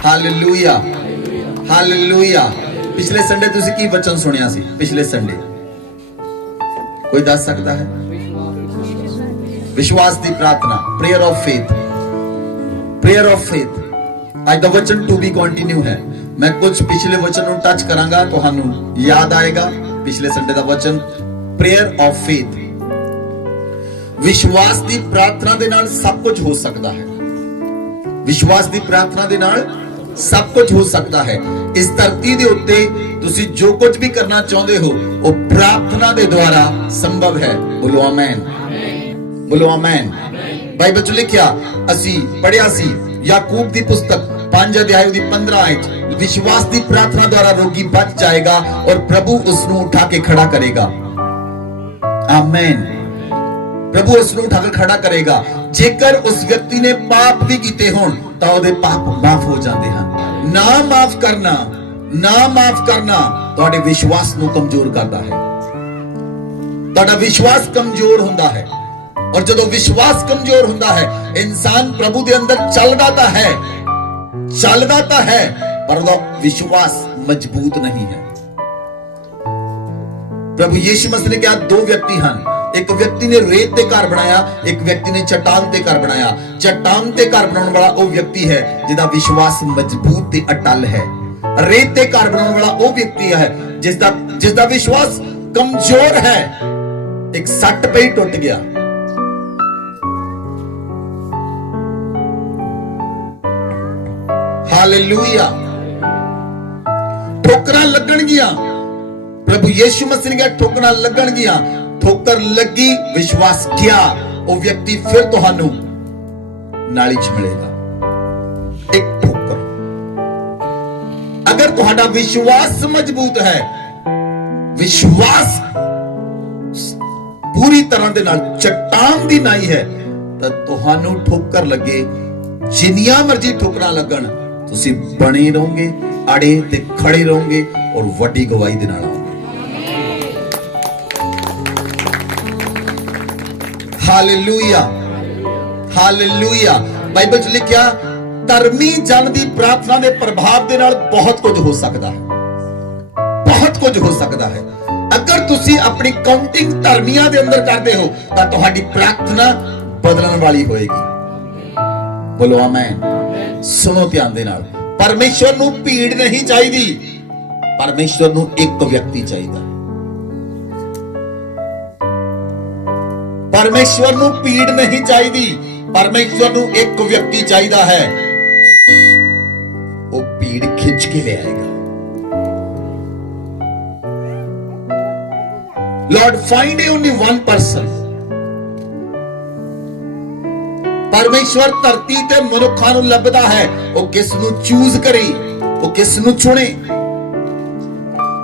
Hallelujah hallelujah. पिछले Sunday तुसी की वचन सुनिया सी? पिछले संडे कोई दस सकता है? विश्वास दी प्रार्थना, prayer of faith, prayer of faith. आज दा वचन टू बी कंटिन्यू है। मैं कुछ पिछले वचन ਨੂੰ टच करांगा, ਤੁਹਾਨੂੰ याद आएगा पिछले संडे ਦਾ वचन प्रेयर ऑफ फेथ। विश्वास दी प्रार्थना दे नाल सब कुछ हो सकता है। विश्वास दी प्रार्थना दे नाल सब कुछ हो सकता है। इस धरती दे उत्ते तुसी जो कुछ भी करना चाहते हो वो प्रार्थना दे द्वारा संभव है। बोलो आमीन, बोलो आमीन। बाइबल च लिखिया असी पढ़िया सी याकूब दी पुस्तक 5 अध्याय दी 15 आयत, विश्वास दी प्रार्थना द्वारा रोगी बच जाएगा और प्रभु उसनु उठा के खड़ा करेगा। आमीन। प्रभु उसनु उठा के खड़ा करेगा। जेकर उस व्यक्ति ने पाप भी कीते होण तां ओदे पाप माफ हो जाते हैं। ना माफ करना, ना माफ करना तुहाडे विश्वास नू कमजोर करता है। तुहाडा विश्वास कमजोर हुंदा है और जदों विश्वास कमजोर हुंदा है इंसान प्रभु दे अंदर चलदा है पर वो विश्वास मजबूत नहीं है। प्रभु यीशु मसीह ने कहा दो व्यक्ति हैं, एक व्यक्ति ने रेत ते घर बनाया, एक व्यक्ति ने चट्टान ते घर बनाया। चट्टान ते घर बनाने वाला वो व्यक्ति है जिसका विश्वास मजबूत ते अटल है। रेत ते घर बनाने वाला वो व्यक्ति है जिसका विश्वास कमजोर है। एक सट पे ही टूट गया। हालेलुया। ठोकरां लगन गिया। प्रभु यीशु मसीह ने कहा ठोकरां लगन गिया। ठोकर लगी, विश्वास किया, वो व्यक्ति फिर तुहानू नाली च मिलेगा। एक ठोकर। अगर तुहाडा विश्वास मजबूत है, विश्वास पूरी तरह दे नाल चट्टान दी नहीं है, तो तुहानू ठोकर लगे, जिन्नियां मर्जी ठोकरां लगन, तुसी बने रहोगे, अड़े ते खड़े रहोगे और वड्डी गवाही दे नाल। Hallelujah hallelujah. बाइबल च लिखिया धर्मी जन दी प्रार्थना दे प्रभाव दे नाल बहुत कुछ हो सकता है। बहुत कुछ हो सकता है। अगर तुसी अपनी काउंटिंग धर्मियां दे अंदर करते हो तां तुहाडी प्रार्थना बदलण वाली होएगी। बोलो आमीन। सुनो ध्यान दे नाल, परमेश्वर नू भीड़ नहीं चाहिदी, परमेश्वर नू एक व्यक्ति चाहिदा। परमेश्वर नू भीड़ नहीं चाहिदी, परमेश्वर नू एक व्यक्ति चाहिदा है। वो भीड़ खिंच के ले आएगा। Lord find only one person. परमेश्वर धरती ते मनुखां नू लभदा है, वो किस नू चूज करी, वो किस नू चुने।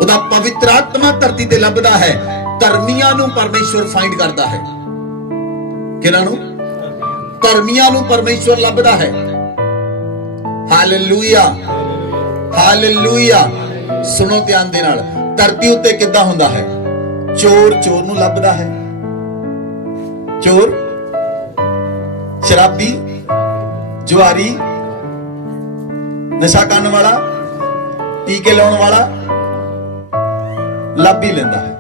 उदा पवित्र आत्मा धरती ते लभदा है। धर्मियां नू परमेश्वर फाइंड करदा है। किन्हां नू? धर्मियां नू परमेश्वर लभदा है। Hallelujah hallelujah. सुनो ध्यान दे नाल, धरती उत्ते किद्दां हुंदा है? चोर चोर नू लभदा है। चोर, शराबी, जुआरी, नशा करने वाला, टीके लाने वाला लभ ही लेंदा है।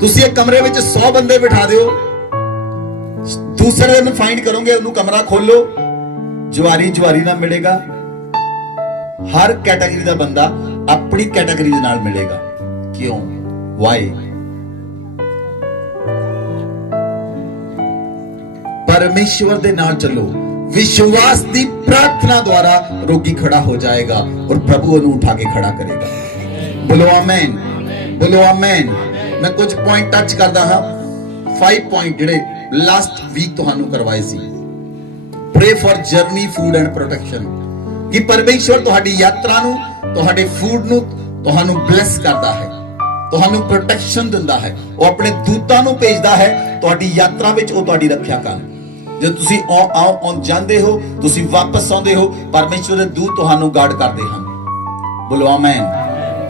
तुसी एक कमरे में 100 बंदे बिठा दियो, दूसरे दिन फाइंड करोगे, उन्हें कमरा खोलो, जुआरी जुआरी ना मिलेगा। हर कैटेगरी का बंदा अपनी कैटेगरी दे नाल मिलेगा। क्यों? वाई? परमेश्वर दे नाल चलो। विश्वास दी प्रार्थना द्वारा रोगी खड़ा हो जाएगा और प्रभु उन्हें उठा के खड़ा करेगा। बोलो आमीन, बोलो आमीन। मैं कुछ पॉइंट टच करदा हां। 5 पॉइंट जिहड़े लास्ट वीक तुहानू करवाए सी। Pray for journey, food and protection. कि परमेश्वर तुहाडी यात्रा नू, तुहाडे फूड नू तुहानू ब्लेस करदा है, तुहानू प्रोटेक्शन दिंदा है। वो अपने दूतां नू भेजदा है तुहाडी यात्रा विच, वो तुहाडी रक्षा करन। जो तुसी आउं जांदे हो, तुसी वापस आउंदे हो, परमेश्वर दे दूत तुहानू गार्ड करदे हन। बोलो आमीन,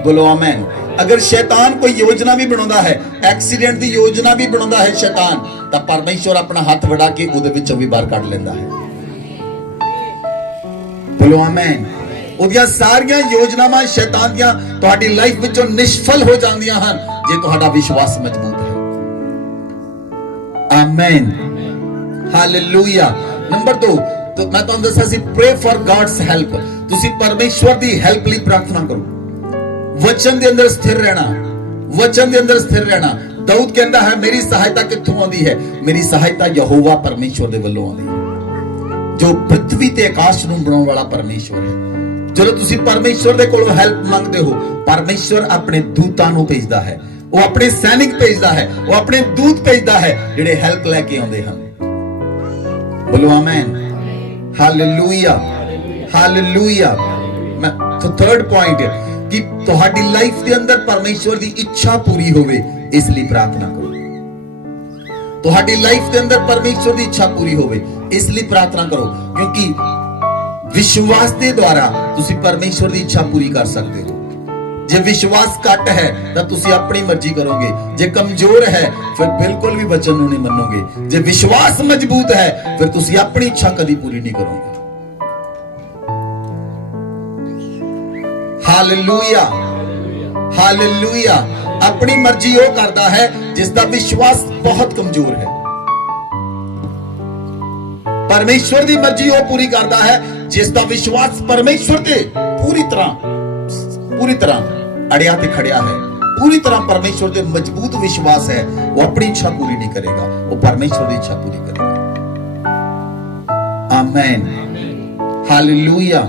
बोलो आमीन। अगर शैतान कोई योजना भी बनाता है, एक्सीडेंट की योजना भी बनाता है शैतान, तो परमेश्वर अपना हाथ वड़ा के उहदे विचों भी बाहर कढ लेंदा है। बोलो आमीन। उहदियां सारियां योजनावां शैतान दियां तुहाडी लाइफ विचों निष्फल हो जांदियां हन जे तुहाडा विश्वास मजबूत है। आमीन, हालेलुया। नंबर 2, तो मैं तुहानू दस्सिया सी, प्रे फॉर गॉड्स हेल्प। तुसी परमेश्वर दी हेल्प लई प्रार्थना करो, वचन दे अंदर स्थिर रहना, वचन दे अंदर स्थिर रहना। दाऊद कहता है मेरी सहायता कित्थों आंदी है? मेरी सहायता यहोवा परमेश्वर दे वल्लों आंदी है, जो पृथ्वी ते आकाश नूं बनाउण वाला परमेश्वर है। ਜਦੋਂ ਤੁਸੀਂ ਪਰਮੇਸ਼ਵਰ ਦੇ ਕੋਲੋਂ ਹੈਲਪ ਮੰਗਦੇ ਹੋ, ਪਰਮੇਸ਼ਵਰ ਆਪਣੇ ਦੂਤਾਂ ਨੂੰ ਭੇਜਦਾ ਹੈ, ਉਹ ਆਪਣੇ ਸੈਨਿਕ ਭੇਜਦਾ ਹੈ, ਉਹ ਆਪਣੇ ਦੂਤ ਭੇਜਦਾ ਹੈ ਜਿਹੜੇ ਹੈਲਪ ਲੈ ਕੇ ਆਉਂਦੇ ਹਨ। ਬੋਲੋ ਆਮੀਨ, ਹਾਲੇਲੂਇਆ, ਹਾਲੇਲੂਇਆ। ਮੈਂ ਥਰਡ ਪੁਆਇੰਟ ਕਿ ਤੁਹਾਡੀ ਲਾਈਫ ਦੇ ਅੰਦਰ ਪਰਮੇਸ਼ਵਰ ਦੀ ਇੱਛਾ ਪੂਰੀ ਹੋਵੇ, ਇਸ ਲਈ ਪ੍ਰਾਰਥਨਾ ਕਰੋ। ਤੁਹਾਡੀ ਲਾਈਫ ਦੇ ਅੰਦਰ ਪਰਮੇਸ਼ਵਰ ਦੀ ਇੱਛਾ ਪੂਰੀ ਹੋਵੇ, ਇਸ ਲਈ ਪ੍ਰਾਰਥਨਾ ਕਰੋ, ਕਿਉਂਕਿ विश्वास के द्वारा तुसी परमेश्वर की इच्छा पूरी कर सकते हो। जे विश्वास घट है तो तुसी अपनी मर्जी करोगे, जे कमजोर है फिर बिल्कुल भी वचन नहीं मनोगे, जे विश्वास मजबूत है फिर तुसी अपनी इच्छा कभी पूरी नहीं करोगे। Hallelujah, hallelujah. अपनी मर्जी वो करता है जिसका विश्वास बहुत कमजोर है। परमेश्वर की मर्जी वो पूरी करता है जिसका विश्वास परमेश्वर ते पूरी तरह अड़िया ते खड़िया है, पूरी तरह परमेश्वर ते मजबूत विश्वास है। वो अपनी इच्छा पूरी नहीं करेगा, वो परमेश्वर की इच्छा पूरी करेगा। आमीन, हालेलुया।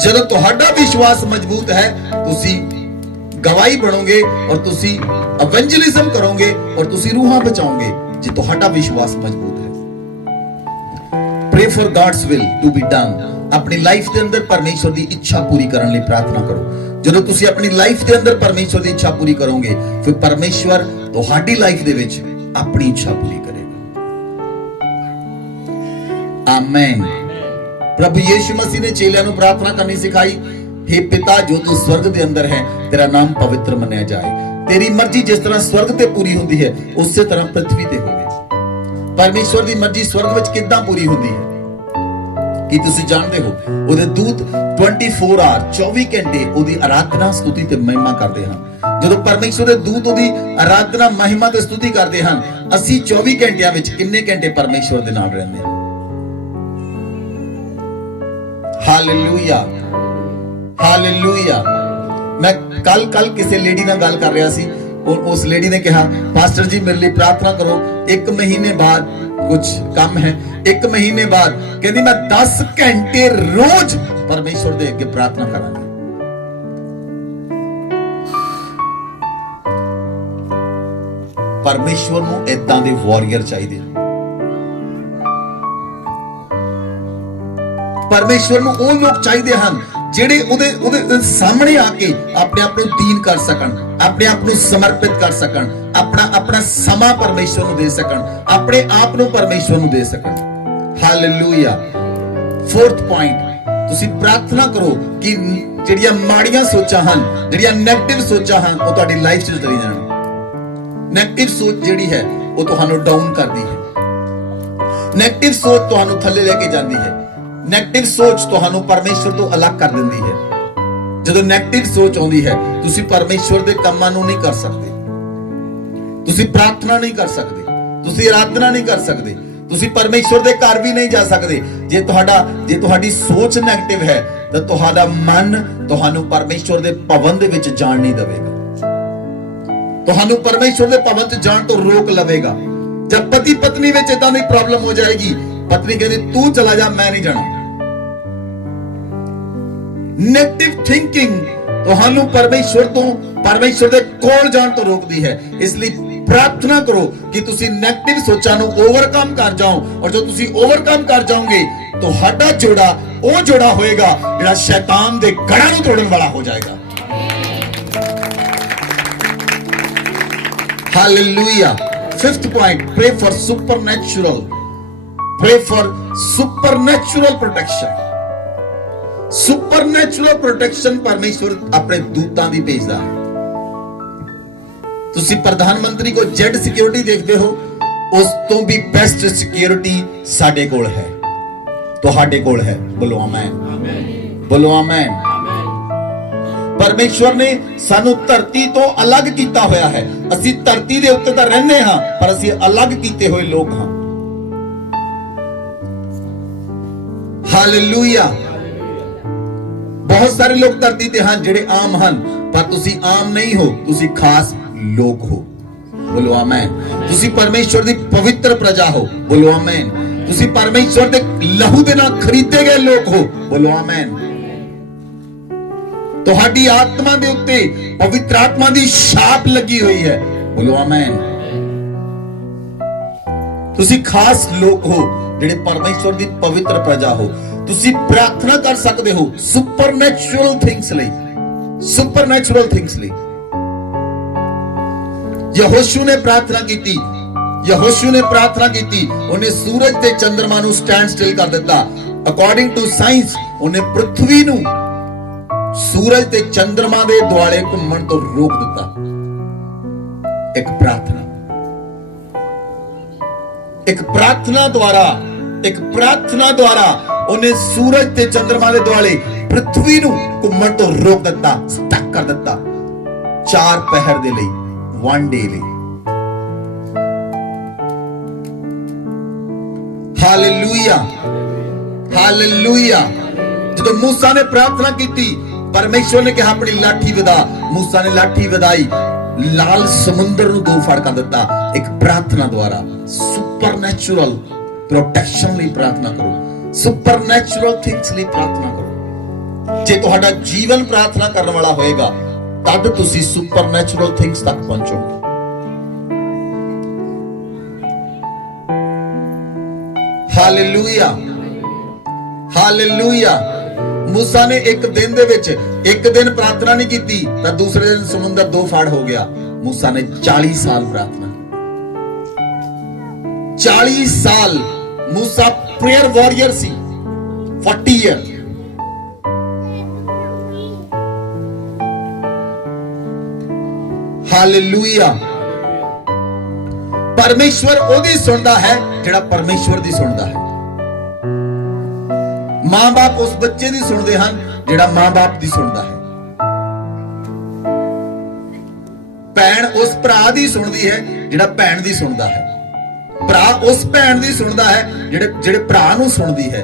जब तुहाडा विश्वास मजबूत है, तुसी गवाही बनोगे और तुसी एवेंजलिज्म करोगे और तुसी रूहां बचाओगे जे तुहाडा विश्वास मजबूत है। Pray for God's will to be done. अपनी लाइफ के अंदर परमेश्वर की इच्छा पूरी करने लिए प्रार्थना करो। ਜਦੋਂ ਤੁਸੀਂ ਆਪਣੀ ਲਾਈਫ ਦੇ ਅੰਦਰ ਪਰਮੇਸ਼ਵਰ ਦੀ ਇੱਛਾ ਪੂਰੀ ਕਰੋਗੇ, ਫਿਰ ਪਰਮੇਸ਼ਵਰ ਤੁਹਾਡੀ ਲਾਈਫ ਦੇ ਵਿੱਚ ਆਪਣੀ ਇੱਛਾ ਪੂਰੀ ਕਰੇਗਾ। ਆਮੀਨ। ਪ੍ਰਭੂ ਯੀਸ਼ੂ ਮਸੀਹ ਨੇ ਚੇਲਿਆਂ ਨੂੰ ਪ੍ਰਾਰਥਨਾ ਕਰਨੀ ਸਿਖਾਈ, हे पिता जो तू स्वर्ग के अंदर है, तेरा नाम पवित्र मनाया जाए, तेरी मर्जी जिस तरह स्वर्ग ते पूरी होती है उसी तरह पृथ्वी ते होवे। परमेश्वर की मर्जी स्वर्ग विच किदां पूरी होती है कि तुसीं जानते हो? उहदे दूत 24 आवर 24 घंटे उहदी आराधना स्तुति ते महिमा करते हैं। जदों परमेश्वर दे दूत उहदी आराधना महिमा ते स्तुति करते हैं, असीं 24 घंटियां विच किन्ने घंटे परमेश्वर दे नाल रहंदे हां। Hallelujah, hallelujah. मैं कल किसी लेडी नाल गल कर रहा सी और उस लेडी ने कहा, पास्टर जी मेरे लिए प्रार्थना करो, 1 महीने बाद कुछ काम है, 1 महीने बाद कहती मैं 10 घंटे रोज परमेश्वर दे अगे प्रार्थना करांगी। परमेश्वर नूं इदां दे वॉरियर चाहिए। परमेश्वर नूं ਉਹ ਲੋਕ ਚਾਹੀਦੇ ਹਨ ਜਿਹੜੇ ਉਹਦੇ ਸਾਹਮਣੇ ਆ ਕੇ ਆਪਣੇ ਆਪ ਨੂੰ ਦੀਨ ਕਰ ਸਕਣ, ਆਪਣੇ ਆਪ ਨੂੰ ਸਮਰਪਿਤ ਕਰ ਸਕਣ, ਆਪਣਾ ਸਮਾਂ ਪਰਮੇਸ਼ਵਰ ਨੂੰ ਦੇ ਸਕਣ, ਆਪਣੇ ਆਪ ਨੂੰ ਪਰਮੇਸ਼ਵਰ ਨੂੰ ਦੇ ਸਕਣ। ਹਾਲੇਲੂਇਆ। 4th ਪੁਆਇੰਟ, ਤੁਸੀਂ ਪ੍ਰਾਰਥਨਾ ਕਰੋ ਕਿ ਜਿਹੜੀਆਂ ਮਾੜੀਆਂ ਸੋਚਾਂ ਹਨ, ਜਿਹੜੀਆਂ ਨੈਗੇਟਿਵ ਸੋਚਾਂ ਹਨ, ਉਹ ਤੁਹਾਡੀ ਲਾਈਫ 'ਚ ਚਲੀ ਜਾਣ। ਨੈਗੇਟਿਵ ਸੋਚ ਜਿਹੜੀ ਹੈ ਉਹ ਤੁਹਾਨੂੰ ਡਾਊਨ ਕਰਦੀ ਹੈ। ਨੈਗੇਟਿਵ ਸੋਚ ਤੁਹਾਨੂੰ ਥੱਲੇ ਲੈ ਕੇ ਜਾਂਦੀ ਹੈ। ਨੈਗੇਟਿਵ ਸੋਚ ਤੁਹਾਨੂੰ ਪਰਮੇਸ਼ਵਰ ਤੋਂ ਅਲੱਗ ਕਰ ਦਿੰਦੀ ਹੈ। ਜਦੋਂ ਨੈਗੇਟਿਵ ਸੋਚ ਆਉਂਦੀ ਹੈ, ਤੁਸੀਂ ਪਰਮੇਸ਼ਵਰ ਦੇ ਕੰਮਾਂ ਨੂੰ ਨਹੀਂ ਕਰ ਸਕਦੇ, ਤੁਸੀਂ ਪ੍ਰਾਰਥਨਾ ਨਹੀਂ ਕਰ ਸਕਦੇ, ਤੁਸੀਂ ਆਰਾਧਨਾ ਨਹੀਂ ਕਰ ਸਕਦੇ, ਤੁਸੀਂ ਪਰਮੇਸ਼ਵਰ ਦੇ ਘਰ ਵੀ ਨਹੀਂ ਜਾ ਸਕਦੇ। ਜੇ ਤੁਹਾਡੀ ਸੋਚ ਨੈਗੇਟਿਵ ਹੈ ਤਾਂ ਤੁਹਾਡਾ ਮਨ ਤੁਹਾਨੂੰ ਪਰਮੇਸ਼ਵਰ ਦੇ ਭਵਨ ਦੇ ਵਿੱਚ ਜਾਣ ਨਹੀਂ ਦੇਵੇਗਾ, ਤੁਹਾਨੂੰ ਪਰਮੇਸ਼ਵਰ ਦੇ ਭਵਨ 'ਚ ਜਾਣ ਤੋਂ ਰੋਕ ਲਵੇਗਾ। ਜਦ ਪਤੀ ਪਤਨੀ ਵਿੱਚ ਇਦਾਂ ਦੀ ਪ੍ਰੋਬਲਮ ਹੋ ਜਾਏਗੀ, पत्नी कहती तू चला जा, मैं नहीं जाना। नेगेटिव थिंकिंग तुहानू परमेश्वर दे कोल जाण तो रोकदी है। इसलिए प्रार्थना करो कि तुसी नेगेटिव सोचां नू ओवरकम कर जाओ, और जो तुसी ओवरकम कर जाओगे तो हड्डा जोड़ा वो जोड़ा होएगा जिहड़ा शैतान दे गढ़ां नू तोड़न वाला हो जाएगा। Hallelujah. 5th point, pray for supernatural, pray for supernatural protection। Supernatural protection ਪਰਮੇਸ਼ਵਰ ਆਪਣੇ ਦੂਤਾਂ ਦੀ ਭੇਜਦਾ ਹੈ। ਤੁਸੀਂ ਪ੍ਰਧਾਨ ਮੰਤਰੀ ਕੋ ਜੈਡ ਸਿਕਿਉਰਿਟੀ ਦੇਖਦੇ ਹੋ, ਉਸ ਤੋਂ ਵੀ ਬੈਸਟ ਸਿਕਿਉਰਿਟੀ ਸਾਡੇ ਕੋਲ ਹੈ, ਤੁਹਾਡੇ ਕੋਲ ਹੈ। ਬੋਲੋ ਆਮੇਨ, ਬੋਲੋ ਆਮੇਨ। ਪਰਮੇਸ਼ਵਰ ਨੇ ਸਾਨੂੰ ਧਰਤੀ ਤੋਂ ਅਲੱਗ ਕੀਤਾ ਹੋਇਆ ਹੈ। ਅਸੀਂ ਧਰਤੀ ਦੇ ਉੱਤੇ ਤਾਂ ਰਹਿੰਦੇ ਹਾਂ, ਪਰ ਅਸੀਂ ਅਲੱਗ ਕੀਤੇ ਹੋਏ ਲੋਕ ਹਾਂ। ਹਾਲੇਲੂਇਆ। ਬਹੁਤ ਸਾਰੇ ਲੋਕ ਧਰਤੀ ਤੇ ਹਨ ਜਿਹੜੇ ਆਮ ਹਨ, ਪਰ ਤੁਸੀਂ ਆਮ ਨਹੀਂ ਹੋ, ਤੁਸੀਂ ਖਾਸ ਲੋਕ ਹੋ। ਬੋਲੋ ਆਮੇਨ। ਤੁਸੀਂ ਪਰਮੇਸ਼ਵਰ ਦੀ ਪਵਿੱਤਰ ਪ੍ਰਜਾ ਹੋ। ਬੋਲੋ ਆਮੇਨ। ਤੁਸੀਂ ਪਰਮੇਸ਼ਵਰ ਦੇ ਲਹੂ ਦੇ ਨਾਲ ਖਰੀਦੇ ਗਏ ਲੋਕ ਹੋ। ਬੋਲੋ ਆਮੇਨ। ਤੁਹਾਡੀ ਆਤਮਾ ਦੇ ਉੱਤੇ ਪਵਿੱਤਰ ਆਤਮਾ ਦੀ ਛਾਪ ਲੱਗੀ ਹੋਈ ਹੈ। ਬੋਲੋ ਆਮੇਨ। ਤੁਸੀਂ ਖਾਸ ਲੋਕ ਹੋ ਜਿਹੜੇ ਪਰਮੇਸ਼ਵਰ ਦੀ ਪਵਿੱਤਰ ਪ੍ਰਜਾ ਹੋ। ਤੁਸੀਂ ਪ੍ਰਾਰਥਨਾ ਕਰ ਸਕਦੇ ਹੋ ਸੁਪਰਨੈਚੁਰਲ ਥਿੰਗਸ ਲਈ, ਸੁਪਰਨੈਚੁਰਲ ਥਿੰਗਸ ਲਈ। ਯਹੋਸ਼ੂ ਨੇ ਪ੍ਰਾਰਥਨਾ ਕੀਤੀ, ਯਹੋਸ਼ੂ ਨੇ ਪ੍ਰਾਰਥਨਾ ਕੀਤੀ, ਉਹਨੇ ਸੂਰਜ ਤੇ ਚੰਦਰਮਾ ਨੂੰ ਸਟੈਂਡ ਸਟਿਲ ਕਰ ਦਿੱਤਾ। ਅਕੋਰਡਿੰਗ ਟੂ ਸਾਇੰਸ ਉਹਨੇ ਪ੍ਰithvi ਨੂੰ ਸੂਰਜ ਤੇ ਚੰਦਰਮਾ ਦੇ ਦੁਆਲੇ ਘੁੰਮਣ ਤੋਂ ਰੋਕ ਦਿੱਤਾ। ਇੱਕ ਪ੍ਰਾਰਥਨਾ, ਇੱਕ ਪ੍ਰਾਰਥਨਾ ਦੁਆਰਾ, ਇੱਕ ਪ੍ਰਾਰਥਨਾ ਦੁਆਰਾ ਉਹਨੇ ਸੂਰਜ ਤੇ ਚੰਦਰਮਾ ਦੇ ਦੁਆਲੇ ਪ੍ਰithvi ਨੂੰ ਘੁੰਮਣ ਤੋਂ ਰੋਕ ਦਿੱਤਾ, ਸਟਕ ਕਰ ਦਿੱਤਾ 4 ਪਹਿਰ ਦੇ ਲਈ, 1 ਡੇ ਲਈ। Hallelujah, hallelujah. ਜਦੋਂ ਮੂਸਾ ਨੇ ਪ੍ਰਾਰਥਨਾ ਕੀਤੀ, ਪਰਮੇਸ਼ਵਰ ਨੇ ਕਿਹਾ ਆਪਣੀ ਲਾਠੀ ਵਧਾ। ਮੂਸਾ ਨੇ ਲਾਠੀ ਵਧਾਈ, ਲਾਲ ਸਮੁੰਦਰ ਨੂੰ 2 ਫਾੜ ਕਰ ਦਿੱਤਾ। ਇੱਕ ਪ੍ਰਾਰਥਨਾ ਦੁਆਰਾ। ਸੁਪਰਨੈਚੁਰਲ ਪ੍ਰੋਟੈਕਸ਼ਨ ਲਈ ਪ੍ਰਾਰਥਨਾ ਕਰੋ, ਸੁਪਰਨੈਚੁਰਲ ਥਿੰਗਸ ਲਈ ਪ੍ਰਾਰਥਨਾ ਕਰੋ। ਜੇ ਤੁਹਾਡਾ ਜੀਵਨ ਪ੍ਰਾਰਥਨਾ ਕਰਨ ਵਾਲਾ ਹੋਏਗਾ, ਤਦ ਤੁਸੀਂ ਸੁਪਰਨੈਚੁਰਲ ਥਿੰਗਸ ਤੱਕ ਪਹੁੰਚੋਗੇ। Hallelujah, hallelujah. ਮੂਸਾ ਨੇ ਇੱਕ ਦਿਨ ਦੇ ਵਿੱਚ, ਇੱਕ ਦਿਨ ਪ੍ਰਾਰਥਨਾ ਨਹੀਂ ਕੀਤੀ ਤਾਂ ਦੂਸਰੇ ਦਿਨ ਸਮੁੰਦਰ 2 ਫਾੜ ਹੋ ਗਿਆ। ਮੂਸਾ ਨੇ 40 ਸਾਲ ਪ੍ਰਾਰਥਨਾ ਕੀਤੀ। 40 ਸਾਲ ਮੂਸਾ ਪ੍ਰੇਅਰ ਵਾਰੀਅਰ ਸੀ। 40 ਈਅਰ। ਹਾਲੇਲੂਇਆ। ਪਰਮੇਸ਼ਵਰ ਉਹਦੀ ਸੁਣਦਾ ਹੈ ਜਿਹੜਾ ਪਰਮੇਸ਼ਵਰ ਦੀ ਸੁਣਦਾ ਹੈ। ਮਾਂ-ਬਾਪ ਉਸ ਬੱਚੇ ਦੀ ਸੁਣਦੇ ਹਨ ਜਿਹੜਾ ਮਾਂ-ਬਾਪ ਦੀ ਸੁਣਦਾ ਹੈ। ਭੈਣ ਉਸ ਭਰਾ ਦੀ ਸੁਣਦੀ ਹੈ ਜਿਹੜਾ ਭੈਣ ਦੀ ਸੁਣਦਾ ਹੈ। ਭਰਾ ਉਸ ਭੈਣ ਦੀ ਸੁਣਦਾ ਹੈ ਜਿਹੜੇ ਭਰਾ ਨੂੰ ਸੁਣਦੀ ਹੈ।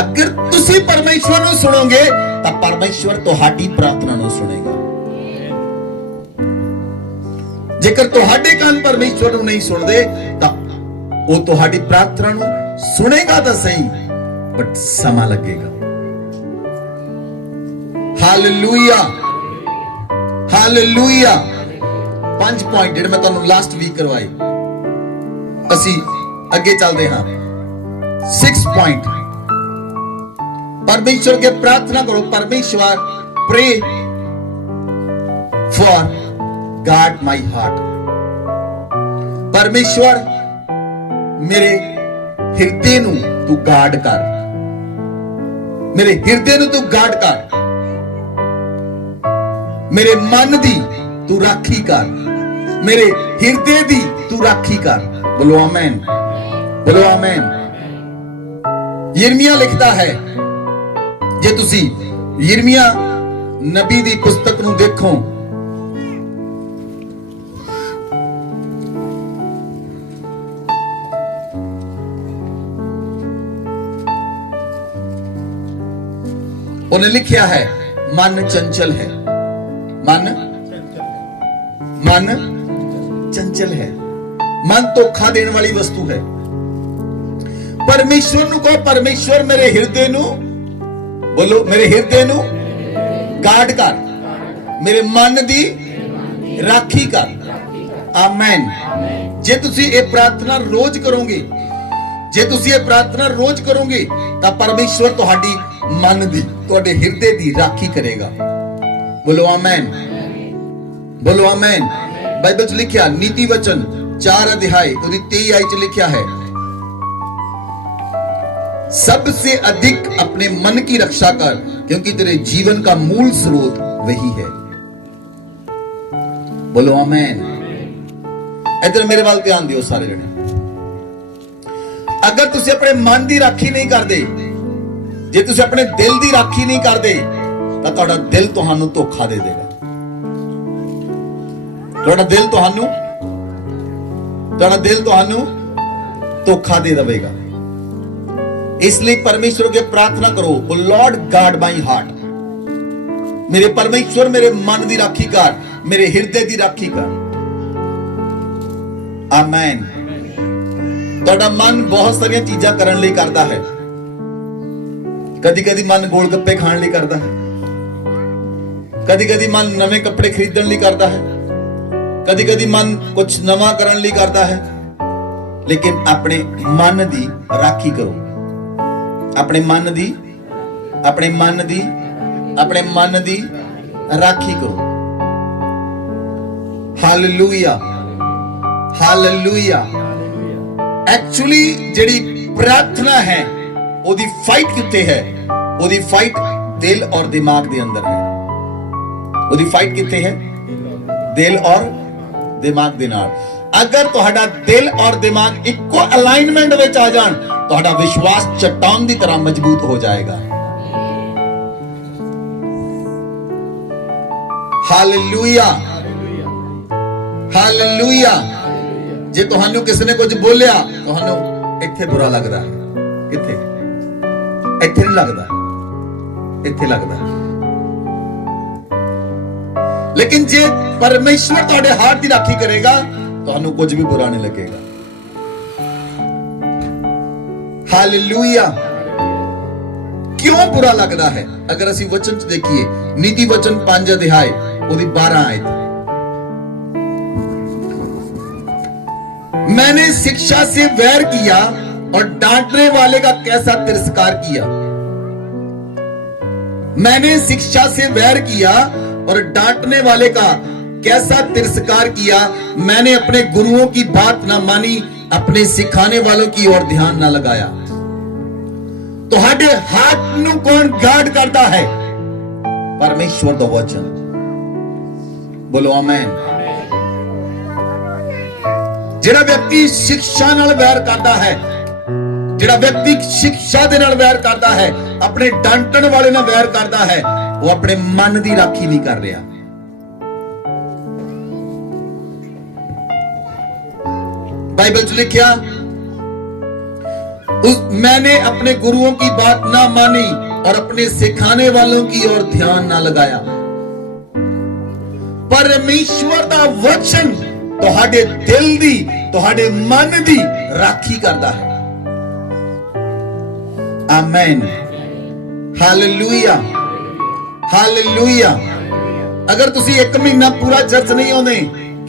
ਅਗਰ ਤੁਸੀਂ ਪਰਮੇਸ਼ਵਰ ਨੂੰ ਸੁਣੋਗੇ ਤਾਂ ਪਰਮੇਸ਼ਵਰ ਤੁਹਾਡੀ ਪ੍ਰਾਰਥਨਾ ਨੂੰ ਸੁਣੇਗਾ। ਜੇਕਰ ਤੁਹਾਡੇ ਕੰਨ ਪਰਮੇਸ਼ਵਰ ਨੂੰ ਨਹੀਂ ਸੁਣਦੇ ਤਾਂ ਉਹ ਤੁਹਾਡੀ ਪ੍ਰਾਰਥਨਾ ਨੂੰ ਸੁਣੇਗਾ ਤਾਂ ਸਹੀ, ਬਟ ਸਮਾਂ ਲੱਗੇਗਾ। Hallelujah, hallelujah. 5 ਪੁਆਇੰਟ ਜਿਹੜੇ ਮੈਂ ਤੁਹਾਨੂੰ ਲਾਸਟ ਵੀਕ ਕਰਵਾਏ, ਅਸੀਂ ਅੱਗੇ ਚੱਲਦੇ ਹਾਂ। 6 ਪੁਆਇੰਟ। परमेश्वर के प्रार्थना करो। परमेश्वर pray for guard my heart. परमेश्वर मेरे हिरदे नू तू गार्ड कर, मेरे हिरदे नू तू गार्ड कर, मेरे मन दी तू राखी कर, मेरे हिरदे दी तू राखी कर। बोलो आमेन, बोलो आमेन। यिर्मयाह लिखता है, जे तुसी यिर्मयाह नबी दी पुस्तक नू देखो, उन्हें लिखा है मन चंचल है, मन चंचल है, मन धोखा देने वाली वस्तु है। परमेश्वर नू कहो, परमेश्वर मेरे हिरदे नू, बोलो मेरे हिरदे नू गार्ड कर, मेरे मन दी राखी कर। आमेन। जे तुसी ये प्रार्थना रोज करोगे, जे तुसी ये प्रार्थना रोज करोगे तो परमेश्वर तुहाडी मन दी, तुहाडे हिरदे दी राखी करेगा। बोलो आमेन, बोलो आमेन। बाइबल च लिखा, नीति वचन 4 अध्याय 23 आयत च लिखा है, सबसे अधिक अपने मन की रक्षा कर क्योंकि तेरे जीवन का मूल स्रोत वही है। बोलो आमेन। इधर मेरे वाल ध्यान दियो सारे जने। अगर तुसी अपने मन की राखी नहीं करते, जे तुसी अपने दिल की राखी नहीं करते, तो तुहाडा दिल तुहानू धोखा दे देगा। तुहाडा दिल तुहानू धोखा दे देगा। इसलिए परमेश्वर के प्रार्थना करो, O Lord guard my heart. मेरे परमेश्वर मेरे मन की राखी कर, मेरे हृदय की राखी कर। आमेन। तुहाडा मन बहुत सारी चीजां करने लिए करता है। कदी कदी मन गोलगप्पे खाने लिए करता है, कदी कदी मन नवे कपड़े खरीदने लिए करता है, कदी कदी मन कुछ नवा करने लिए करता है। लेकिन अपने मन की राखी करो, अपने मन की राखी करो। Hallelujah, hallelujah. एक्चुअली जेड़ी प्रार्थना है ओदी फाइट किथे है? ओदी फाइट दिल और दिमाग दे अंदर है। ओदी फाइट किथे है? दिल और दिमाग दे नाल। अगर तुहाडा दिल और दिमाग इक्को अलाइनमेंट विच आ जान, तुहाडा विश्वास चट्टान की तरह मजबूत हो जाएगा। Hallelujah, hallelujah. जे तुहानू किसी ने कुछ बोलिया, तुहानू इत्थे बुरा लगदा है, किथे? इत्थे नहीं लगदा, इत्थे लगदा। लेकिन जे परमेश्वर तुहाडे हार्ट की राखी करेगा, तुहानू कुछ भी बुरा नहीं लगेगा। हालेलुया। क्यों बुरा लगता है? अगर असी वचन च देखिए, नीति वचन 5 अध्याय ओदी 12 आयत। मैंने शिक्षा से वैर किया और डांटने वाले का कैसा तिरस्कार किया। मैंने शिक्षा से वैर किया और डांटने वाले का कैसा तिरस्कार किया। मैंने अपने गुरुओं की बात ना मानी, अपने सिखाने वालों की ओर ध्यान ना लगाया। तुहाडे हार्ट नू कौन गार्ड करता है? परमेश्वर दा वचन। बोलो आमेन। जेड़ा व्यक्ति शिक्षा नाल वैर करता है, जेड़ा व्यक्ति शिक्षा दे नाल वैर करता है, अपने डांटण वाले नाल वैर करता है, वो अपने मन की राखी नहीं कर रहा। बाइबल च लिखिया, मैंने अपने गुरुओं की बात ना मानी और अपने सिखाने वालों की ओर ध्यान ना लगाया। परमेश्वर दा वचन तुहाडे दिल दी, तुहाडे मन दी राखी करता है। आमेन। Hallelujah, hallelujah. अगर तुसी 1 महीना पूरा चर्च नहीं आउंदे,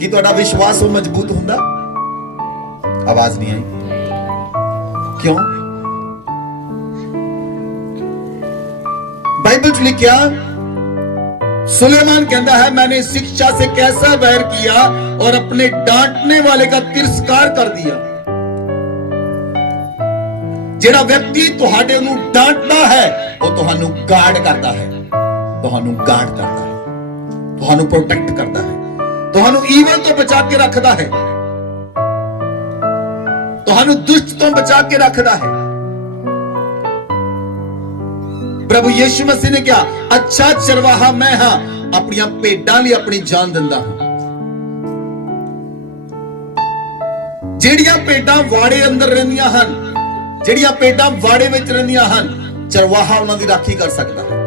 कि तुहाडा विश्वास हो मजबूत हुंदा? आवाज नहीं आई। क्यों? बाइबल च लिखिया, सुलेमान कहता है, मैंने शिक्षा से कैसा वैर किया और अपने डांटने वाले का तिरस्कार कर दिया। जेड़ा व्यक्ति तुहाडे नू डांटदा है, वो तुहानू गार्ड करता है, तुहानू गार्ड करता है, तुहानू प्रोटेक्ट करता है, तुहानू ईवल तो बचा के रखता है, तुहानू दुष्ट तो बचा के रखता है। प्रभु यीशु मसीह ने क्या? अच्छा चरवाहा मैं हां, अपनी भेडां लई अपनी जान दिंदा हां। जेड़ियां भेडां वाड़े अंदर रहिंदियां हन, जेड़ियां भेडां वाड़े विच रहिंदियां हन, चरवाहा उन्हां दी राखी कर सकदा है।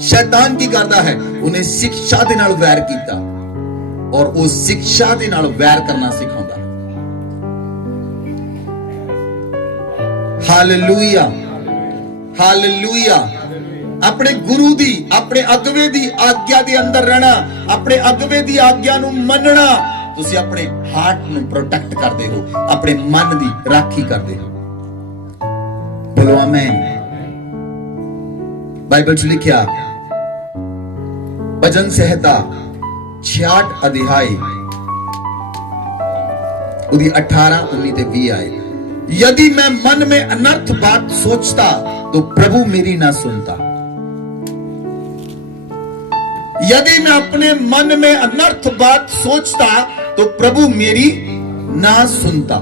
शैतान की करता है? उन्हें शिक्षा दे नाल वैर कीता और वो शिक्षा दे नाल वैर करना सिखाउंदा। Hallelujah, hallelujah. अपने गुरु दी, अपने अगवे दी आज्ञा दे अंदर रहना, अपने अगवे दी आज्ञा नू मनना, तुसी अपने हार्ट नू प्रोटेक्ट करदे हो, अपने मन दी राखी करदे हो। बोलो आमीन। बाइबल च लिखिया, भजन संहिता 66 अध्याय ਉਹਦੀ 18 19 ਤੇ 20 ਆਏ। यदि मैं मन में अनर्थ बात सोचता तो प्रभु मेरी ना सुनता। यदि मैं अपने मन में अनर्थ बात सोचता तो प्रभु मेरी ना सुनता।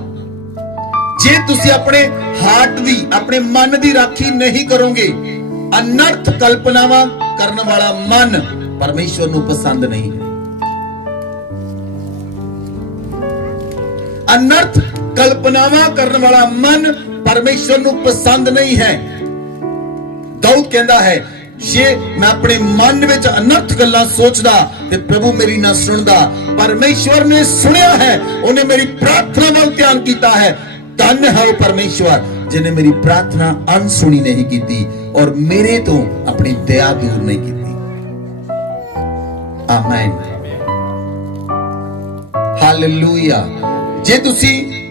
जे तुसी अपने हार्ट दी, अपने मन दी राखी नहीं करोगे, अनर्थ कल्पनावां करने वाला मन परमेश्वर नूं पसंद नहीं है। अनर्थ कल्पनावां करने वाला मन परमेश्वर नूं पसंद नहीं है। दाऊद कहता है, जे मैं अपने मन विच अनर्थ गल्लां सोचदा ते प्रभु मेरी ना सुनदा। परमेश्वर ने सुनिया है, उन्हें मेरी प्रार्थना वाल ध्यान कीता है। धन्य है वो परमेश्वर जिन्हें मेरी प्रार्थना अनसुनी नहीं की और मेरे तो अपनी दया दूर नहीं की। आमीन, हालेलुया।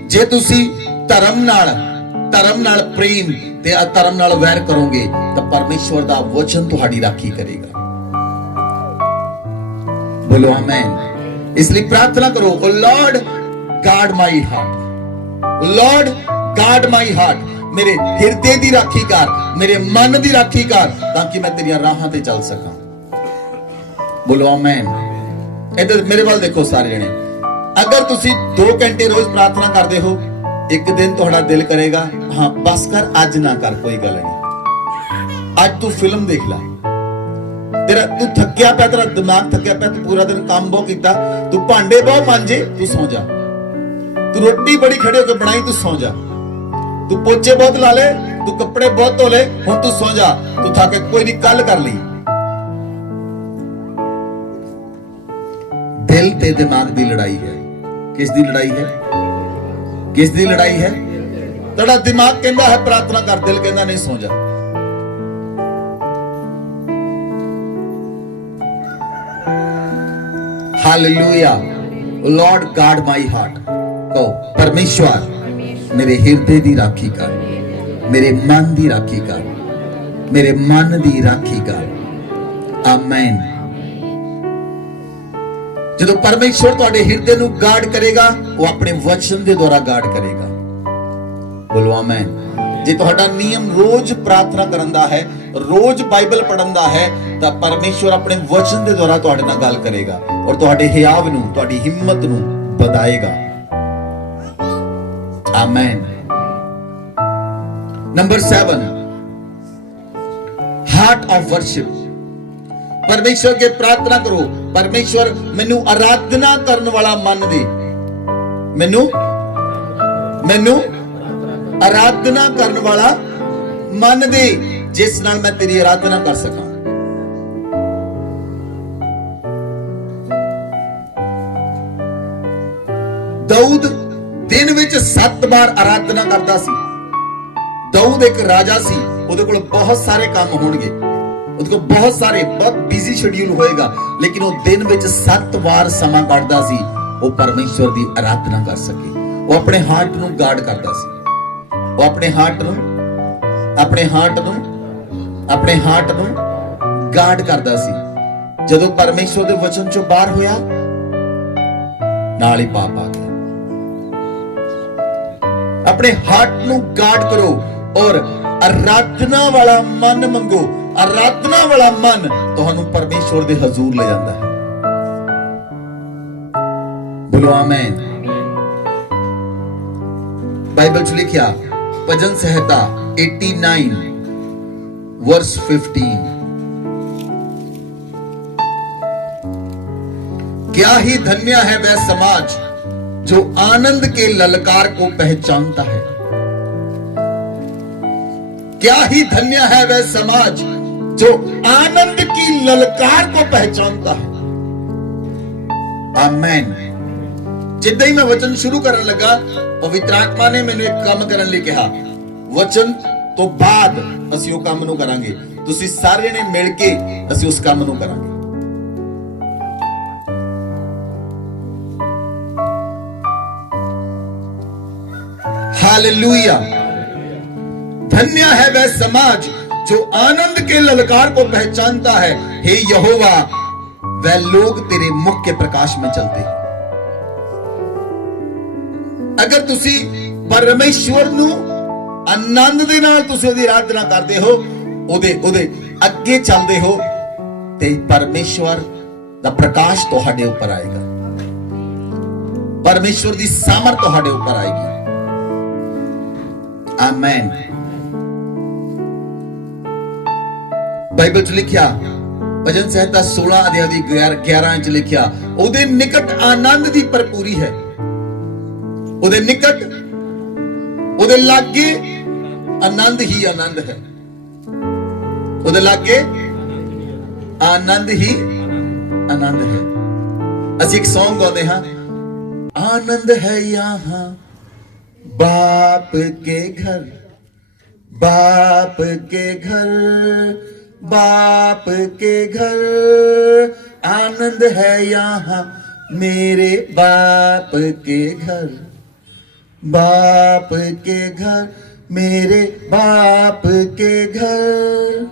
जे तुसी धर्म नाल प्रेम ते अधर्म नाल वैर करोगे तो परमेश्वर दा वचन तुहाडी राखी करेगा। बोलो आमीन। इसलिए प्रार्थना करो, O Lord guard my heart, Lord guard my heart. मेरे हिरदे दी राखी कर, मेरे मन दी राखी कर, ताकि मैं तेरियां राहां ते चल सकां। बोलो आमीन। इधर मेरे वाल देखो सारे जने। अगर तुसी 2 घंटे रोज प्रार्थना करते हो, एक दिन तुहाडा दिल करेगा, हाँ बस कर, आज ना कर, कोई गल नहीं, आज तू फिल्म देख ला। तेरा तू थकिया पिया, तेरा दिमाग थकिया पिया, तू पूरा दिन काम बहुत कीता, तू भांडे बहुत मांजे, तू सौ जा। तू रोटी बड़ी खड़े होकर बनाई, तू सौ जा। तू पोचे बहुत ला ले, तू कपड़े बहुत धो ले, हुण तू सौ जा। तू थके, कोई नहीं, कल कर ली। दिल ते दिमाग दी लड़ाई है। किस दी लड़ाई है? किस दी लड़ाई है? तेरा दिमाग कहता है प्रार्थना कर, दिल कहता नहीं, सो जा। Hallelujah. Lord guard my heart. कहो, परमेश्वर मेरे हिरदे दी राखी कर, मेरे मन दी राखी कर, मेरे मन दी राखी कर। आमीन। जो परमेश्वर तुहाडे हिरदे नूं गार्ड करेगा, वो अपने वचन दे द्वारा गार्ड करेगा। बोलो आमीन। जे तुहाडा नियम रोज प्रार्थना करन दा है, रोज बाइबल पढ़न दा है, तां परमेश्वर अपने वचन दे द्वारा तुहाडे नाल गल करेगा और तुहाडे हियाव नूं, तुहाडी हिम्मत नूं वधाएगा। आमीन। Number 7, heart of worship. परमेश्वर के प्रार्थना करो, परमेश्वर मैनू आराधना करने वाला मन दे, मैनू आराधना करने वाला मन दे, जिस नाल मैं तेरी आराधना कर सकां। दाऊद दिन विच 7 बार आराधना करता सी। दाऊद एक राजा सी, उहदे कोल बहुत सारे काम होणगे, उहदे कोल बहुत बिजी शेड्यूल होएगा, लेकिन वो दिन विच 7 बार समा कढदा सी, वो परमेश्वर दी आराधना कर सके। वो अपने हार्ट नूं गार्ड करदा सी, वो अपने हार्ट नूं गार्ड करदा सी। जदों परमेश्वर दे वचन चों बाहर होया, नाल ही पाप आ गया। अपने हार्ट नूं गार्ड करो और आराधना वाला मन मंगो। आराधना वाला मन तुहानू परमेश्वर दे हजूर ले जाता है। बोलो आमीन। बाइबल च लिखिया, भजन संहिता 89 वर्स 15, क्या ही धन्य है वह समाज जो आनंद के ललकार को पहचानता है। क्या ही धन्य है वह समाज जो आनंद की ललकार को पहचानता है। आमीन। जिद्दां ही मैं वचन शुरू करने लगा, पवित्र आत्मा ने मैनू एक काम करने लिए कहा। वचन तो बाद असीं उस काम नूं करांगे, तुसीं सारे ने मिल के असीं उस काम नूं करांगे। हालेलुया। धन्य है वह समाज जो आनंद के ललकार को पहचानता है। हे यहोवा, वह लोग तेरे मुख के प्रकाश में चलते हैं। अगर तुसी परमेश्वर नू आनंद दे नाल तुसीं ओहदी आराधना करदे हो, ओदे अगे चलदे हो, ते परमेश्वर दा प्रकाश तुहाडे उपर आएगा, परमेश्वर दी सामर्थ तुहाडे उपर आएगी। आमेन। बाइबल च लिखिया, भजन संहिता 16 अध्याय दी 11 च लिखिया, ओदे निकट आनंद दी भरपूरी है, ओदे निकट, ओदे लागे आनंद ही आनंद है, ओदे लागे आनंद ही आनंद है। असी एक सॉन्ग गाते हैं, आनंद है यहाँ बाप के घर, बाप के घर, बाप के घर, आनंद है यहाँ मेरे बाप के घर, बाप के घर, मेरे बाप के घर,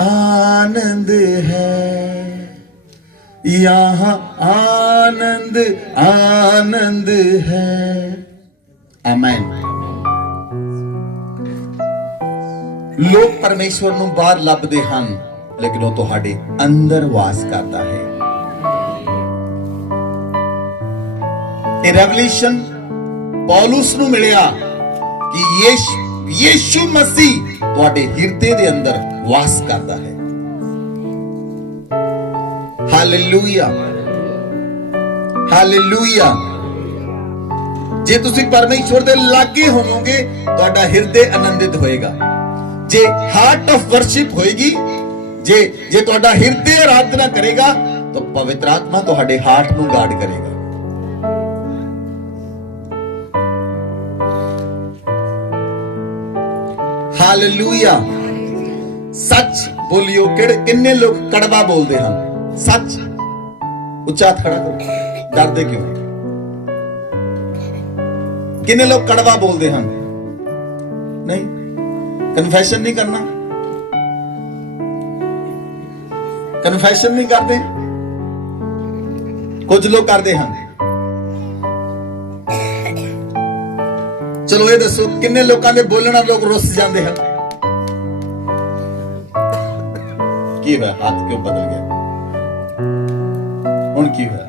आनंद है यहाँ, आनंद आनंद है। आमेन। लोग परमेश्वर नूं बाहर लभदे हन, लेकिन वो तुहाडे अंदर वास करता है। ये रेवलेशन पौलुस नूं मिलिया कि यीशु मसीह तुहाडे हिरदे दे अंदर वास करता है। Hallelujah, hallelujah. जे तुसी परमेश्वर दे लागे होवोगे, तुहाडा हिरदे आनंदित होएगा। जे हार्ट ऑफ वर्शिप होएगी, जे तुहाडा हिरदे आराधना करेगा, तो पवित्र आत्मा तुहाडे हार्ट नूं गार्ड करेगा। हालेलुया। सच बोलियो। किन्ने लोग कड़वा बोलते हैं? सच। उच्चा हाथ खड़ा करो। डरते क्यों? किन्ने लोग कड़वा बोलते हैं? नहीं, कन्फेशन नहीं करना, कन्फेशन नहीं करते। कुछ लोग करते हैं। चलो ये दसो, किन्ने लोगों के बोलना लोग रुस जाते हैं? की है? हाथ क्यों बदल गया? हुण की है?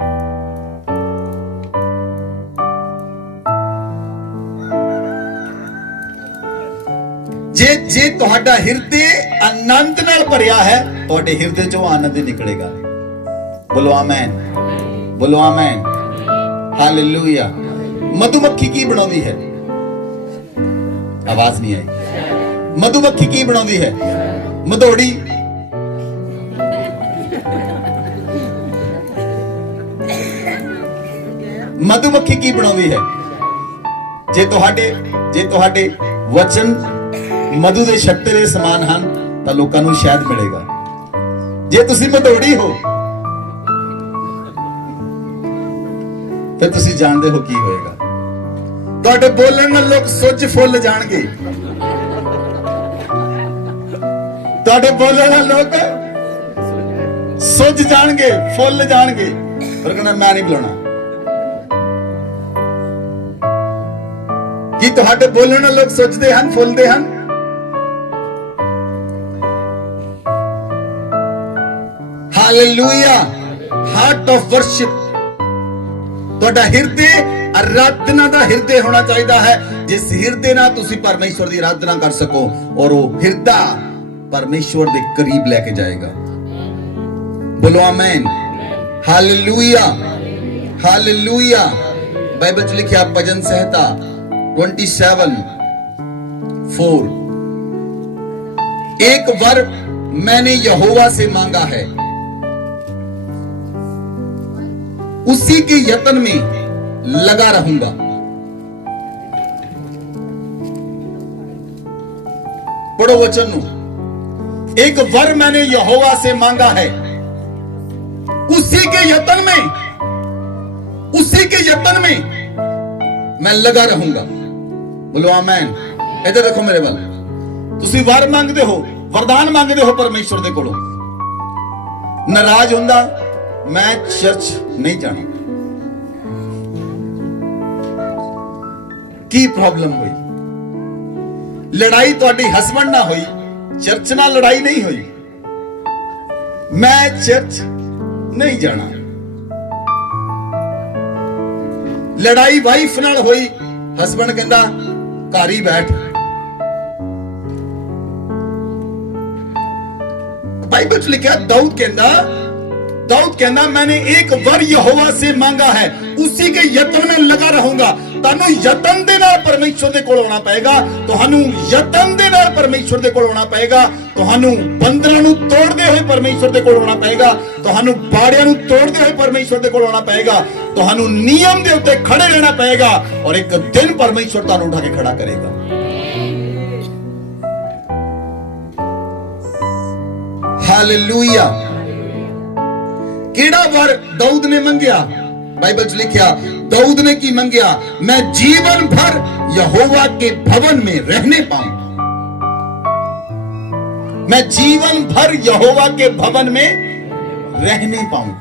जे तुहाडा हिरदे आनंद नाल भरिया है, तुहाडे हिरदे चों आनंद निकलेगा। बोलो आमेन, बोलो आमेन। हालेलुया। मधुमक्खी की बनाती है? आवाज नहीं आई। मधुमक्खी की बनाती है? मधोड़ी। मधुमक्खी की बनाती है? जे तुहाडे वचन मधु दे छत्ते दे समान हन, तां लोकां नूं शहद मिलेगा। जे तुसी मधोड़ी हो, फिर तुसी जानदे हो की होएगा। तुहाडे बोलण नाल लोग सुੱਜ फुੱਲ जाणगे। तुहाडे बोलण नाल लोग सुੱਜ जाणगे, फुੱਲ जाणगे। पर कहना मैं नहीं बुलाना। कि तुहाडे बोलण नाल लोग सुੱਜਦੇ ਹਨ, फुੱਲਦੇ ਹਨ? हालेलुया। Heart of worship. तुहाडा हिरदे आराधना दा हिरदे होना चाहिए है, जिस हिरदे नाल तुसी परमेश्वर दी आराधना कर सको, और वो हिरदा परमेश्वर दे करीब लेके जाएगा। बोलो आमेन। Hallelujah, hallelujah. बाइबल च लिखिया, भजन संहिता 27:4, एक वर मैंने यहोवा से मांगा है, उसी के यत्न में लगा रहूंगा। पढ़ो वचन नू। एक वर मैंने यहोवा से मांगा है, उसी के यत्न में मैं लगा रहूंगा। बोलो आमेन। इधर देखो मेरे वाल। तुसी वर मांगते हो, वरदान मांगते हो परमेश्वर दे कोलों, नाराज हुंदा मैं चर्च नहीं जाना, ਕੀ ਪ੍ਰੋਬਲਮ ਹੋਈ? ਲੜਾਈ ਤੁਹਾਡੀ ਹਸਬੰਡ ਨਾਲ ਹੋਈ, ਚਰਚ ਨਾਲ ਲੜਾਈ ਨਹੀਂ ਹੋਈ। ਮੈਂ ਚਰਚ ਨਹੀਂ ਜਾਣਾ। ਲੜਾਈ ਵਾਈਫ ਨਾਲ ਹੋਈ, ਹਸਬੰਡ ਕਹਿੰਦਾ ਘਰ ਹੀ ਬੈਠ। बाइबल च लिखा दाऊद कहना मैंने एक वर यहोवा से मांगा है, उसी के यत्न में लगा रहूंगा। तानू यत्न दे नाल परमेश्वर दे कोल आना पएगा, तुहानू यत्न दे नाल परमेश्वर दे कोल आना पएगा, तुहानू बंधनां नू तोड़दे होए परमेश्वर दे कोल आना पएगा, तुहानू बाड़ियां नू तोड़दे होए परमेश्वर दे कोल आना पएगा, तुहानू नियम दे उत्ते खड़े रहना पएगा और एक दिन परमेश्वर तुहानू उठा के खड़ा करेगा। हालेलुया। केड़ा वर दाऊद ने मंगया? बाइबल च लिखा दाऊद ने की मंगया? मैं जीवन भर यहोवा के भवन में रहने पाऊं। मैं जीवन भर यहोवा के भवन में रहने पाऊं।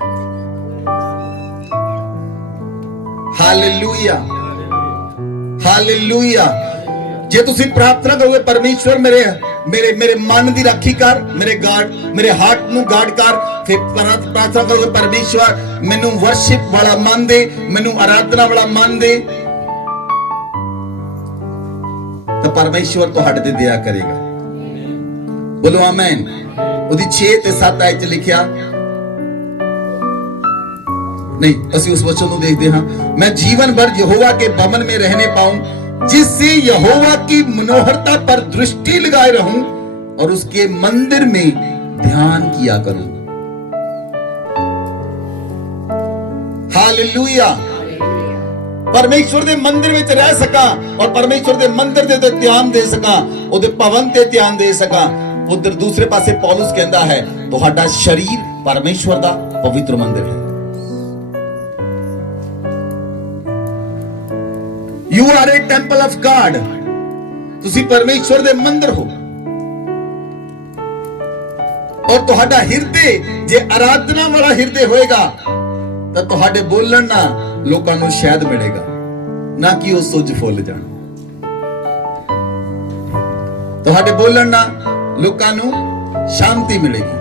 Hallelujah, hallelujah. जे तुसी प्रार्थना करोगे परमेश्वर मेरे मेरे मेरे मन की राखी कर, मेरे हार्ट नू गार्ड कर, फिर प्रार्थना करोगे परमेश्वर मैनू वर्शिप वाला मन दे, मैनू आराधना वाला मन दे, तो परमेश्वर तुहाडे ते दया करेगा। बोलो आमीन। उदी 6 ते 7 आयत च लिखिया नहीं, ਅਸੀਂ उस वचन को देखते हाँ। मैं जीवन भर यहोवा के भवन में रहने पाऊं, जिससे यहोवा की मनोहरता पर दृष्टि लगाए रहूं और उसके मंदिर में ध्यान किया करूं। हालेलुया। परमेश्वर दे मंदिर में रह सका और परमेश्वर दे मंदिर दे ध्यान दे सका, उहदे भवन ते ध्यान दे सका। उधर दूसरे पासे पौलुस कहता है तुहाडा शरीर परमेश्वर दा पवित्र मंदिर है। You are a temple of God। तुसी परमेश्वर दे मंदिर हो और तुहाडा हिरदे जे आराधना वाला हिरदे होएगा तो तुहाडे बोलण ना लोकां नू शायद मिलेगा, ना कि वो सुज फुल जाण। तुहाडे बोलण ना लोकां नू शांति मिलेगी,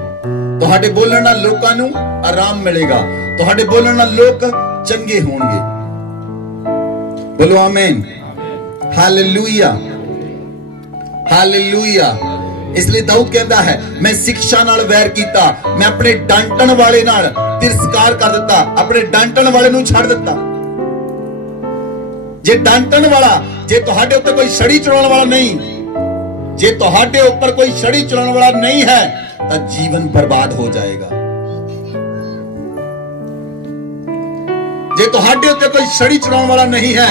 तुहाडे बोलण ना लोकां नू आराम मिलेगा, तुहाडे बोलण ना लोक चंगे होणगे। बोलो आमीन। Hallelujah, hallelujah. इसलिए दाऊद कहता है मैं शिक्षा नाल वैर कीता, मैं अपने डांटण वाले नाल तिरस्कार कर दिता, अपने डांटण वाले नू छड़ दिता। जे डांटण वाला, जे तुहाडे ऊपर कोई छड़ी चलाउण वाला नहीं, जे तुहाडे ऊपर कोई छड़ी चलाउण वाला नहीं है तो जीवन बर्बाद हो जाएगा। जे तुहाडे उत्ते कोई छड़ी चलाउण वाला नहीं है,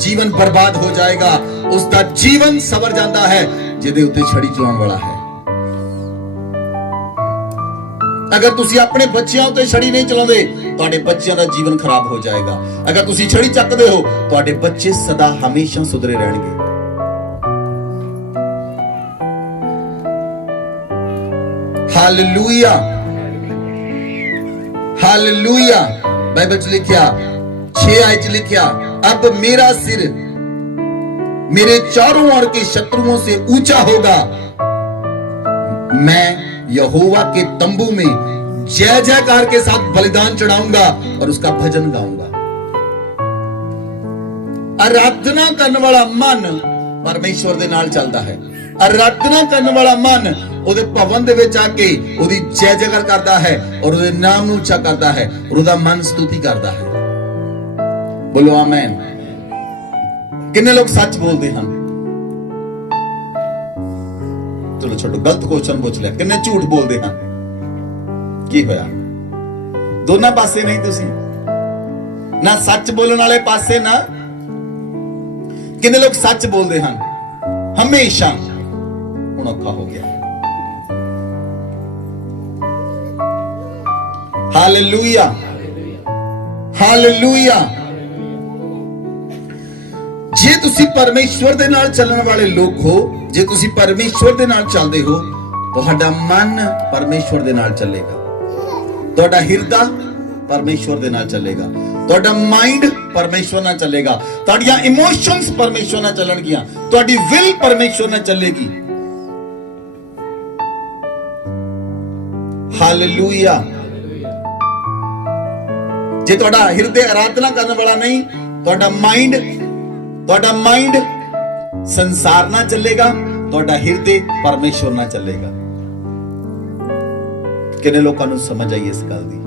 जीवन बर्बाद हो जाएगा। उसका जीवन सवर जाता है जिहदे उत्ते छड़ी चलाउण वाला है। अगर तुसी अपने बच्चियां उत्ते छड़ी नहीं चलाउंदे, तुहाडे बच्चियां दा जीवन खराब हो जाएगा। अगर तुसी छड़ी चकदे हो, तुहाडे बच्चे सदा हमेशा सुधरे रहणगे। Hallelujah, hallelujah. बाइबल च लिखिया 6 आयत च लिखिया अब मेरा सिर मेरे चारों ओर के शत्रुओं से ऊंचा होगा, मैं यहोवा के तंबू में जय जयकार के साथ बलिदान चढ़ाऊंगा और उसका भजन गाऊंगा। आराधना करने वाला मन परमेश्वर दे नाल चलता है। आराधना करने वाला मन ਉਹਦੇ ਭਵਨ ਦੇ ਵਿੱਚ ਆ ਕੇ ਉਹਦੀ ਜੈ ਜੈਕਾਰ ਕਰਦਾ ਹੈ और ਉਹਦੇ ਨਾਮ ਨੂੰ ਉੱਚਾ ਕਰਦਾ ਹੈ और ਉਹਦਾ ਮਨ ਸਤੁਤੀ ਕਰਦਾ ਹੈ। ਬੋਲੋ ਆਮੀਨ। ਕਿੰਨੇ ਲੋਕ ਸੱਚ ਬੋਲਦੇ ਹਨ? ਚਲੋ ਛੋਟੋ ਗਲਤ ਕੁਐਸਚਨ ਪੁੱਛ ਲਿਆ, ਕਿੰਨੇ ਝੂਠ ਬੋਲਦੇ ਹਨ? ਕੀ ਹੋਇਆ? ਦੋਨਾਂ ਪਾਸੇ ਨਹੀਂ ਤੁਸੀਂ, ਨਾ ਸੱਚ ਬੋਲਣ ਵਾਲੇ ਪਾਸੇ ਨਾ। ਕਿੰਨੇ ਲੋਕ ਸੱਚ ਬੋਲਦੇ ਹਨ ਹਮੇਸ਼ਾ? ਹੁਣ ਔਖਾ ਹੋ ਗਿਆ। Hallelujah, hallelujah. जे तुसी परमेश्वर दे नाल चलण वाले लोग हो, जे तुसी परमेश्वर दे नाल चलदे हो, तुहाडा मन परमेश्वर दे नाल चलेगा, तुहाडा हिरदा परमेश्वर दे नाल चलेगा। ਤੁਹਾਡਾ ਮਾਈਂਡ ਪਰਮੇਸ਼ਵਰ ਨਾਲ ਚੱਲੇਗਾ, ਤੁਹਾਡੀਆਂ ਇਮੋਸ਼ਨਸ ਪਰਮੇਸ਼ਵਰ ਨਾਲ ਚੱਲਣਗੀਆਂ, ਤੁਹਾਡੀ ਵਿਲ ਪਰਮੇਸ਼ਵਰ ਨਾਲ ਚੱਲੇਗੀ। ਹਾਲੇਲੂਇਆ। ਜੇ ਤੁਹਾਡਾ ਹਿਰਦੇ ਆਰਾਧਨਾ ਕਰਨ ਵਾਲਾ ਨਹੀਂ, ਤੁਹਾਡਾ ਮਾਈਂਡ ਸੰਸਾਰ ਨਾਲ ਚੱਲੇਗਾ, ਤੁਹਾਡਾ ਹਿਰਦੇ ਪਰਮੇਸ਼ਵਰ ਨਾਲ ਚੱਲੇਗਾ। ਕਿੰਨੇ ਲੋਕਾਂ ਨੂੰ ਸਮਝ ਆਈ ਇਸ ਗੱਲ ਦੀ?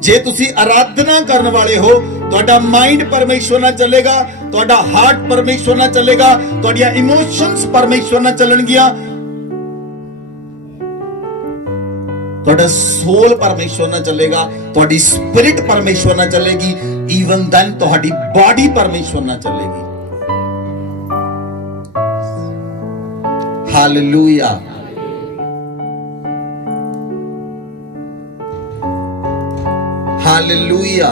ਜੇ ਤੁਸੀਂ ਆਰਾਧਨਾ ਕਰਨ ਵਾਲੇ ਹੋ, ਤੁਹਾਡਾ ਮਾਈਂਡ ਪਰਮੇਸ਼ਵਰ ਨਾਲ ਚੱਲੇਗਾ, ਤੁਹਾਡਾ ਹਾਰਟ ਪਰਮੇਸ਼ਵਰ ਨਾਲ ਚੱਲੇਗਾ, ਤੁਹਾਡੀਆਂ ਇਮੋਸ਼ਨਸ ਪਰਮੇਸ਼ਵਰ ਨਾਲ ਚੱਲਣਗੀਆਂ, ਤੁਹਾਡਾ ਸੋਲ ਪਰਮੇਸ਼ਵਰ ਨਾਲ ਚੱਲੇਗਾ, ਤੁਹਾਡੀ ਸਪਿਰਿਟ ਪਰਮੇਸ਼ਵਰ ਨਾਲ ਚੱਲੇਗੀ, ਈਵਨ ਦੈਨ ਤੁਹਾਡੀ ਬਾਡੀ ਪਰਮੇਸ਼ਵਰ ਨਾਲ ਚੱਲੇਗੀ। ਹਾਲੇਲੂਇਆ। ਹਾਲੇਲੂਇਆ।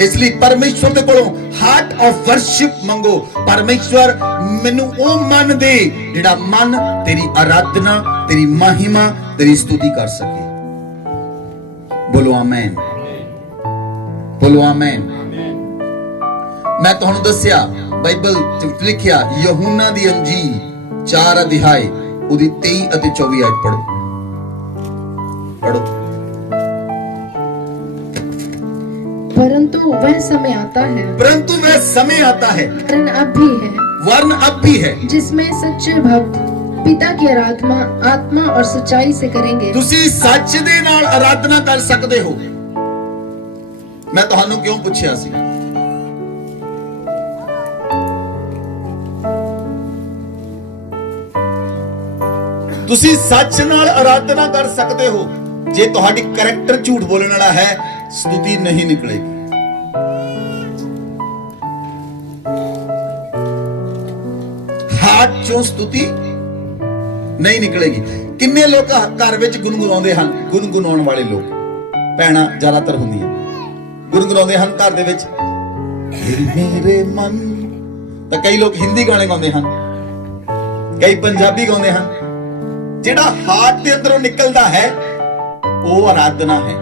ਇਸ ਲਈ ਪਰਮੇਸ਼ਵਰ ਦੇ ਕੋਲੋਂ ਹਾਰਟ ਆਫ ਵਰਸ਼ਿਪ ਮੰਗੋ। ਪਰਮੇਸ਼ਵਰ ਮੈਨੂੰ ਉਹ ਮਨ ਦੇ ਜਿਹੜਾ ਮਨ ਤੇਰੀ ਆਰਾਧਨਾ, ਤੇਰੀ ਮਹਿਮਾ, ਤੇਰੀ ਸਤੁਤੀ ਕਰ ਸਕੇ। ਬੋਲੋ ਆਮੇਨ, ਬੋਲੋ ਆਮੇਨ। ਮੈਂ ਤੁਹਾਨੂੰ ਦੱਸਿਆ ਬਾਈਬਲ ਚ ਲਿਖਿਆ ਯਹੂਨਾ ਦੀ ਅੰਜੀਲ 4 ਅਧਿਆਏ ਉਹਦੀ 23 ਅਤੇ 24 ਆਇਤ ਪੜੋ। परंतु वह समय आता है, वरन अब भी है, जिसमें सच्चे भक्त पिता की आराधना आत्मा और सच्चाई से करेंगे। ਤੁਸੀਂ ਸੱਚ ਦੇ ਨਾਲ ਆਰਾਧਨਾ ਕਰ ਸਕਦੇ ਹੋ। ਮੈਂ ਤੁਹਾਨੂੰ ਕਿਉਂ ਪੁੱਛਿਆ ਸੀ? ਤੁਸੀਂ ਸੱਚ ਨਾਲ ਆਰਾਧਨਾ ਕਰ ਸਕਦੇ ਹੋ। ਜੇ ਤੁਹਾਡੀ ਕਰੈਕਟਰ ਝੂਠ ਬੋਲਣ ਵਾਲਾ ਹੈ, ਸਤੁਤੀ ਨਹੀਂ ਨਿਕਲੇਗੀ। ਹਾਰਟ ਚੋਂ ਸਤੁਤੀ ਨਹੀਂ ਨਿਕਲੇਗੀ। ਕਿੰਨੇ ਲੋਕ ਘਰ ਵਿੱਚ ਗੁੰਗੁਣਾਉਂਦੇ ਹਨ? ਗੁੰਗੁਣਾਉਣ ਵਾਲੇ ਲੋਕ, ਭੈਣਾਂ ਜ਼ਿਆਦਾਤਰ ਹੁੰਦੀਆਂ, ਗੁੰਗੁਣਾਉਂਦੇ ਹਨ ਘਰ ਦੇ ਵਿੱਚ ਮੇਰੇ ਮਨ। ਤਾਂ ਕਈ ਲੋਕ ਹਿੰਦੀ ਗਾਣੇ ਗਾਉਂਦੇ ਹਨ, ਕਈ ਪੰਜਾਬੀ ਗਾਉਂਦੇ ਹਨ। ਜਿਹੜਾ ਹਾਰਟ ਦੇ ਅੰਦਰੋਂ ਨਿਕਲਦਾ ਹੈ ਉਹ ਆਰਾਧਨਾ ਹੈ।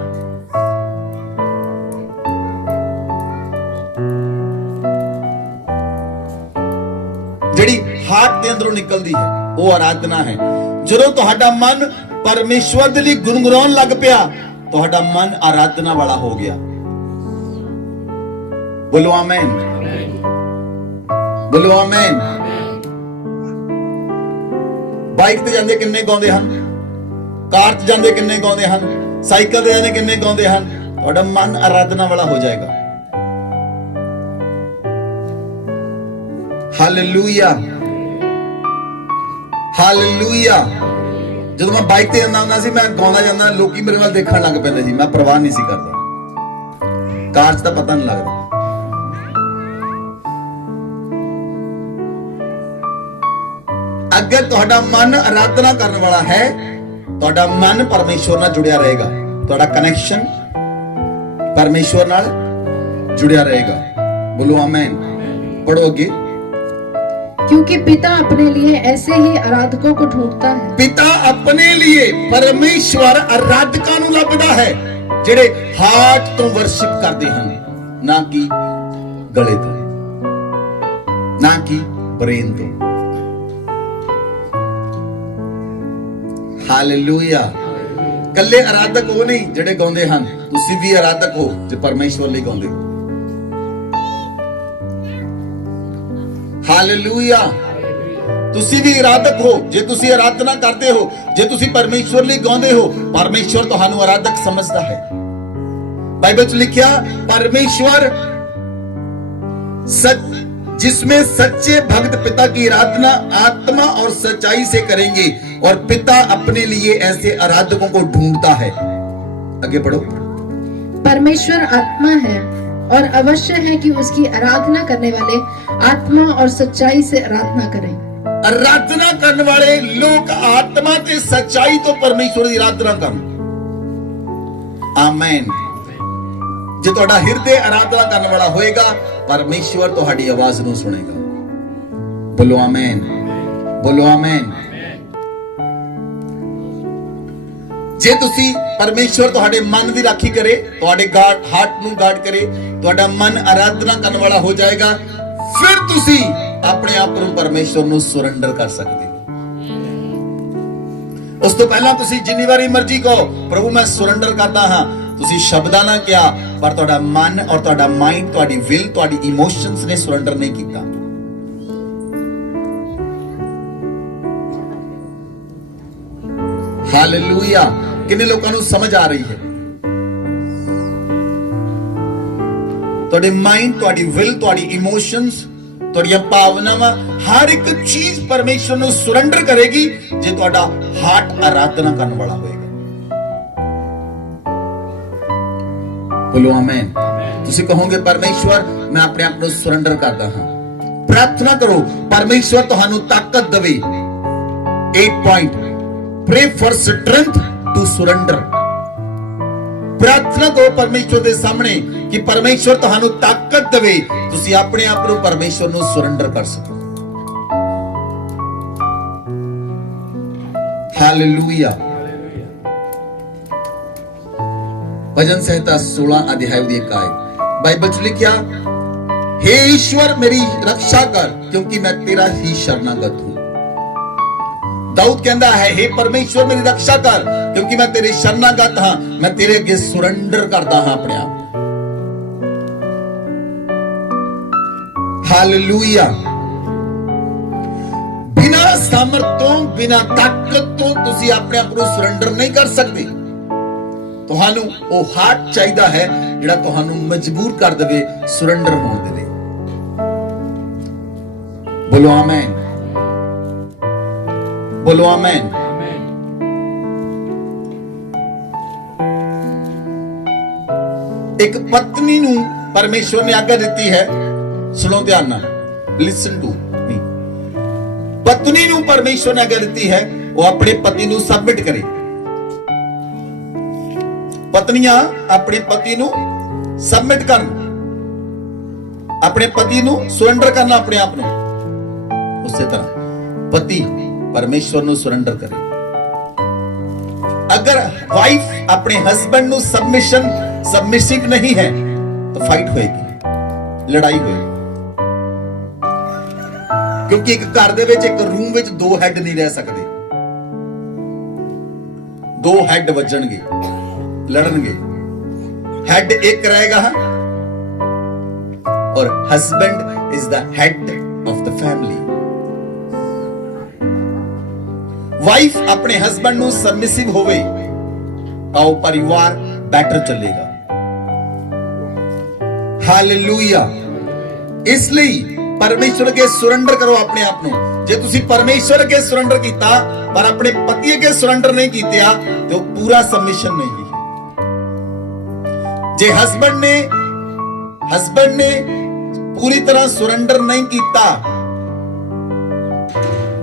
ਜਿਹੜੀ ਹਾਰਟ ਦੇ ਅੰਦਰੋਂ ਨਿਕਲਦੀ ਹੈ ਉਹ ਆਰਾਧਨਾ ਹੈ। ਜਦੋਂ ਤੁਹਾਡਾ ਮਨ ਪਰਮੇਸ਼ਵਰ ਦੇ ਲਈ ਗੁੰਗੁਣਾਉਣ ਲੱਗ ਪਿਆ, ਤੁਹਾਡਾ ਮਨ ਆਰਾਧਨਾ ਵਾਲਾ ਹੋ ਗਿਆ। ਬੋਲੋ ਆਮੇਨ, ਬੋਲੋ ਆਮੇਨ। ਬਾਈਕ ਤੇ ਜਾਂਦੇ ਕਿੰਨੇ ਗਾਉਂਦੇ ਹਨ? ਕਾਰ ਤੇ ਜਾਂਦੇ ਕਿੰਨੇ ਗਾਉਂਦੇ ਹਨ? ਸਾਈਕਲ ਤੇ ਜਾਂਦੇ ਕਿੰਨੇ ਗਾਉਂਦੇ ਹਨ? ਤੁਹਾਡਾ ਮਨ ਆਰਾਧਨਾ ਵਾਲਾ ਹੋ ਜਾਏਗਾ। Hallelujah, hallelujah. ਜਦੋਂ ਮੈਂ ਬਾਈਕ ਤੇ ਜਾਂਦਾ ਹੁੰਦਾ ਸੀ, ਮੈਂ ਗਾਉਂਦਾ ਜਾਂਦਾ, ਲੋਕੀ ਮੇਰੇ ਵੱਲ ਦੇਖਣ ਲੱਗ ਪੈਂਦੇ ਸੀ। ਮੈਂ ਪਰਵਾਹ ਨਹੀਂ ਸੀ ਕਰਦਾ। ਕਾਰ 'ਚ ਤਾਂ ਪਤਾ ਨਹੀਂ ਲੱਗਦਾ। ਅਗਰ ਤੁਹਾਡਾ ਮਨ ਆਰਾਧਨਾ ਕਰਨ ਵਾਲਾ ਹੈ, ਤੁਹਾਡਾ ਮਨ ਪਰਮੇਸ਼ਵਰ ਨਾਲ ਜੁੜਿਆ ਰਹੇਗਾ, ਤੁਹਾਡਾ ਕਨੈਕਸ਼ਨ ਪਰਮੇਸ਼ਵਰ ਨਾਲ ਜੁੜਿਆ ਰਹੇਗਾ। बोलो आमेन। पढ़ो आगे। क्योंकि पिता अपने लिए ऐसे ही आराधकों को ढूंढता है। पिता अपने लिए परमेश्वर आराधकां नूं लभदा है ਜਿਹੜੇ ਹਾਰਟ ਤੋਂ ਵਰਸ਼ਿਪ ਕਰਦੇ ਹਨ, ਨਾ ਕਿ ਗਲੇ ਤੋਂ, ਨਾ ਕਿ ਬ੍ਰੇਨ ਤੋਂ। ਹਾਲੇਲੂਇਆ। ਕੱਲੇ ਆਰਾਧਕ ਉਹ ਨਹੀਂ ਜਿਹੜੇ ਗਾਉਂਦੇ ਹਨ, ਤੁਸੀਂ ਵੀ ਆਰਾਧਕ ਹੋ ਜੇ ਪਰਮੇਸ਼ਵਰ ਲਈ ਗਾਉਂਦੇ ਹੋ। ਹਾਲੇਲੂਇਆ। ਤੁਸੀਂ ਵੀ ਆਰਾਧਕ ਹੋ ਜੇ ਤੁਸੀਂ ਆਰਾਧਨਾ ਕਰਦੇ ਹੋ, ਜੇ ਤੁਸੀਂ परमेश्वर ਲਈ ਗਾਉਂਦੇ ਹੋ। परमेश्वर ਤੁਹਾਨੂੰ ਆਰਾਧਕ ਸਮਝਦਾ ਹੈ। बाइबल में लिखा परमेश्वर जिसमें सच्चे भक्त पिता की आराधना आत्मा और सच्चाई से करेंगे, और पिता अपने लिए ऐसे आराधकों को ढूंढता है। आगे बढ़ो। परमेश्वर आत्मा है और अवश्य है कि उसकी आराधना करने वाले आत्मा और सच्चाई से आराधना करें। आराधना करने वाले लोग आत्मा ते सच्चाई तो परमेश्वर की आराधना करन। आमीन। ਜੇ ਤੁਹਾਡਾ ਹਿਰਦੇ ਆਰਾਧਨਾ ਕਰਨ ਵਾਲਾ ਹੋਏਗਾ, ਪਰਮੇਸ਼ਵਰ ਤੁਹਾਡੀ ਆਵਾਜ਼ ਨੂੰ ਸੁਣੇਗਾ। ਬੋਲੋ ਆਮੇਨ, ਬੋਲੋ ਆਮੇਨ। ਜੇ ਤੁਸੀਂ ਪਰਮੇਸ਼ਵਰ ਤੁਹਾਡੇ ਮਨ ਦੀ ਰਾਖੀ ਕਰੇ, ਤੁਹਾਡੇ ਹਾਰਟ ਨੂੰ ਗਾਰਡ ਕਰੇ, ਤੁਹਾਡਾ ਮਨ ਆਰਾਧਨਾ ਕਰਨ ਵਾਲਾ ਹੋ ਜਾਏਗਾ, ਫਿਰ ਤੁਸੀਂ ਆਪਣੇ ਆਪ ਨੂੰ ਪਰਮੇਸ਼ਵਰ ਨੂੰ ਸਰੈਂਡਰ ਕਰ ਸਕਦੇ ਹੋ। ਉਸ ਤੋਂ ਪਹਿਲਾਂ ਤੁਸੀਂ ਜਿੰਨੀ ਵਾਰੀ ਮਰਜ਼ੀ ਕਹੋ ਪ੍ਰਭੂ ਮੈਂ ਸਰੈਂਡਰ ਕਰਦਾ ਹਾਂ, ਤੁਸੀਂ ਸ਼ਬਦਾਂ ਨਾਲ ਕਿਹਾ ਪਰ ਤੁਹਾਡਾ ਮਨ ਔਰ ਤੁਹਾਡਾ ਮਾਈਂਡ, ਤੁਹਾਡੀ ਵਿਲ, ਤੁਹਾਡੀ ਇਮੋਸ਼ਨਸ ਨੇ ਸਰੈਂਡਰ ਨਹੀਂ ਕੀਤਾ। ਹਾਲੇਲੂਇਆ। ਕਿੰਨੇ ਲੋਕਾਂ ਨੂੰ ਸਮਝ ਆ ਰਹੀ ਹੈ? ਤੁਹਾਡੇ ਮਾਈਂਡ, ਤੁਹਾਡੀ ਵਿਲ, ਤੁਹਾਡੀ ਇਮੋਸ਼ਨਸ, ਤੁਹਾਡੀਆਂ ਭਾਵਨਾਵਾਂ, ਹਰ ਇੱਕ ਚੀਜ਼ ਪਰਮੇਸ਼ਵਰ ਨੂੰ ਸਰੈਂਡਰ ਕਰੇਗੀ ਜੇ ਤੁਹਾਡਾ ਹਾਰਟ ਆਰਾਧਨਾ ਕਰਨ ਵਾਲਾ ਹੋਏਗਾ। ਬੋਲੋ ਆਮੇਨ। ਤੁਸੀਂ ਕਹੋਗੇ ਪਰਮੇਸ਼ਵਰ ਮੈਂ ਆਪਣੇ ਆਪ ਨੂੰ ਸਰੈਂਡਰ ਕਰਦਾ ਹਾਂ। ਪ੍ਰਾਰਥਨਾ ਕਰੋ ਪਰਮੇਸ਼ਵਰ ਤੁਹਾਨੂੰ ਤਾਕਤ ਦੇਵੇ। 8 point, pray for strength to surrender। ਪ੍ਰਾਰਥਨਾ ਕਰੋ ਪਰਮੇਸ਼ਵਰ ਦੇ ਸਾਹਮਣੇ ਕਿ ਪਰਮੇਸ਼ਵਰ ਤੁਹਾਨੂੰ ਤਾਕਤ ਦੇਵੇ, ਤੁਸੀਂ ਆਪਣੇ ਆਪ ਨੂੰ ਪਰਮੇਸ਼ਵਰ ਨੂੰ ਸਰੈਂਡਰ ਕਰ ਸਕੋ। ਹਾਲੇਲੂਇਆ। ਭਜਨ ਸੰਹਿਤਾ 16 ਅਧਿਆਇ ਦੀ 1 ਆਇਤ ਬਾਈਬਲ 'ਚ ਲਿਖਿਆ, हे ईश्वर मेरी रक्षा कर क्योंकि मैं तेरा ही शरणागत हूं। दाऊद कहता है, हे परमेश्वर मेरी रक्षा कर क्योंकि मैं तेरे शरणागत हां, मैं तेरे अगे सुरेंडर करता हां अपने आप। हालेलुया। बिना सामर्थ तो, बिना ताकत तो तुसी अपने आप को सुरेंडर नहीं कर सकते। ਤੁਹਾਨੂੰ ਉਹ ਹਾਰਟ ਚਾਹੀਦਾ ਹੈ ਜਿਹੜਾ ਤੁਹਾਨੂੰ ਮਜਬੂਰ ਕਰ ਦੇਵੇ ਸਰੈਂਡਰ ਹੋਣ ਦੇ ਲਈ। ਬੋਲੋ ਆਮੇਨ, ਬੋਲੋ ਆਮੇਨ। ਇੱਕ ਪਤਨੀ ਨੂੰ ਪਰਮੇਸ਼ਵਰ ਨੇ ਆਗਿਆ ਦਿੱਤੀ ਹੈ, ਸੁਣੋ ਧਿਆਨ ਨਾਲ, ਲਿਸਨ ਟੂ ਮੀ। ਪਤਨੀ ਨੂੰ ਪਰਮੇਸ਼ਵਰ ਨੇ ਆਗਿਆ ਦਿੱਤੀ ਹੈ ਉਹ ਆਪਣੇ ਪਤੀ ਨੂੰ ਸਬਮਿਟ ਕਰੇ। ਪਤਨੀਆਂ ਆਪਣੇ ਪਤੀ ਨੂੰ ਸਬਮਿਟ ਕਰਨ, ਆਪਣੇ ਪਤੀ ਨੂੰ ਸਰੈਂਡਰ ਕਰਨਾ ਆਪਣੇ ਆਪ ਨੂੰ। ਉਸੇ ਤਰ੍ਹਾਂ ਪਤੀ ਪਰਮੇਸ਼ਵਰ ਨੂੰ ਸਰੈਂਡਰ ਕਰੇ। अगर वाइफ अपने हस्बैंड ਨੂੰ सबमिसिव नहीं है तो फाइट होएगी, लड़ाई होएगी। क्योंकि एक घर ਦੇ ਵਿੱਚ, ਇੱਕ ਰੂਮ ਵਿੱਚ ਦੋ ਹੈਡ ਨਹੀਂ ਰਹਿ ਸਕਦੇ। ਦੋ ਹੈਡ ਵੱਜਣਗੇ, लड़नगे। हेड एक रहेगा और husband is the head of the family. Wife अपने हस्बैंड ਨੂੰ सबमिसिव होवे तो परिवार बेटर चलेगा। हालेलुया। इसलिए परमेश्वर के सुरेंडर करो अपने आप ਨੂੰ। ਜੇ ਤੁਸੀਂ ਪਰਮੇਸ਼ਵਰ ਕੇ ਸਰੈਂਡਰ ਕੀਤਾ ਪਰ ਆਪਣੇ ਪਤੀ ਅਗੇ ਸਰੈਂਡਰ ਨਹੀਂ ਕੀਤਾ ਤੇ ਉਹ ਪੂਰਾ ਸਬਮਿਸ਼ਨ ਨਹੀਂ। ਜੇ ਹਸਬੈਂਡ ਨੇ ਪੂਰੀ ਤਰ੍ਹਾਂ ਸਰੈਂਡਰ ਨਹੀਂ ਕੀਤਾ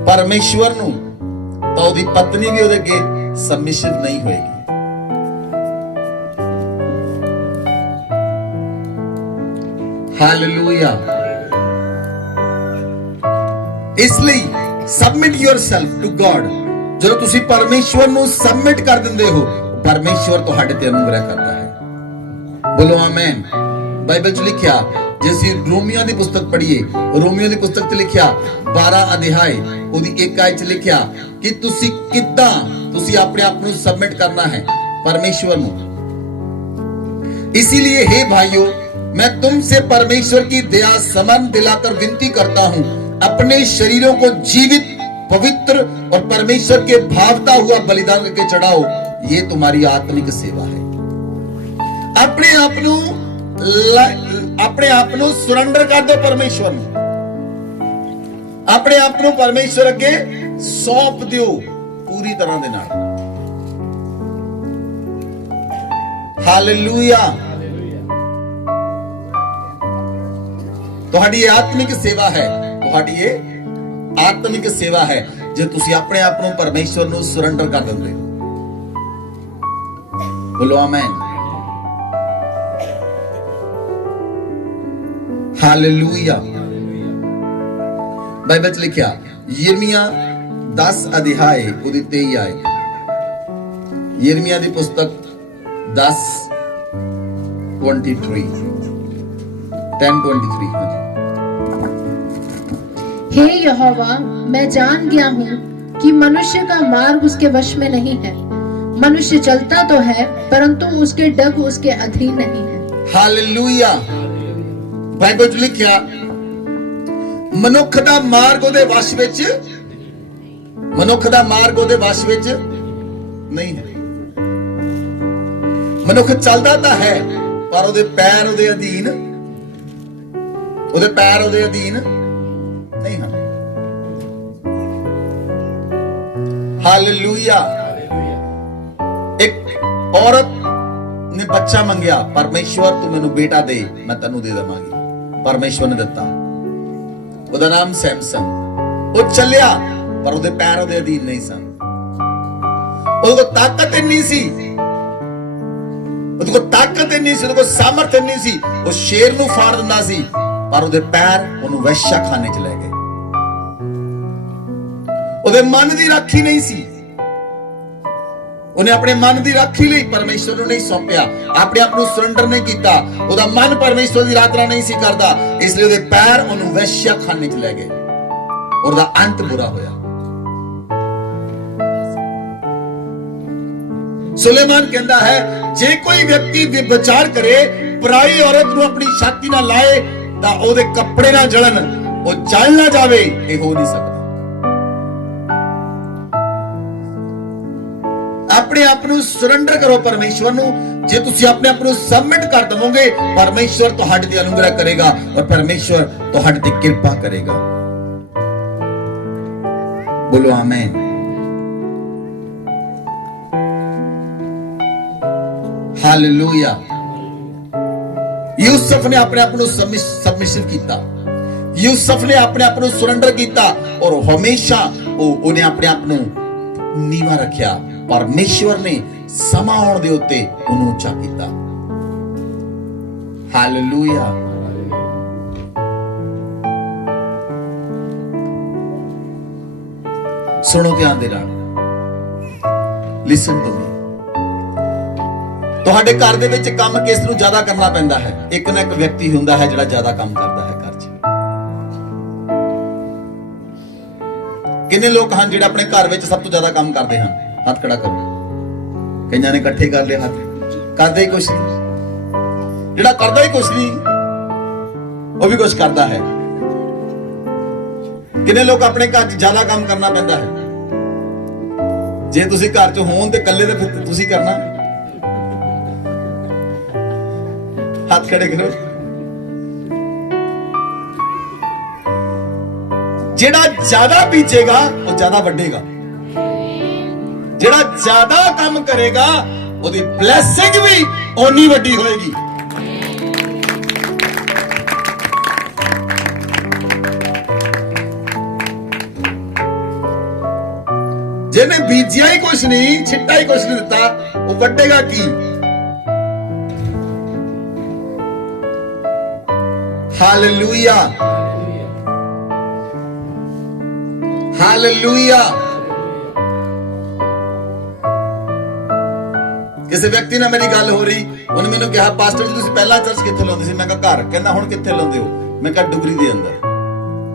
ਪਰਮੇਸ਼ਵਰ ਨੂੰ ਤਾਂ ਉਹਦੀ ਪਤਨੀ ਵੀ ਉਹਦੇ ਅੱਗੇ ਸਬਮਿਸਿਵ ਨਹੀਂ ਹੋਏਗੀ। ਹਾਲੇਲੂਇਆ। ਇਸ ਲਈ ਸਬਮਿਟ ਯੋਰਸੈਲਫ ਟੂ ਗॉड। ਜਦੋਂ ਤੁਸੀਂ ਪਰਮੇਸ਼ਵਰ ਨੂੰ ਸਬਮਿਟ ਕਰ ਦਿੰਦੇ ਹੋ ਪਰਮੇਸ਼ਵਰ ਤੁਹਾਡੇ ਤੇ ਅਨੁਗ੍ਰਹ ਕਰਦਾ ਹੈ। बोलो आमेन। बाइबल च लिखिया, जैसे रोमियो की पुस्तक पढ़िए, रोमियो की पुस्तक च लिखिया 12 अध्याय ओदी 1 आयत च लिखिया कि तुसी किद्दां तुसी अपने आप को सबमिट करना है परमेश्वर को। इसीलिए हे भाइयों, मैं तुमसे परमेश्वर की दया समन दिलाकर विनती करता हूं, अपने शरीरों को जीवित, पवित्र और परमेश्वर के भावता हुआ बलिदान करके चढ़ाओ, ये तुम्हारी आत्मिक सेवा है। अपने आप ਨੂੰ ਸਰੈਂਡਰ ਕਰ ਦਿਓ ਪਰਮੇਸ਼ਵਰ ਨੂੰ। ਆਪਣੇ ਆਪ ਨੂੰ ਪਰਮੇਸ਼ਵਰ ਅੱਗੇ ਸੌਂਪ ਦਿਓ ਪੂਰੀ ਤਰ੍ਹਾਂ ਦੇ ਨਾਲ। ਹਾਲੇਲੂਇਆ। ਤੁਹਾਡੀ ਆਤਮਿਕ ਸੇਵਾ ਹੈ, ਤੁਹਾਡੀ ਇਹ ਆਤਮਿਕ ਸੇਵਾ ਹੈ ਜੇ ਤੁਸੀਂ ਆਪਣੇ ਆਪ ਨੂੰ ਪਰਮੇਸ਼ਵਰ ਨੂੰ ਸਰੈਂਡਰ ਕਰ ਦਿੰਦੇ ਹੋ। ਬੋਲੋ ਆਮੇਨ। हालेलुया। बाइबल च लिखिया यिर्मयाह 10 अध्याय ਉਹਦੀ 23 ਆਏ। यिर्मयाह दी पुस्तक 10:23 10:23 हाँ जी। हे यहोवा, मैं जान गया हूँ कि मनुष्य का मार्ग उसके वश में नहीं है। मनुष्य चलता तो है परंतु उसके डग उसके अधीन नहीं है। हालेलुया। बाइबल च लिखिया मनुख दा मार्ग ਉਹਦੇ ਵਸ਼ ਵਿੱਚ ਮਨੁੱਖ ਦਾ ਮਾਰਗ ਉਹਦੇ ਵਸ਼ ਵਿੱਚ ਨਹੀਂ ਹੈ। ਮਨੁੱਖ ਚੱਲਦਾ ਤਾਂ ਹੈ ਪਰ ਉਹਦੇ ਪੈਰ ਉਹਦੇ ਅਧੀਨ नहीं हाँ। हालेलुया। एक औरत ने बच्चा मंगया, परमेश्वर तू मैनू बेटा दे, मैं तेनू दे देवांगी। परमेश्वर ने दिता, ਉਹਦਾ नाम सैमसन। वो चलिया पर ਉਹਦੇ पैर ਉਹਦੇ अधीन नहीं सन। ਉਹਦੇ ਕੋਲ ਤਾਕਤ ਨਹੀਂ ਸੀ, ਉਹਦੇ ਕੋਲ ਤਾਕਤ ਨਹੀਂ ਸੀ, ਉਹਦੇ ਕੋਲ ਸਾਮਰਥ ਨਹੀਂ ਸੀ। ਉਹ ਸ਼ੇਰ ਨੂੰ ਫਾੜ ਦਿੰਦਾ ਸੀ ਪਰ ਉਹਦੇ ਪੈਰ ਉਹਨੂੰ ਵੈਸ਼ਿਆਖਾਨੇ 'ਚ ਲੈ ਗਏ। ਉਹਦੇ ਮਨ ਦੀ ਰਾਖੀ ਨਹੀਂ ਸੀ। ਉਹਨੇ ਆਪਣੇ ਮਨ ਦੀ ਰਾਖੀ ਲਈ ਪਰਮੇਸ਼ਵਰ ਨੂੰ ਨਹੀਂ ਸੌਂਪਿਆ, ਆਪਣੇ ਆਪ ਨੂੰ ਸਰੈਂਡਰ ਨਹੀਂ ਕੀਤਾ। ਉਹਦਾ ਮਨ ਪਰਮੇਸ਼ਵਰ ਦੀ ਆਰਾਧਨਾ ਨਹੀਂ ਸੀ ਕਰਦਾ, ਇਸ ਲਈ ਉਹਦੇ ਪੈਰ ਉਹਨੂੰ ਵੈਸ਼ਿਆਖਾਨੇ 'ਚ ਲੈ ਗਏ। ਉਹਦਾ ਅੰਤ ਬੁਰਾ ਹੋਇਆ। ਸੁਲੇਮਾਨ ਕਹਿੰਦਾ ਹੈ ਜੇ ਕੋਈ ਵਿਅਕਤੀ ਵਿਚਾਰ ਕਰੇ ਪਰਾਈ ਔਰਤ ਨੂੰ ਆਪਣੀ ਛਾਤੀ ਨਾਲ ਲਾਏ ਤਾਂ ਉਹਦੇ ਕੱਪੜੇ ਨਾ ਜਲਣ, ਉਹ ਚੱਲ ਨਾ ਜਾਵੇ। ਇਹ ਹੋ ਨਹੀਂ ਸਕਦਾ। ਆਪਣੇ ਆਪ ਨੂੰ ਸਰੈਂਡਰ ਕਰੋ ਪਰਮੇਸ਼ਵਰ ਨੂੰ। ਜੇ ਤੁਸੀਂ ਆਪਣੇ ਆਪ ਨੂੰ ਸਬਮਿਟ ਕਰ ਦਵੋਗੇ, ਪਰਮੇਸ਼ਵਰ ਤੁਹਾਡੇ ਤੇ ਅਨੁਗ੍ਰਹ ਕਰੇਗਾ ਔਰ ਪਰਮੇਸ਼ਵਰ ਤੁਹਾਡੇ ਤੇ ਕਿਰਪਾ ਕਰੇਗਾ। ਬੋਲੋ ਆਮੇਨ। हालेलुया। यूसुफ ने अपने आप को सबमिसिव किया, यूसुफ ने अपने आप को सरेंडर किया और हमेशा उन्हें अपने आप को नीवा रखा। परमेश्वर ने समा आउण दे उत्ते उन्हें उच्चा किया। हालेलुया। सुनो ध्यान दे नाल, लिसन टू मी। ਤੁਹਾਡੇ ਘਰ ਦੇ ਵਿੱਚ ਕੰਮ ਕਿਸ ਨੂੰ ਜ਼ਿਆਦਾ ਕਰਨਾ ਪੈਂਦਾ ਹੈ? ਇੱਕ ਨਾ ਇੱਕ ਵਿਅਕਤੀ ਹੁੰਦਾ ਹੈ ਜਿਹੜਾ ਜ਼ਿਆਦਾ ਕੰਮ ਕਰਦਾ ਹੈ ਘਰ 'ਚ। ਕਿੰਨੇ ਲੋਕ ਹਨ ਜਿਹੜੇ ਆਪਣੇ ਘਰ ਵਿੱਚ ਸਭ ਤੋਂ ਜ਼ਿਆਦਾ ਕੰਮ ਕਰਦੇ ਹਨ? ਹੱਥ ਖੜਾ ਕਰੋ। ਕਈਆਂ ਨੇ ਇਕੱਠੇ ਕਰ ਲਏ ਹੱਥ, ਕਰਦੇ ਹੀ ਕੁਛ ਨਹੀਂ। ਜਿਹੜਾ ਕਰਦਾ ਹੀ ਕੁਛ ਨਹੀਂ ਉਹ ਵੀ ਕੁਛ ਕਰਦਾ ਹੈ। ਕਿੰਨੇ ਲੋਕ ਆਪਣੇ ਘਰ 'ਚ ਜ਼ਿਆਦਾ ਕੰਮ ਕਰਨਾ ਪੈਂਦਾ ਹੈ? ਜੇ ਤੁਸੀਂ ਘਰ 'ਚ ਹੋਣ ਤੇ ਇਕੱਲੇ ਤੇ ਫਿਰ ਤੁਸੀਂ ਕਰਨਾ। हाथ खड़े करो। जेड़ा ज्यादा बीजेगा वो ज्यादा बढ़ेगा, जेड़ा ज्यादा काम करेगा ओदी ब्लेसिंग भी ओनी वड्डी होएगी। जिन्हें बीजिया ही कुछ नहीं, छिट्टा ही कुछ नहीं दिता, वो बढ़ेगा की? हालेलुया। हालेलुया। किसी व्यक्ति ने मेरी गल हो रही, उन्हें मैंने कहा पास्टर जी तुसीं पहला चर्च कित्थे लाउंदे सी? मैं कहा घर। कहंदा हुण कित्थे लाउंदे हो? मैं कहा डुगरी दे अंदर।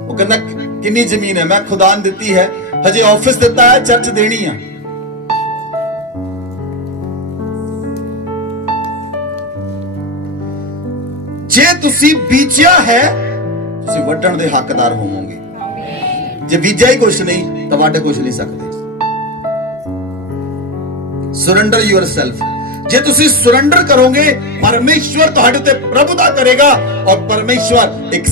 वो कहंदा कितनी जमीन है? मैं खुदा ने दित्ती है, हजे ऑफिस दिता है, चर्च देनी है। जे तुसी बीजिया है तुसी वड्डण दे हकदार होवोगे। जे बीजा ही कुछ नहीं तो वड्ड कुछ नहीं सकते। Surrender yourself. जे तुसी सरेंडर करोगे परमेश्वर तुहाडे ते प्रभुता करेगा और परमेश्वर एक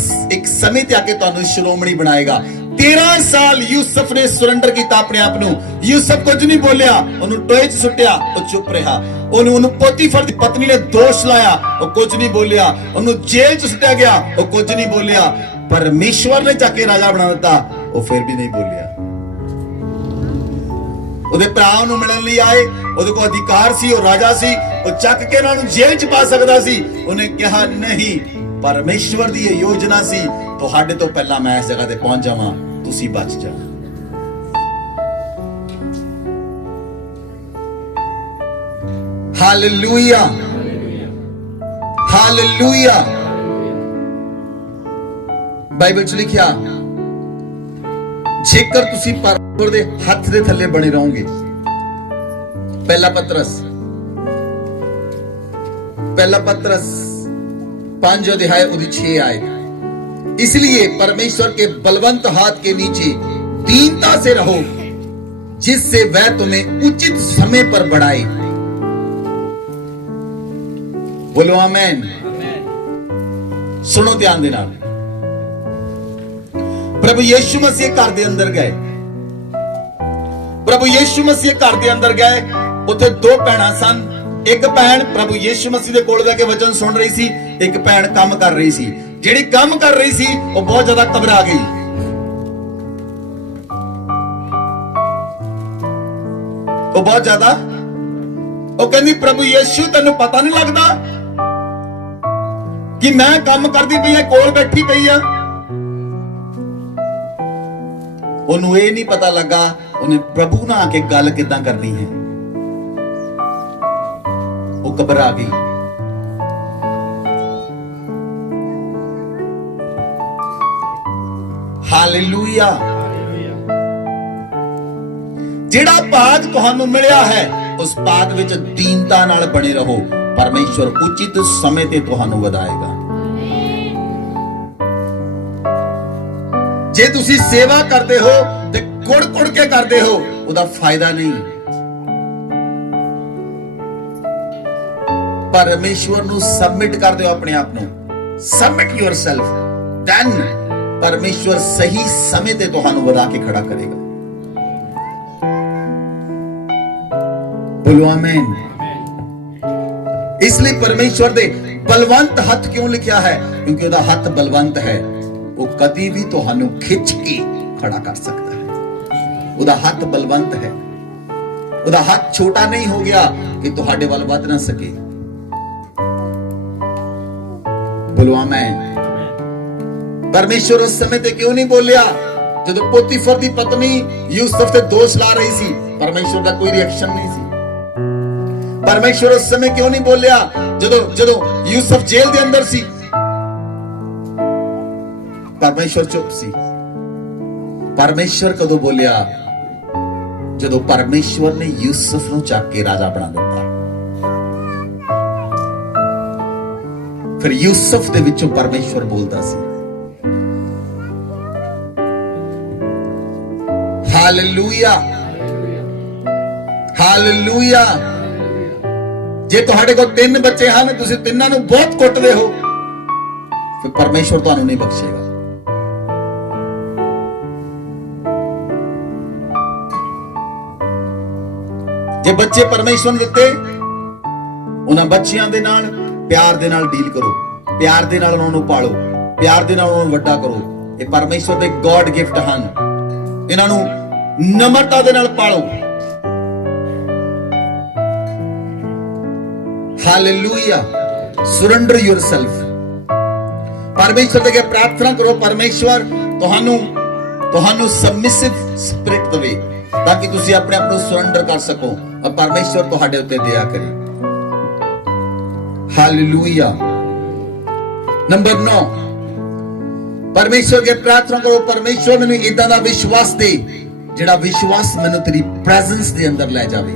समय ते आके तुहानू श्रोमणी बनाएगा। 13 साल यूसुफ ने सरेंडर किया अपने आप नू। यूसुफ कुछ नहीं बोलिया, ओनू टोए च सुट्टिया, वो चुप रहा। ओनू पोतीफर दी पत्नी ने दोष लाया, वो कुछ नहीं बोलिया। ओनू जेल च सुट्टिया गया, वो कुछ नहीं बोलिया। परमेश्वर ने जाके राजा बना दिता, वो फिर भी नहीं बोलिया। ਉਹਦੇ ਭਰਾ ਨੂੰ ਮਿਲਣ ਲਈ ਆਏ, ਉਹਦੇ ਕੋਲ ਅਧਿਕਾਰ ਸੀ, ਉਹ ਰਾਜਾ ਸੀ, ਉਹ ਚੱਕ ਕੇ ਉਹਨਾਂ ਨੂੰ ਜੇਲ੍ਹ 'ਚ ਪਾ ਸਕਦਾ ਸੀ। ਉਹਨੇ ਕਿਹਾ ਨਹੀਂ, ਪਰਮੇਸ਼ਵਰ ਦੀ ਇਹ ਯੋਜਨਾ ਸੀ ਤੁਹਾਡੇ ਤੋਂ ਪਹਿਲਾਂ ਮੈਂ ਇਸ ਜਗ੍ਹਾ ਤੇ ਪਹੁੰਚ ਜਾਵਾਂ, ਤੁਸੀਂ ਬਚ ਜਾਓ। Hallelujah, hallelujah. ਬਾਈਬਲ 'ਚ ਲਿਖਿਆ, ਜੇਕਰ ਤੁਸੀਂ ਪਰਮੇਸ਼ਵਰ ਦੇ ਹੱਥ ਦੇ ਥੱਲੇ ਬਣੇ ਰਹੋਗੇ, ਪਹਿਲਾ पत्रस 5 अध्याय 6 आयत, इसलिए परमेश्वर के बलवंत हाथ के नीचे दीनता से रहो, जिससे वह तुम्हें उचित समय पर बढ़ाए। बोलो आमेन। सुनो ध्यान देना। प्रभु यीशु मसीह घर दे अंदर गए, प्रभु यीशु मसीह घर दे अंदर गए, उत्थे दो भैणां सन। एक भैन प्रभु यीशु मसीह दे कोल बैठ के वचन सुन रही सी, एक भैन काम कर रही सी। ਜਿਹੜੀ ਕੰਮ ਕਰ ਰਹੀ ਸੀ ਉਹ ਬਹੁਤ ਜ਼ਿਆਦਾ ਘਬਰਾ ਗਈ। ਉਹ ਬਹੁਤ ਜ਼ਿਆਦਾ, ਉਹ ਕਹਿੰਦੀ ਪ੍ਰਭੂ ਯੀਸ਼ੂ ਤੈਨੂੰ ਪਤਾ ਨਹੀਂ ਲੱਗਦਾ ਕਿ ਮੈਂ ਕੰਮ ਕਰਦੀ ਪਈ ਆ, ਕੋਲ ਬੈਠੀ ਪਈ ਆ। ਉਹਨੂੰ ਇਹ ਨਹੀਂ ਪਤਾ ਲੱਗਾ ਉਹਨੇ ਪ੍ਰਭੂ ਨਾਲ ਆ ਕੇ ਗੱਲ ਕਿੱਦਾਂ ਕਰਨੀ ਹੈ। ਉਹ ਘਬਰਾ ਗਈ। ਹਾਲੇਲੂਇਆ। ਜਿਹੜਾ ਭਾਗ ਤੁਹਾਨੂੰ ਮਿਲਿਆ ਹੈ ਉਸ ਭਾਗ ਵਿੱਚ ਦੀਨਤਾ ਨਾਲ ਬਣੇ ਰਹੋ, ਪਰਮੇਸ਼ਵਰ ਉਚਿਤ ਸਮੇਂ ਤੇ ਤੁਹਾਨੂੰ ਵਧਾਏਗਾ। ਜੇ ਤੁਸੀਂ ਸੇਵਾ ਕਰਦੇ ਹੋ ਤੇ ਕੁੜ ਕੇ ਕਰਦੇ ਹੋ, ਉਹਦਾ ਫਾਇਦਾ ਨਹੀਂ। ਪਰਮੇਸ਼ਵਰ ਨੂੰ ਸਬਮਿਟ ਕਰ ਦਿਓ, ਆਪਣੇ ਆਪ ਨੂੰ ਸਬਮਿਟ ਯੋਰਸੈਲਫ, ਦੈਨ ਪਰਮੇਸ਼ਵਰ ਸਹੀ ਸਮੇਂ ਤੇ ਤੁਹਾਨੂੰ ਵਧਾ ਕੇ ਖੜਾ ਕਰੇਗਾ। ਬੋਲੋ ਆਮੇਨ। ਇਸ ਲਈ ਪਰਮੇਸ਼ਵਰ ਦੇ ਬਲਵੰਤ ਹੱਥ ਕਿਉਂ ਲਿਖਿਆ ਹੈ? ਕਿਉਂਕਿ ਉਹਦਾ ਹੱਥ ਬਲਵੰਤ ਹੈ, ਉਹ ਕਦੀ ਵੀ ਤੁਹਾਨੂੰ ਖਿੱਚ ਕੇ ਖੜਾ ਕਰ ਸਕਦਾ ਹੈ। ਉਹਦਾ ਹੱਥ ਬਲਵੰਤ ਹੈ, ਉਹਦਾ ਹੱਥ ਛੋਟਾ ਨਹੀਂ ਹੋ ਗਿਆ ਕਿ ਤੁਹਾਡੇ ਵੱਲ ਵੱਧ ਨਾ ਸਕੇ। ਬੋਲੋ ਆਮੇਨ। ਪਰਮੇਸ਼ਵਰ ਉਸ ਸਮੇਂ ਤੇ ਕਿਉਂ ਨਹੀਂ ਬੋਲਿਆ ਜਦੋਂ ਪੋਤੀਫਰ ਦੀ ਪਤਨੀ ਯੂਸਫ ਤੇ ਦੋਸ਼ ਲਾ ਰਹੀ ਸੀ? ਪਰਮੇਸ਼ਵਰ ਦਾ ਕੋਈ ਰਿਐਕਸ਼ਨ ਨਹੀਂ ਸੀ। ਪਰਮੇਸ਼ਵਰ ਉਸ ਸਮੇਂ ਕਿਉਂ ਨਹੀਂ ਬੋਲਿਆ ਜਦੋਂ ਯੂਸਫ ਜੇਲ੍ਹ ਦੇ ਅੰਦਰ ਸੀ? ਪਰਮੇਸ਼ਵਰ ਚੁੱਪ ਸੀ। ਪਰਮੇਸ਼ਵਰ ਕਦੋਂ ਬੋਲਿਆ? ਜਦੋਂ ਪਰਮੇਸ਼ਵਰ ਨੇ ਯੂਸਫ ਨੂੰ ਚੱਕ ਕੇ ਰਾਜਾ ਬਣਾ ਦਿੱਤਾ। ਫਿਰ ਯੂਸਫ ਦੇ ਵਿੱਚੋਂ ਪਰਮੇਸ਼ਵਰ ਬੋਲਦਾ ਸੀ। Hallelujah, hallelujah. ਜੇ ਤੁਹਾਡੇ ਕੋਲ 3 ਬੱਚੇ ਹਨ, ਤੁਸੀਂ ਤਿੰਨਾਂ ਨੂੰ ਬਹੁਤ ਕੁੱਟਦੇ ਹੋ, ਫਿਰ ਪਰਮੇਸ਼ਵਰ ਤੁਹਾਨੂੰ ਨਹੀਂ ਬਖਸ਼ੇਗਾ। ਜੇ ਬੱਚੇ ਪਰਮੇਸ਼ਵਰ ਨੇ ਦਿੱਤੇ, ਉਹਨਾਂ ਬੱਚਿਆਂ ਦੇ ਨਾਲ ਪਿਆਰ ਦੇ ਨਾਲ ਡੀਲ ਕਰੋ, ਪਿਆਰ ਦੇ ਨਾਲ ਉਹਨਾਂ ਨੂੰ ਪਾਲੋ, ਪਿਆਰ ਦੇ ਨਾਲ ਉਹਨਾਂ ਨੂੰ ਵੱਡਾ ਕਰੋ। ਇਹ ਪਰਮੇਸ਼ਵਰ ਦੇ ਗੋਡ ਗਿਫਟ ਹਨ। ਇਹਨਾਂ ਨੂੰ ਨਮਰਤਾ ਦੇ ਨਾਲ ਪਾਲੋ। ਹਾਲੇਲੂਇਆ। Surrender yourself. ਪਰਮੇਸ਼ਵਰ ਦੇ ਅੱਗੇ ਪ੍ਰਾਰਥਨਾ ਕਰੋ, ਪਰਮੇਸ਼ਵਰ ਤੁਹਾਨੂੰ ਸਬਮਿਸਿਵ ਸਪਿਰਿਟ ਦੇਵੇ ਤਾਂ ਕਿ ਤੁਸੀਂ ਆਪਣੇ ਆਪ ਨੂੰ ਸਰੈਂਡਰ ਕਰ ਸਕੋ ਔਰ ਪਰਮੇਸ਼ਵਰ ਤੁਹਾਡੇ ਉੱਤੇ ਦਇਆ ਕਰੇ। ਹਾਲੇਲੂਇਆ। ਨੰਬਰ 9, ਪਰਮੇਸ਼ਵਰ ਅੱਗੇ ਪ੍ਰਾਰਥਨਾ ਕਰੋ, ਪਰਮੇਸ਼ਵਰ ਮੈਨੂੰ ਇਦਾਂ ਦਾ ਵਿਸ਼ਵਾਸ ਦੇ ਜਿਹੜਾ ਵਿਸ਼ਵਾਸ ਮੈਨੂੰ ਤੇਰੀ ਪ੍ਰੈਜ਼ੈਂਸ ਦੇ ਅੰਦਰ ਲੈ ਜਾਵੇ।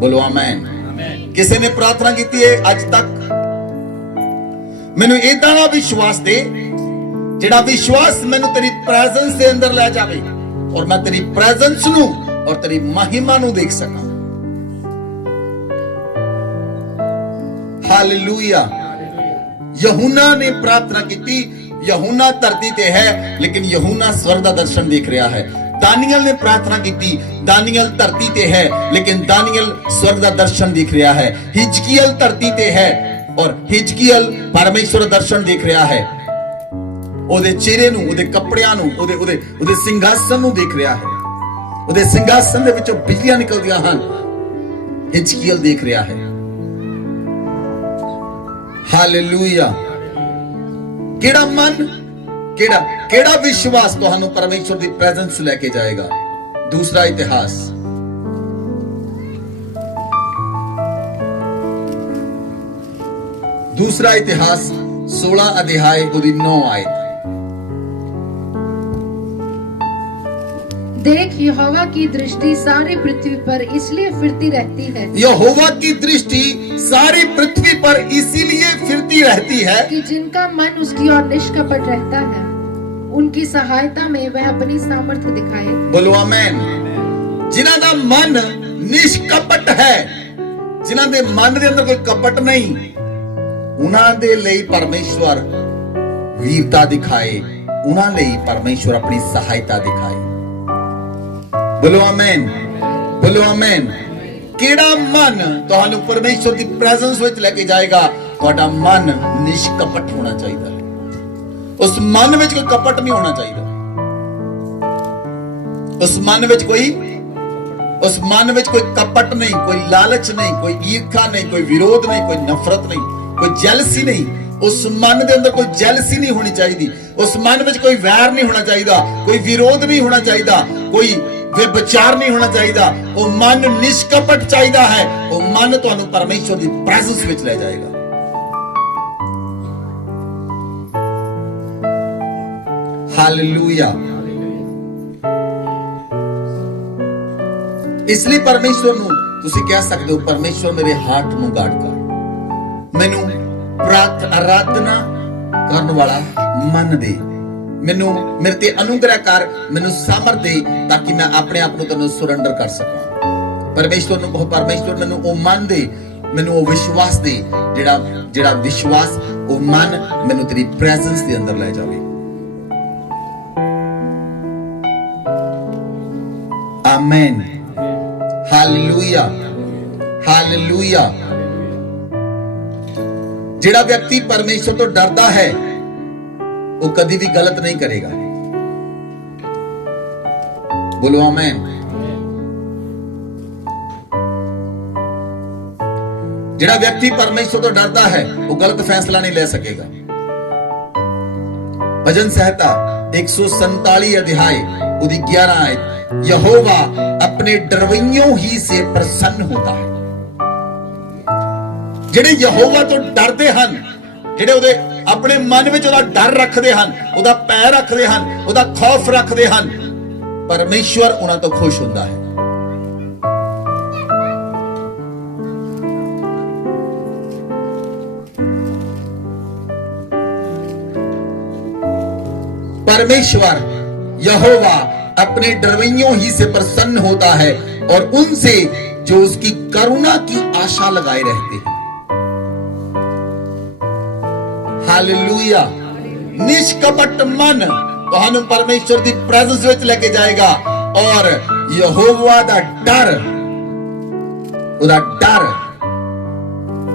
ਬੋਲੋ ਆਮੇਨ। ਕਿਸੇ ਨੇ ਪ੍ਰਾਰਥਨਾ ਕੀਤੀ ਹੈ ਅੱਜ ਤੱਕ? ਮੈਨੂੰ ਇਦਾਂ ਦਾ ਵਿਸ਼ਵਾਸ ਦੇ ਜਿਹੜਾ ਵਿਸ਼ਵਾਸ ਮੈਨੂੰ ਤੇਰੀ ਪ੍ਰੈਜ਼ੈਂਸ ਦੇ ਅੰਦਰ ਲੈ ਜਾਵੇ ਔਰ ਮੈਂ ਤੇਰੀ ਪ੍ਰੈਜ਼ੈਂਸ ਨੂੰ ਔਰ ਤੇਰੀ ਮਹਿਮਾ ਨੂੰ ਦੇਖ ਸਕਾਂ। ਹਾਲੇਲੂਇਆ। ਯਹੂਨਾ ਨੇ ਪ੍ਰਾਰਥਨਾ ਕੀਤੀ। ਯਹੂਨਾ ਧਰਤੀ ਤੇ ਹੈ ਲੇਕਿਨ ਯਹੂਨਾ ਸਵਰਗ ਦਾ ਦਰਸ਼ਨ ਦੇਖ ਰਿਹਾ ਹੈ। दानियल ने प्रार्थना की थी, दानियल धरती ते है लेकिन दानियल स्वर्ग दा दर्शन देख रहा है। हिजकियल धरती ते है और हिजकियल परमेश्वर दर्शन देख रहा है। ओदे चेहरे नूं, ओदे कपड़ियां नूं, ओदे सिंघासन नूं देख रहा है। ओदे सिंघासन दे विचों बिजलियां निकलदियां हन। हिजकियल देख रहा है। हालेलुया। केड़ा मन, केड़ा विश्वास तुहानू परमेश्वर दी प्रेजेंस लेके जाएगा। दूसरा इतिहास दूसरा इतिहास 16 अध्याय ਉਹਦੀ 9 आयत। देख यहोवा की दृष्टि सारी पृथ्वी पर इसलिए फिरती रहती है यहोवा की दृष्टि सारी पृथ्वी पर इसीलिए फिरती रहती है कि जिनका मन उसकी ओर निष्कपट रहता है, उनकी सहायता में वह अपनी सामर्थ्य दिखाए। बोलो आमेन। जिन्हां दा मन निष्कपट है, जिन्हां दे मन दे अंदर कोई कपट नहीं, उन्हां दे ਲਈ परमेश्वर वीरता दिखाए, उन्हां ਲਈ परमेश्वर अपनी सहायता दिखाए। बोलो आमेन, बोलो आमेन। ਕਿਹੜਾ ਮਨ ਤੁਹਾਨੂੰ ਪਰਮੇਸ਼ਵਰ ਦੀ ਪ੍ਰੈਜ਼ੈਂਸ ਵਿੱਚ ਲੈ ਕੇ ਜਾਏਗਾ? ਤੁਹਾਡਾ ਮਨ ਨਿਸ਼ਕਪਟ ਹੋਣਾ ਚਾਹੀਦਾ ਹੈ। ਉਸ ਮਨ ਵਿੱਚ ਕੋਈ ਕਪਟ ਨਹੀਂ ਹੋਣਾ ਚਾਹੀਦਾ। ਉਸ ਮਨ ਵਿੱਚ ਕੋਈ ਕਪਟ ਨਹੀਂ, ਕੋਈ ਲਾਲਚ ਨਹੀਂ, ਕੋਈ ਈਰਖਾ ਨਹੀਂ, ਕੋਈ ਵਿਰੋਧ ਨਹੀਂ, ਕੋਈ ਨਫ਼ਰਤ ਨਹੀਂ, ਕੋਈ ਜੈਲਸੀ ਨਹੀਂ। ਉਸ ਮਨ ਦੇ ਅੰਦਰ ਕੋਈ ਜੈਲਸੀ ਨਹੀਂ ਹੋਣੀ ਚਾਹੀਦੀ। ਉਸ ਮਨ ਵਿੱਚ ਕੋਈ ਵੈਰ ਨਹੀਂ ਹੋਣਾ ਚਾਹੀਦਾ, ਕੋਈ ਵਿਰੋਧ ਨਹੀਂ ਹੋਣਾ ਚਾਹੀਦਾ, ਕੋਈ ਵਿਚਾਰ ਨਹੀਂ ਹੋਣਾ ਚਾਹੀਦਾ। ਉਹ ਮਨ ਨਿਸ਼ਕਪਟ ਚਾਹੀਦਾ ਹੈ। ਉਹ ਮਨ ਤੁਹਾਨੂੰ ਪਰਮੇਸ਼ਵਰ ਦੀ ਪ੍ਰੈਜ਼ੈਂਸ ਵਿੱਚ ਲੈ ਜਾਏਗਾ। ਹਾਲੇਲੂਇਆ। ਇਸ ਲਈ ਪਰਮੇਸ਼ਵਰ ਨੂੰ ਤੁਸੀਂ ਕਹਿ ਸਕਦੇ ਹੋ, ਪਰਮੇਸ਼ਵਰ ਮੇਰੇ ਹਾਰਟ ਨੂੰ ਗਾਰਡ ਕਰ, ਮੈਨੂੰ ਆਰਾਧਨਾ ਕਰਨ ਵਾਲਾ ਮਨ ਦੇ, ਮੈਨੂੰ ਮੇਰੇ ਤੇ ਅਨੁਗ੍ਰਹ ਕਰ, ਮੈਨੂੰ ਸਾਮਰਥ ਦੇ, ਤਾਂ ਕਿ ਮੈਂ ਆਪਣੇ ਆਪ ਨੂੰ ਤੈਨੂੰ ਸਰੈਂਡਰ ਕਰ ਸਕਾਂ। ਪਰਮੇਸ਼ਵਰ ਨੂੰ ਕਹੋ, ਪਰਮੇਸ਼ਵਰ ਮੈਨੂੰ ਉਹ ਮਨ ਦੇ, ਮੈਨੂੰ ਉਹ ਵਿਸ਼ਵਾਸ ਦੇ, ਜਿਹੜਾ ਵਿਸ਼ਵਾਸ, ਉਹ ਮਨ ਮੈਨੂੰ ਤੇਰੀ ਪ੍ਰੈਜ਼ੈਂਸ ਦੇ ਅੰਦਰ ਲੈ ਜਾਵੇ। Amen, hallelujah, hallelujah. ਜਿਹੜਾ ਵਿਅਕਤੀ ਪਰਮੇਸ਼ਵਰ ਤੋਂ ਡਰਦਾ ਹੈ, ਉਹ ਕਦੀ ਵੀ ਗਲਤ ਨਹੀਂ ਕਰੇਗਾ। ਬੋਲੋ ਆਮੇਨ। ਜਿਹੜਾ ਵਿਅਕਤੀ ਪਰਮੇਸ਼ਵਰ ਤੋਂ ਡਰਦਾ ਹੈ, ਉਹ ਗਲਤ ਫੈਸਲਾ ਨਹੀਂ ਲੈ ਸਕੇਗਾ। भजन संहिता 147 अध्याय उसकी 11 आयत, यहोवा अपने डरवइयों ही से प्रसन्न होता है। ਜਿਹੜੇ ਯਹੋਵਾ ਤੋਂ ਡਰਦੇ ਹਨ, ਜਿਹੜੇ ਉਹਦੇ ਆਪਣੇ ਮਨ ਵਿੱਚ ਉਹਦਾ ਡਰ ਰੱਖਦੇ ਹਨ, ਉਹਦਾ ਭੈ ਰੱਖਦੇ ਹਨ, ਉਹਦਾ ਖੌਫ ਰੱਖਦੇ ਹਨ, ਪਰਮੇਸ਼ਵਰ ਉਹਨਾਂ ਤੋਂ ਖੁਸ਼ ਹੁੰਦਾ ਹੈ। परमेश्वर यहोवा अपने डरवइयों ही से प्रसन्न होता है और उनसे जो उसकी करुणा की आशा लगाए रहते हैं। हालेलुया। निष्कपट मन ਤੁਹਾਨੂੰ ਪਰਮੇਸ਼ਵਰ ਦੀ ਪ੍ਰੈਜ਼ੈਂਸ ਵਿੱਚ ਲੈ ਕੇ ਜਾਏਗਾ ਔਰ ਯਹੋਵਾ ਦਾ ਡਰ, ਉਹਦਾ ਡਰ,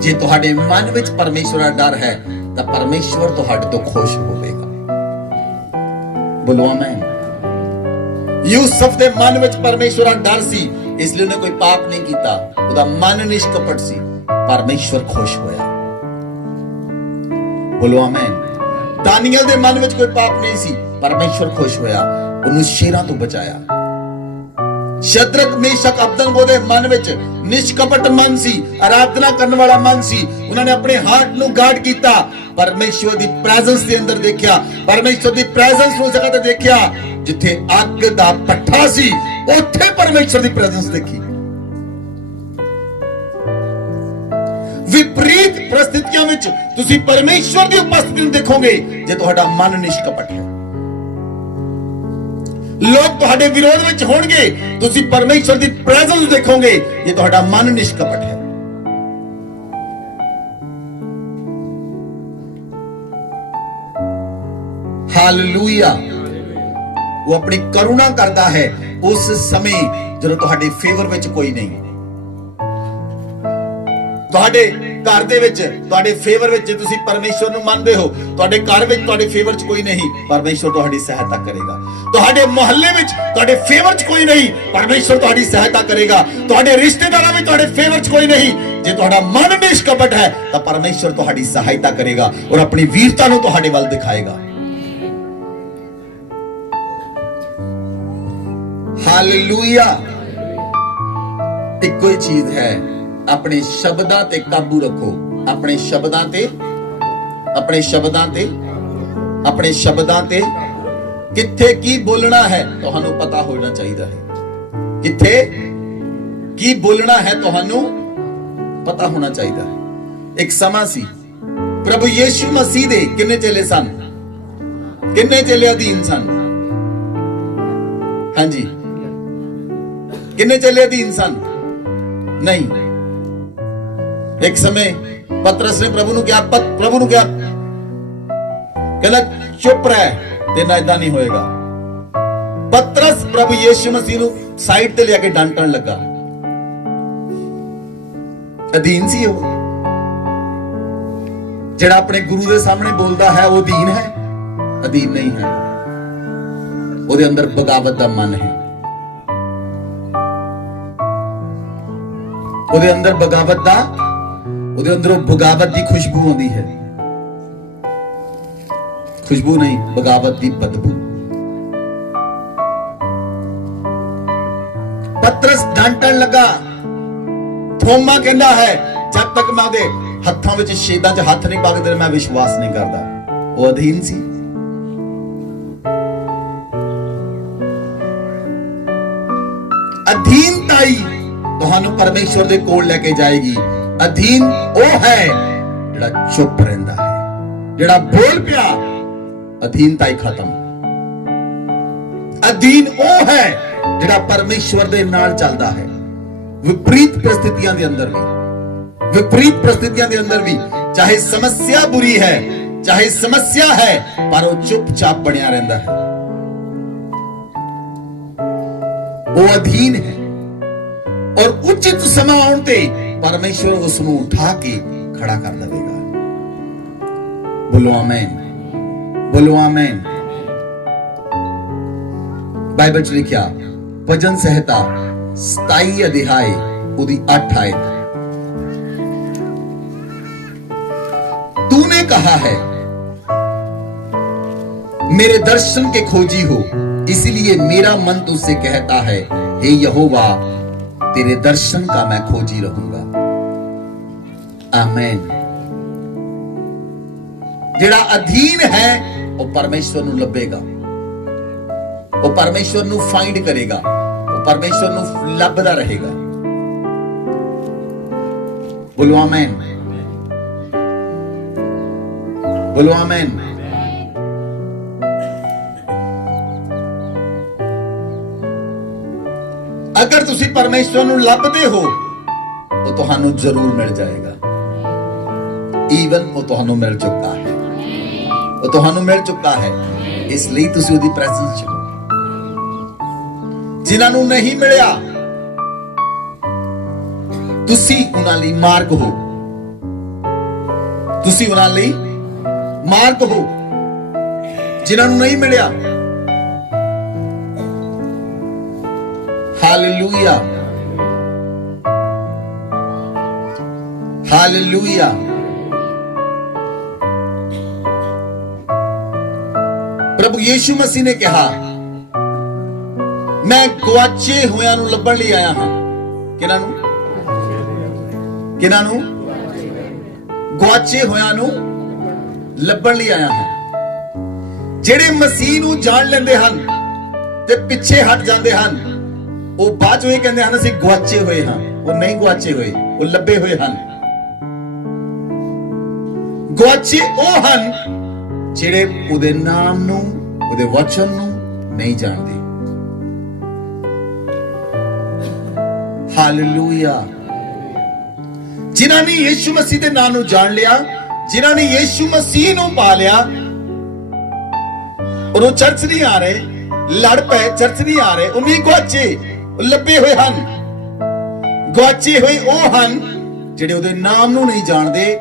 ਜੇ ਤੁਹਾਡੇ ਮਨ ਵਿੱਚ ਪਰਮੇਸ਼ਵਰ ਦਾ ਡਰ ਹੈ ਤਾਂ ਪਰਮੇਸ਼ਵਰ ਤੁਹਾਡੇ ਤੋਂ ਖੁਸ਼ ਹੋਵੇਗਾ। ਬੋਲੋ ਆਮੇਨ। ਯੂਸਫ ਦੇ ਮਨ ਵਿੱਚ ਪਰਮੇਸ਼ਵਰ ਦਾ ਡਰ ਸੀ, ਇਸ ਲਈ ਉਹਨੇ ਕੋਈ ਪਾਪ ਨਹੀਂ ਕੀਤਾ, ਉਹਦਾ ਮਨ ਨਿਸ਼ਕਪਟ ਸੀ, ਪਰਮੇਸ਼ਵਰ ਖੁਸ਼ ਹੋਇਆ। ਬੋਲੋ ਆਮੇਨ। दानियल ਦੇ ਮਨ ਵਿੱਚ ਕੋਈ ਪਾਪ ਨਹੀਂ ਸੀ, ਪਰਮੇਸ਼ਵਰ ਖੁਸ਼ ਹੋਇਆ, ਉਹਨੂੰ ਸ਼ੇਰਾਂ ਤੋਂ ਬਚਾਇਆ। ਸ਼ਦਰਕ ਮੇਸ਼ਕ ਅਬਦਨਗੋ ਦੇ ਮਨ ਵਿੱਚ ਨਿਸ਼ਕਪਟ ਮਨ ਸੀ, ਆਰਾਧਨਾ ਕਰਨ ਵਾਲਾ ਮਨ ਸੀ, ਉਹਨਾਂ ਨੇ ਆਪਣੇ ਹਾਰਟ ਨੂੰ ਗਾਰਡ ਕੀਤਾ, ਪਰਮੇਸ਼ਵਰ ਦੀ ਪ੍ਰੈਜ਼ੈਂਸ ਦੇ ਅੰਦਰ ਦੇਖਿਆ, ਪਰਮੇਸ਼ਵਰ ਦੀ ਪ੍ਰੈਜ਼ੈਂਸ ਨੂੰ ਜਗ੍ਹਾ ਤੇ ਦੇਖਿਆ ਜਿੱਥੇ ਅੱਗ ਦਾ ਪੱਠਾ ਸੀ, ਉੱਥੇ ਪਰਮੇਸ਼ਵਰ ਦੀ ਪ੍ਰੈਜ਼ੈਂਸ ਦੇਖੀ। विपरीत परिस्थितियों में तुसी परमेश्वर की उपस्थिति में देखोगे जे तुहाडा मन निष्कपट है। लोग तुहाडे विरोध में होणगे, तुसी परमेश्वर की प्रेजेंस देखोगे जे तुहाडा मन निष्कपट है। हालेलुया। वो अपनी करुणा करता है उस समय जब तुहाडे फेवर में कोई नहीं। ਤੁਹਾਡੇ ਘਰ ਦੇ ਵਿੱਚ, ਤੁਹਾਡੇ ਫੇਵਰ ਵਿੱਚ, ਜੇ ਤੁਸੀਂ ਪਰਮੇਸ਼ਵਰ ਨੂੰ ਮੰਨਦੇ ਹੋ, ਤੁਹਾਡੇ ਘਰ ਵਿੱਚ ਤੁਹਾਡੇ ਫੇਵਰ 'ਚ ਕੋਈ ਨਹੀਂ, ਪਰਮੇਸ਼ਵਰ ਤੁਹਾਡੀ ਸਹਾਇਤਾ ਕਰੇਗਾ। ਤੁਹਾਡੇ ਮੁਹੱਲੇ ਵਿੱਚ ਤੁਹਾਡੇ ਫੇਵਰ 'ਚ ਕੋਈ ਨਹੀਂ, ਪਰਮੇਸ਼ਵਰ ਤੁਹਾਡੀ ਸਹਾਇਤਾ ਕਰੇਗਾ। ਤੁਹਾਡੇ ਰਿਸ਼ਤੇਦਾਰਾਂ ਵਿੱਚ ਤੁਹਾਡੇ ਫੇਵਰ 'ਚ ਕੋਈ ਨਹੀਂ, ਜੇ ਤੁਹਾਡਾ ਮਨ ਨਿਸ਼ਕਪਟ ਹੈ ਤਾਂ ਪਰਮੇਸ਼ਵਰ ਤੁਹਾਡੀ ਸਹਾਇਤਾ ਕਰੇਗਾ ਔਰ ਆਪਣੀ ਵੀਰਤਾ ਨੂੰ ਤੁਹਾਡੇ ਵੱਲ ਦਿਖਾਏਗਾ। ਹਾਲੇਲੂਇਆ। ਇੱਕੋ ਹੀ ਚੀਜ਼ ਹੈ, ਆਪਣੇ ਸ਼ਬਦਾਂ ਤੇ ਕਾਬੂ ਰੱਖੋ, ਆਪਣੇ ਸ਼ਬਦਾਂ ਤੇ ਆਪਣੇ ਸ਼ਬਦਾਂ ਤੇ ਕਿੱਥੇ ਕੀ ਬੋਲਣਾ ਹੈ ਤੁਹਾਨੂੰ ਪਤਾ ਹੋਣਾ ਚਾਹੀਦਾ ਹੈ। ਕਿੱਥੇ ਕੀ ਬੋਲਣਾ ਹੈ ਤੁਹਾਨੂੰ ਪਤਾ ਹੋਣਾ ਚਾਹੀਦਾ ਹੈ। ਇੱਕ ਸਮਾਂ ਸੀ ਪ੍ਰਭੂ ਯੀਸ਼ੂ ਮਸੀਹ ਦੇ ਕਿੰਨੇ ਚੇਲੇ ਸਨ? ਕਿੰਨੇ ਚੇਲੇ ਅਧੀਨ ਸਨ? ਹਾਂਜੀ, ਕਿੰਨੇ ਚੇਲੇ ਅਧੀਨ ਸਨ? ਨਹੀਂ। ਇੱਕ ਸਮੇਂ ਪਤਰਸ ਨੇ ਪ੍ਰਭੂ ਨੂੰ ਕਿਹਾ ਕਹਿੰਦਾ ਚੁੱਪ ਰਹਿ, ਤੇ ਨਾ ਇਦਾਂ ਨਹੀਂ ਹੋਏਗਾ। ਪਤਰਸ ਪ੍ਰਭੂ ਯੀਸ਼ੂ ਮਸੀਹ ਨੂੰ ਸਾਈਡ ਤੇ ਲਿਆ ਕੇ ਡਾਂਟਣ ਲੱਗਾ। ਅਧੀਨ ਸੀ ਉਹ। ਜਿਹੜਾ ਆਪਣੇ ਗੁਰੂ ਦੇ ਸਾਹਮਣੇ ਬੋਲਦਾ ਹੈ ਉਹ ਅਧੀਨ ਹੈ? ਅਧੀਨ ਨਹੀਂ ਹੈ। ਉਹਦੇ ਅੰਦਰ ਬਗਾਵਤ ਦਾ ਮਨ ਹੈ। ਉਹਦੇ ਅੰਦਰ ਬਗਾਵਤ ਦੀ ਖੁਸ਼ਬੂ ਆਉਂਦੀ ਹੈ। ਖੁਸ਼ਬੂ ਨਹੀਂ, ਬਗਾਵਤ ਦੀ ਬਦਬੂ। ਪਤਰਸ ਡਾਂਟਣ ਲੱਗਾ। ਥੋਮਾ ਕਹਿੰਦਾ ਹੈ ਜਦ ਤੱਕ ਮੈਂ ਉਹਦੇ ਹੱਥਾਂ ਵਿੱਚ ਛੇਦਾਂ 'ਚ ਹੱਥ ਨਹੀਂ ਪਾਉਂਦਾ ਮੈਂ ਵਿਸ਼ਵਾਸ ਨਹੀਂ ਕਰਦਾ। ਉਹ ਅਧੀਨ ਸੀ। ਅਧੀਨਤਾਈ ਤੁਹਾਨੂੰ ਪਰਮੇਸ਼ਵਰ ਦੇ ਕੋਲ ਲੈ ਕੇ ਜਾਏਗੀ। ਅਧੀਨ ਉਹ ਹੈ ਜਿਹੜਾ ਚੁੱਪ ਰਹਿੰਦਾ ਹੈ, ਜਿਹੜਾ ਬੋਲ ਪਿਆ ਅਧੀਨਤਾਈ ਖਤਮ। ਅਧੀਨ ਉਹ ਹੈ ਜਿਹੜਾ ਪਰਮੇਸ਼ਵਰ ਦੇ ਨਾਲ ਚੱਲਦਾ ਹੈ ਵਿਪਰੀਤ ਪ੍ਰਸਥਿਤੀਆਂ ਦੇ ਅੰਦਰ ਵੀ, ਚਾਹੇ ਸਮੱਸਿਆ ਬੁਰੀ ਹੈ, ਚਾਹੇ ਸਮੱਸਿਆ ਹੈ, ਪਰ ਉਹ ਚੁੱਪਚਾਪ ਬਣਿਆ ਰਹਿੰਦਾ ਹੈ। ਉਹ ਅਧੀਨ ਹੈ ਔਰ ਉਚਿਤ ਸਮਾਂ ਆਉਣ ਤੇ ਪਰਮੇਸ਼ਵਰ ਉਸ ਨੂੰ ਉਠਾ ਕੇ ਖੜਾ ਕਰ ਦੇਵੇਗਾ। ਬੋਲੋ ਆਮੇਨ, ਬੋਲੋ ਆਮੇਨ। ਬਾਈਬਲ 'ਚ ਲਿਖਿਆ ਭਜਨ ਸੰਹਿਤਾ 27 ਅਧਿਆਇ ਉਹਦੀ 8 ਆਇਤ। तूने कहा है मेरे दर्शन के खोजी हो, इसलिए मेरा मन तुझसे कहता है हे यहोवा तेरे दर्शन का मैं खोजी रहूंगा। आमीन। ਜਿਹੜਾ ਅਧੀਨ ਹੈ ਉਹ ਪਰਮੇਸ਼ਵਰ ਨੂੰ ਲੱਭੇਗਾ, ਉਹ ਪਰਮੇਸ਼ਵਰ ਨੂੰ ਫਾਈਂਡ ਕਰੇਗਾ, ਉਹ ਪਰਮੇਸ਼ਵਰ ਨੂੰ ਲੱਭਦਾ ਰਹੇਗਾ। ਬੋਲੋ ਆਮੇਨ, ਬੋਲੋ ਆਮੇਨ। ਅਗਰ ਤੁਸੀਂ ਪਰਮੇਸ਼ਵਰ ਨੂੰ ਲੱਭਦੇ ਹੋ ਉਹ ਤੁਹਾਨੂੰ ਜ਼ਰੂਰ ਮਿਲ ਜਾਏਗਾ। ਈਵਨ ਉਹ ਤੁਹਾਨੂੰ ਮਿਲ ਚੁੱਕਾ ਹੈ, ਉਹ ਤੁਹਾਨੂੰ ਮਿਲ ਚੁੱਕਾ ਹੈ। ਇਸ ਲਈ ਤੁਸੀਂ ਉਹਦੀ ਪ੍ਰੈਜ਼ੈਂਸ 'ਚ ਹੋ। ਜਿਨ੍ਹਾਂ ਨੂੰ ਨਹੀਂ ਮਿਲਿਆ ਤੁਸੀਂ ਉਹਨਾਂ ਲਈ ਮਾਰਗ ਹੋ, ਤੁਸੀਂ ਉਹਨਾਂ ਲਈ ਮਾਰਗ ਹੋ। ਜਿਨ੍ਹਾਂ ਨੂੰ ਨਹੀਂ ਮਿਲਿਆ, ਹਾਲੇਲੂਇਆ, ਹਾਲੇਲੂਇਆ। ਪ੍ਰਭੂ ਯੀਸ਼ੂ ਮਸੀਹ ਨੇ ਕਿਹਾ ਮੈਂ ਗੁਆਚੇ ਹੋਇਆਂ ਨੂੰ ਲੱਭਣ ਲਈ ਆਇਆ ਹਾਂ। ਕਿਹਨਾਂ ਨੂੰ? ਕਿਹਨਾਂ ਨੂੰ? ਗੁਆਚੇ ਹੋਇਆਂ ਨੂੰ ਲੱਭਣ ਲਈ ਆਇਆ ਹਾਂ। ਜਿਹੜੇ ਮਸੀਹ ਨੂੰ ਜਾਣ ਲੈਂਦੇ ਹਨ ਤੇ ਪਿੱਛੇ ਹਟ ਜਾਂਦੇ ਹਨ ਉਹ ਬਾਅਦ ਚੋਂ ਇਹ ਕਹਿੰਦੇ ਹਨ ਅਸੀਂ ਗੁਆਚੇ ਹੋਏ ਹਾਂ। ਉਹ ਨਹੀਂ ਗੁਆਚੇ ਹੋਏ, ਉਹ ਲੱਭੇ ਹੋਏ ਹਨ। ਗੁਆਚੇ ਉਹ ਹਨ ਜਿਹੜੇ ਉਹਦੇ ਨਾਮ ਨੂੰ, ਉਹਦੇ ਵਚਨ ਨੂੰ ਨਹੀਂ ਜਾਣਦੇ। ਹਾਲੇਲੂਇਆ। ਜਿਨ੍ਹਾਂ ਨੇ ਯੀਸ਼ੂ ਮਸੀਹ ਦੇ ਨਾਮ ਨੂੰ ਜਾਣ ਲਿਆ, ਜਿਨ੍ਹਾਂ ਨੇ ਯੀਸ਼ੂ ਮਸੀਹ ਨੂੰ ਪਾ ਲਿਆ, ਉਹ ਚਰਚ ਨਹੀਂ ਆ ਰਹੇ, ਲੜ ਪਏ, ਚਰਚ ਨਹੀਂ ਆ ਰਹੇ, ਉਹ ਨਹੀਂ ਗੁਆਚੇ, ਉਹ ਲੱਭੇ ਹੋਏ ਹਨ। ਗੁਆਚੇ ਹੋਏ ਉਹ ਹਨ ਜਿਹੜੇ ਉਹਦੇ ਨਾਮ ਨੂੰ ਨਹੀਂ ਜਾਣਦੇ,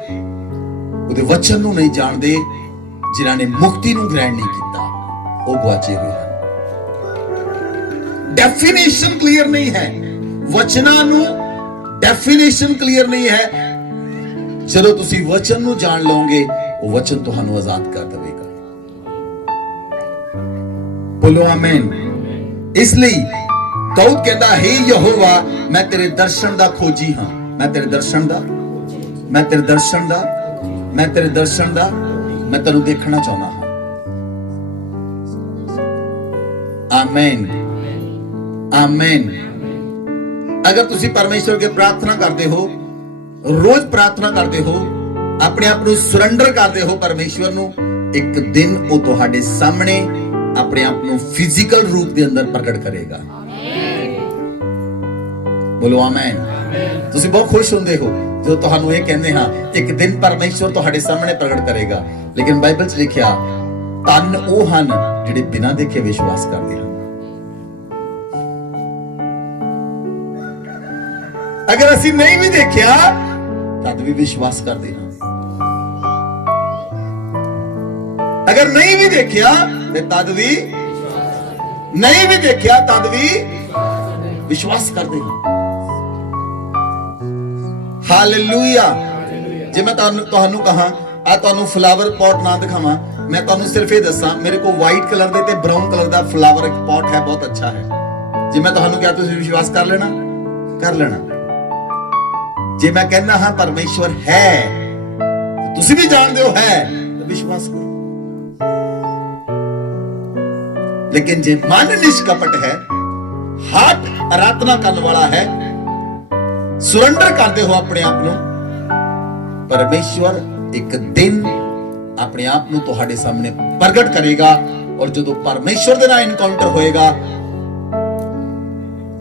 ਉਹਦੇ ਵਚਨ ਨੂੰ ਨਹੀਂ ਜਾਣਦੇ, ਜਿਨ੍ਹਾਂ ਨੇ ਮੁਕਤੀ ਨੂੰ ਗ੍ਰਹਿਣ ਨਹੀਂ ਕੀਤਾ, ਉਹ ਗੁਆਚੇ ਹੋਏ ਹਨ। ਡੈਫੀਨੇਸ਼ਨ ਕਲੀਅਰ ਨਹੀਂ ਹੈ, ਵਚਨਾਂ ਨੂੰ ਡੈਫੀਨੇਸ਼ਨ ਕਲੀਅਰ ਨਹੀਂ ਹੈ। ਜਦੋਂ ਤੁਸੀਂ ਵਚਨ ਨੂੰ ਜਾਣ ਲਓਗੇ ਉਹ ਵਚਨ ਤੁਹਾਨੂੰ ਆਜ਼ਾਦ ਕਰ ਦੇਵੇਗਾ। ਬੋਲੋ ਆਮੇਨ। ਇਸ ਲਈ ਦਾਊਦ ਕਹਿੰਦਾ ਹੈ ਯਹੋਵਾ ਮੈਂ ਤੇਰੇ ਦਰਸ਼ਨ ਦਾ ਖੋਜੀ ਹਾਂ। ਮੈਂ ਤੇਰੇ ਦਰਸ਼ਨ ਦਾ, ਮੈਂ ਤੇਰੇ ਦਰਸ਼ਨ ਦਾ, ਮੈਂ ਤੇਰੇ ਦਰਸ਼ਨ ਦਾ मैं तेनू देखना चाहना हाँ। आमीन आमीन। अगर तुसी परमेश्वर के प्रार्थना करते हो, रोज प्रार्थना करते हो, अपने आप को सरेंडर करते हो परमेश्वर नू, एक दिन वो तुहाडे सामने अपने आप को फिजिकल रूप के अंदर प्रकट करेगा। बोलो आमीन। तुसी बहुत खुश होंदे हो जो तुहानू ये कहंदे हां एक दिन परमेश्वर तुहाडे सामने प्रकट करेगा, लेकिन बाइबल च लिखिया धन वो हन जिहड़े बिना देखे विश्वास करदे हन। अगर असी नहीं भी देखिया तद भी विश्वास करदे हां, अगर नहीं भी देखिया ते तद भी नहीं भी देखिया तद भी विश्वास करदे हां। हालेलुया। जे मैं तुहानू कहा आ तुहानू फ्लावर पॉट ना दिखावां, मैं तुहानू सिर्फ ये दसा मेरे को व्हाइट कलर दे ते ब्राउन कलर दा फ्लावर एक पॉट है, बहुत अच्छा है। जे मैं तुहानू क्या तुसीं विश्वास कर लेना, कर लेना। जे मैं कहना हाँ परमेश्वर है, तुसीं भी जानते हो है, तो विश्वास करो। लेकिन जे मन निष्कपट है, हार्ट आराधना करने वाला है, सरेंडर करते हो अपने आप को, परमेश्वर एक दिन अपने आप को तुहाडे सामने प्रगट करेगा। और जो परमेश्वर दे नाल इनकाउंटर होएगा,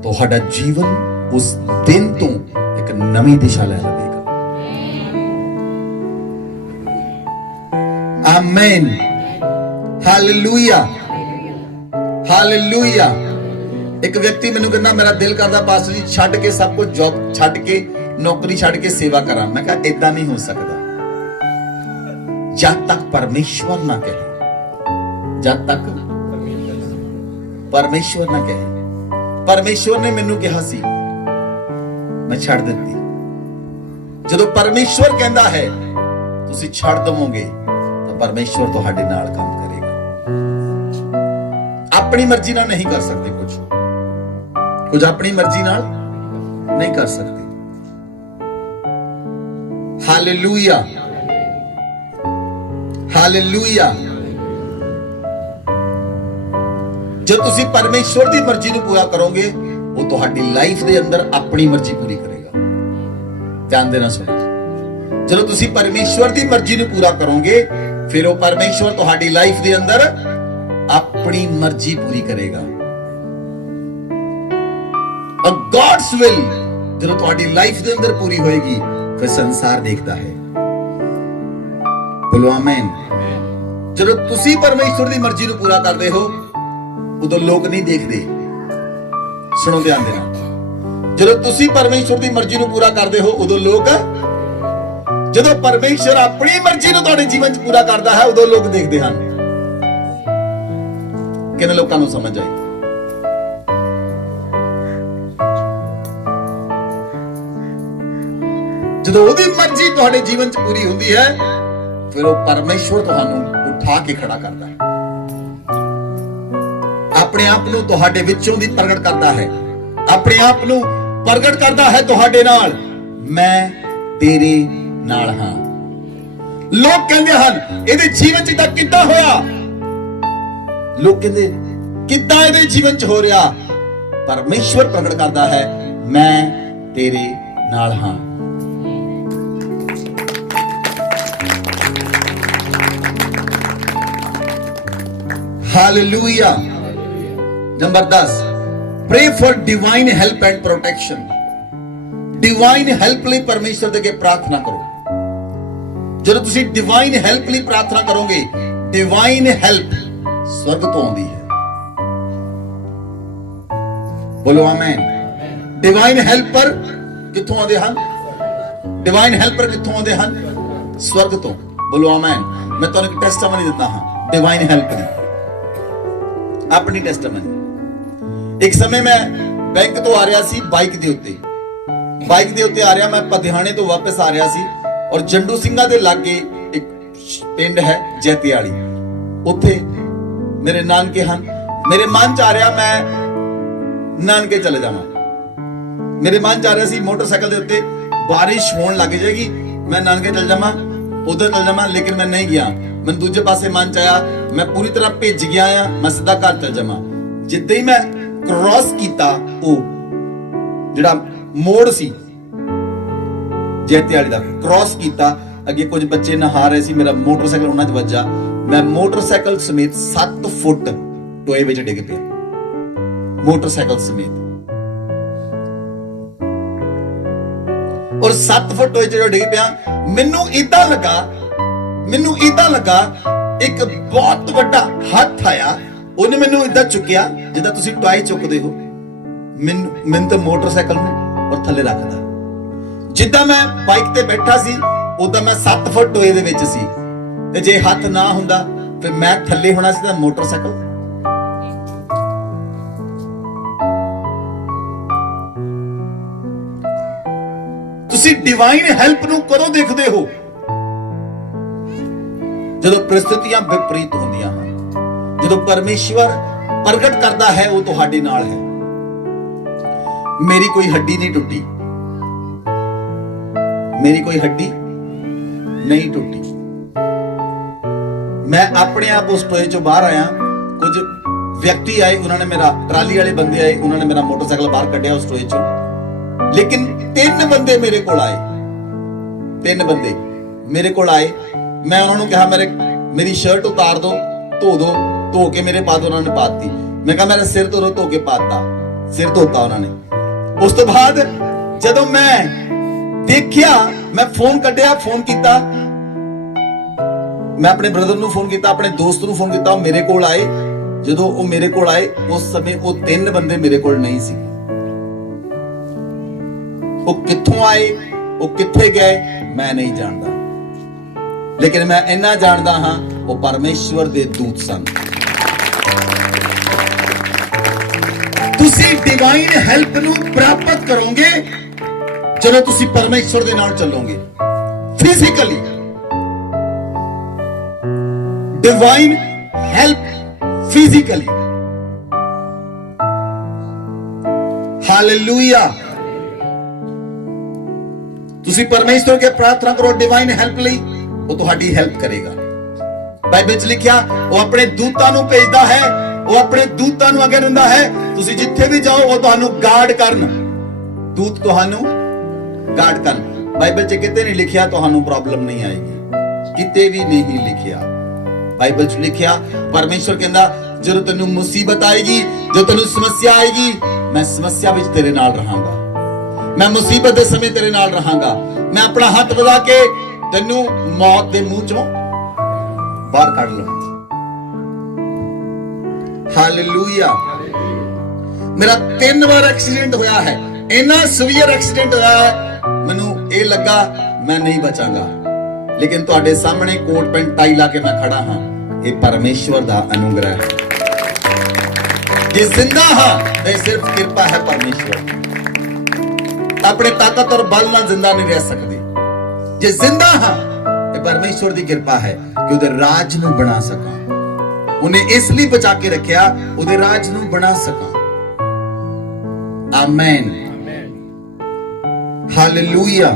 तुहाडा जीवन उस दिन तो एक नवी दिशा ले लेगा। आमीन हालेलुया हालेलुया। एक व्यक्ति मैनू कहना मेरा दिल करदा पास्टर जी छड्ड के सब कुछ, जॉब छड्ड के, नौकरी छड्ड के सेवा करा। मैं कहा इदां नहीं हो सकदा जब तक परमेश्वर ना कहे, जब तक परमेश्वर ना कहे। परमेश्वर ने मैनू कहा सी, मैं छड्ड दित्ती। जदों परमेश्वर कहंदा है तुसीं छड्ड दवोगे तो परमेश्वर तुहाडे नाल काम करेगा। अपनी मर्जी नाल नहीं कर सकते कुछ अपनी मर्जी नाल नहीं कर सकते। Hallelujah hallelujah. जब तुसी परमेश्वर की मर्जी को पूरा करोगे, वो तुहाडी लाइफ दे अंदर अपनी मर्जी पूरी करेगा। ध्यान देना सुनो, जब तुसी परमेश्वर की मर्जी को पूरा करोगे, फिर वो परमेश्वर तुहाडी लाइफ दे अंदर अपनी मर्जी पूरी करेगा। और गॉड्स विल जब तुहाडी लाइफ दे अंदर पूरी होएगी, फिर संसार देखता है। बोलो आमीन। जब तुसी परमेश्वर की मर्जी को पूरा करते हो, उदों लोग नहीं देखते। सुनो ध्यान देना, जब तुसी परमेश्वर की मर्जी को पूरा करते हो, उदों लोग, जब परमेश्वर अपनी मर्जी को तुहाडे जीवन च पूरा करता है, उदों लोग देखते हैं। किन्ने लोगों को समझ आई? जब ओदी मर्जी तुहाडे जीवन च पूरी होती है, फिर वो परमेश्वर तुहानू उठा के खड़ा करता है, अपने आप को तुहाडे विचों दी प्रगट करता है, अपने आप को प्रगट करता है तुहाडे नाल। मैं तेरे नाल हां। लोग कहंदे हन इहदे जीवन च तां किद्दां होया, लोग कहंदे किद्दां इहदे जीवन च हो रहा। परमेश्वर प्रगट करता है, मैं तेरे नाल हां। Hallelujah. Number 10, pray for divine help and protection. Divine help लिए परमेश्वर दे के प्रार्थना करो। जब तुसी डिवाइन हेल्प लिए प्रार्थना करोगे, डिवाइन हेल्प स्वर्ग तो आती है। बोलो आमीन। डिवाइन हेल्पर कित्थों आते हैं? डिवाइन हेल्पर कित्थों आते हैं? स्वर्ग तो। बोलो आमीन। मैं तुहानू एक टेस्टिमनी देता हां डिवाइन हेल्प दी, अपनी टेस्टिमनी। एक समय मैं बैंक तो आ रहा सी बाइक दे उत्ते आ रहा, मैं पधियाने तो वापस आ रहा सी, और जंडू ਸਿੰਘਾਂ ਦੇ लागे एक पिंड है जैतियाली, उत्थे मेरे नानके हैं। मेरे मन च आ रहा मैं नानके चले जावां। मेरे मन च आ रहा सी मोटरसाइकिल दे उत्ते बारिश होने लग जाएगी, मैं नानके चल जावां, उधर चल जावां, लेकिन मैं नहीं गया। मैं दूजे पासे मन च आया, मैं पूरी तरह भेज गया आ, मैं सीधा घर चल जावां। जिद्दां ही मैं क्रॉस कीता, वो जिहड़ा मोड़ सी जैते वाली दा क्रॉस कीता, अगे कुछ बच्चे नहा रहे सी, मेरा मोटरसाइकिल उन्हां च वज्जा, मैं मोटरसाइकिल समेत 7 फुट टोए विच डिग पिया, मोटरसाइकिल समेत। और 7 फुट टोए जो डिग पिया, मैनू इदां लगा एक बहुत वड्डा हथ आया, उन्हें मैनू इदां चुकिया जिद्दां तुसीं टॉय चुकदे हो, मैनू तो मोटरसाइकिल नूं और थल्ले रखदा। जिद्दां मैं बाइक ते बैठा सी उदां मैं 7 फुट टोए दे विच सी, ते जे हथ ना हुंदा फिर मैं थल्ले होना सी, मोटरसाइकिल। तुसीं डिवाइन हेल्प नूं कदों देखदे हो? ਜਦੋਂ परिस्थितियां विपरीत ਹੁੰਦੀਆਂ ਹਨ, ਜਦੋਂ परमेश्वर प्रगट करता है वो ਤੁਹਾਡੇ ਨਾਲ है। मेरी कोई हड्डी नहीं टूटी, मेरी कोई हड्डी नहीं टूटी। मैं अपने आप उस टोए चों बाहर आया, कुछ व्यक्ति आए, उन्होंने मेरा ट्राली वाले बंदे आए, उन्होंने मेरा मोटरसाइकिल बाहर कढ़िया उस टोए चों, लेकिन 3 बंदे मेरे को आए, 3 बंदे मेरे को आए। मैं उन्होंने कहा मेरी शर्ट उतार दो, धो के मेरे पा दो, उन्होंने पाती। मैं कहा मेरा सिर धो के पाता, सिर धोता उन्होंने। उस तो बाद जदों मैं देखिया, मैं फोन कटिया, फोन किया, मैं अपने ब्रदर नूं फोन किया, अपने दोस्त नूं फोन किया, मेरे कोल आए। जदों वो मेरे कोल आए उस समय वो 3 बंदे मेरे कोल नहीं सी। वो कित्थों आए, वो कित्थे गए मैं नहीं जानता, लेकिन मैं इन्ना जानदा हां वो परमेश्वर दे दूत सन। तुसी डिवाइन हेल्प नूं प्राप्त करोगे ਜਦੋਂ ਤੁਸੀਂ ਪਰਮੇਸ਼ਵਰ ਦੇ ਨਾਲ ਚੱਲੋਗੇ physically. Divine help physically. Hallelujah. ਤੁਸੀਂ ਪਰਮੇਸ਼ਵਰ ਕੇ ਪ੍ਰਾਰਥਨਾ ਕਰੋ डिवाइन हेल्प ਲਈ, ਉਹ ਤੁਹਾਡੀ ਹੈਲਪ ਕਰੇਗਾ। ਬਾਈਬਲ 'ਚ ਲਿਖਿਆ ਉਹ ਆਪਣੇ ਦੂਤਾਂ ਨੂੰ ਭੇਜਦਾ ਹੈ, ਉਹ ਆਪਣੇ ਦੂਤਾਂ ਨੂੰ ਅੱਗੇ ਦਿੰਦਾ ਹੈ, ਤੁਸੀਂ ਜਿੱਥੇ ਵੀ ਜਾਓ ਉਹ ਤੁਹਾਨੂੰ ਗਾਰਡ ਕਰਨ, ਦੂਤ ਤੁਹਾਨੂੰ ਗਾਰਡ ਕਰਨ। ਬਾਈਬਲ 'ਚ ਕਿਤੇ ਨਹੀਂ ਲਿਖਿਆ ਤੁਹਾਨੂੰ ਪ੍ਰੋਬਲਮ ਨਹੀਂ ਆਏਗੀ, ਕਿਤੇ ਵੀ ਨਹੀਂ ਲਿਖਿਆ। ਬਾਈਬਲ 'ਚ ਲਿਖਿਆ ਪਰਮੇਸ਼ਵਰ ਕਹਿੰਦਾ ਜਦੋਂ ਤੈਨੂੰ ਮੁਸੀਬਤ ਆਏਗੀ, ਜਦੋਂ ਤੈਨੂੰ ਸਮੱਸਿਆ ਆਏਗੀ, ਮੈਂ ਸਮੱਸਿਆ ਵਿੱਚ ਤੇਰੇ ਨਾਲ ਰਹਾਂਗਾ, ਮੈਂ ਮੁਸੀਬਤ ਦੇ ਸਮੇਂ ਤੇਰੇ ਨਾਲ ਰਹਾਂਗਾ, ਮੈਂ ਆਪਣਾ ਹੱਥ ਵਧਾ ਕੇ ਤੈਨੂੰ ਮੌਤ ਦੇ ਮੂੰਹ ਚੋਂ ਬਾਹਰ ਕੱਢ ਲਵਾਂ। ਹਾਲੇਲੂਇਆ। ਮੇਰਾ 3 ਵਾਰ ਐਕਸੀਡੈਂਟ ਹੋਇਆ ਹੈ, ਇੰਨਾ ਸੀਵੀਅਰ ਐਕਸੀਡੈਂਟ ਹੋਇਆ ਹੈ, ਮੈਨੂੰ ਇਹ ਲੱਗਾ ਮੈਂ ਨਹੀਂ ਬਚਾਂਗਾ, लेकिन ਤੁਹਾਡੇ ਸਾਹਮਣੇ ਕੋਟ ਪੈਂਟ ਟਾਈ ਲਾ ਕੇ ਮੈਂ ਖੜਾ ਹਾਂ। ਇਹ ਪਰਮੇਸ਼ਵਰ ਦਾ ਅਨੁਗ੍ਰਹ ਹੈ। ਜੇ ਜ਼ਿੰਦਾ ਹਾਂ ਇਹ ਸਿਰਫ ਕਿਰਪਾ ਹੈ ਪਰਮੇਸ਼ਵਰ ਦੀ। ਆਪਣੇ ਤਾਕਤ ਔਰ ਬਲ ਨਾਲ ਜ਼ਿੰਦਾ ਨਹੀਂ ਰਹਿ ਸਕਦੇ। ਜੇ ਜ਼ਿੰਦਾ ਹਾਂ ਇਹ ਪਰਮੇਸ਼ਵਰ ਦੀ ਕਿਰਪਾ ਹੈ ਕਿ ਉਹਦੇ ਰਾਜ ਨੂੰ ਬਣਾ ਸਕਾਂ। ਉਹਨੇ ਇਸ ਲਈ ਬਚਾ ਕੇ ਰੱਖਿਆ ਉਹਦੇ ਰਾਜ ਨੂੰ ਬਣਾ ਸਕਾਂ। Amen, hallelujah.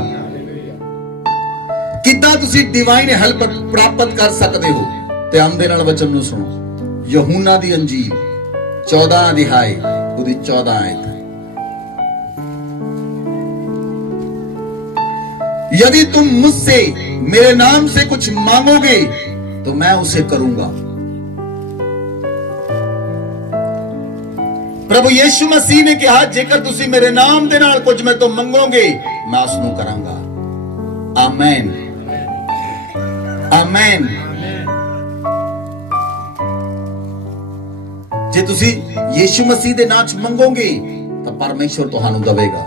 ਕਿੱਦਾਂ ਤੁਸੀਂ ਡਿਵਾਈਨ ਹੈਲਪ ਪ੍ਰਾਪਤ ਕਰ ਸਕਦੇ ਹੋ? ਧਿਆਨ ਦੇ ਨਾਲ ਵਚਨ ਨੂੰ ਸੁਣੋ। ਯਹੂਨਾ ਦੀ ਅੰਜੀਲ 14 ਅਧਿਆਇ ਉਹਦੀ 14 ਆਇਤ। यदि तुम मुझसे मेरे नाम से कुछ मांगोगे तो मैं उसे करूंगा। प्रभु यीशु मसीह ने कहा जेकर तुसी मेरे नाम दे नाल कुछ मैं तो मंगोगे मैं उसनू करांगा। आमीन, आमीन। जे तुसी यीशु मसीह दे नाम च मंगोगे तो परमेश्वर तुहानू देवेगा।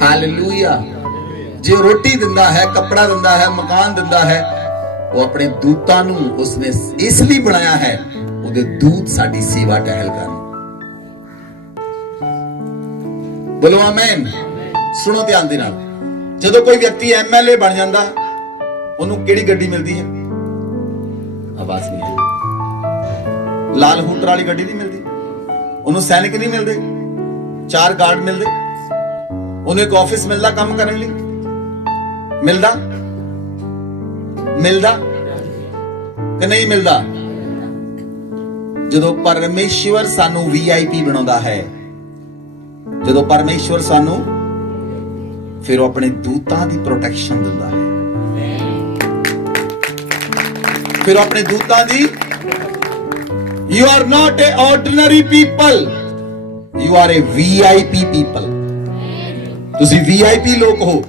हालेलुया। जे रोटी दिंदा है, कपड़ा दिंदा है, मकान दिंदा है, वो अपने दूतां नू उसने इसलिए बनाया है ਉਹਦੇ ਦੂਤ ਸਾਡੀ ਸੇਵਾ ਟਹਿਲ ਕਰਨ। ਬੋਲੋ ਆਮੇਨ। ਸੁਣੋ ਧਿਆਨ ਦੇ ਨਾਲ। ਜਦੋਂ ਕੋਈ ਵਿਅਕਤੀ ਐਮਐਲਏ ਬਣ ਜਾਂਦਾ ਉਹਨੂੰ ਕਿਹੜੀ ਗੱਡੀ ਮਿਲਦੀ ਹੈ? ਆਵਾਜ਼ ਨਹੀਂ ਆਈ। ਲਾਲ ਹੂਟਰ ਵਾਲੀ ਗੱਡੀ ਨਹੀਂ ਮਿਲਦੀ ਉਹਨੂੰ। ਸੈਨਿਕ ਨਹੀਂ ਮਿਲਦੇ, 4 ਗਾਰਡ ਮਿਲਦੇ ਉਹਨੂੰ। ਇੱਕ ਆਫਿਸ ਮਿਲਦਾ ਕੰਮ ਕਰਨ ਲਈ। ਮਿਲਦਾ ਕਿ ਨਹੀਂ ਮਿਲਦਾ? ਜਦੋਂ ਪਰਮੇਸ਼ਵਰ ਸਾਨੂੰ VIP ਬਣਾਉਂਦਾ ਹੈ, ਜਦੋਂ ਪਰਮੇਸ਼ਵਰ ਸਾਨੂੰ, ਫਿਰ ਉਹ ਆਪਣੇ ਦੂਤਾਂ ਦੀ ਪ੍ਰੋਟੈਕਸ਼ਨ ਦਿੰਦਾ ਹੈ, ਫਿਰ ਉਹ ਆਪਣੇ ਦੂਤਾਂ ਦੀ, you are not a ordinary people, you are a VIP people। ਤੁਸੀਂ VIP ਲੋਕ ਹੋ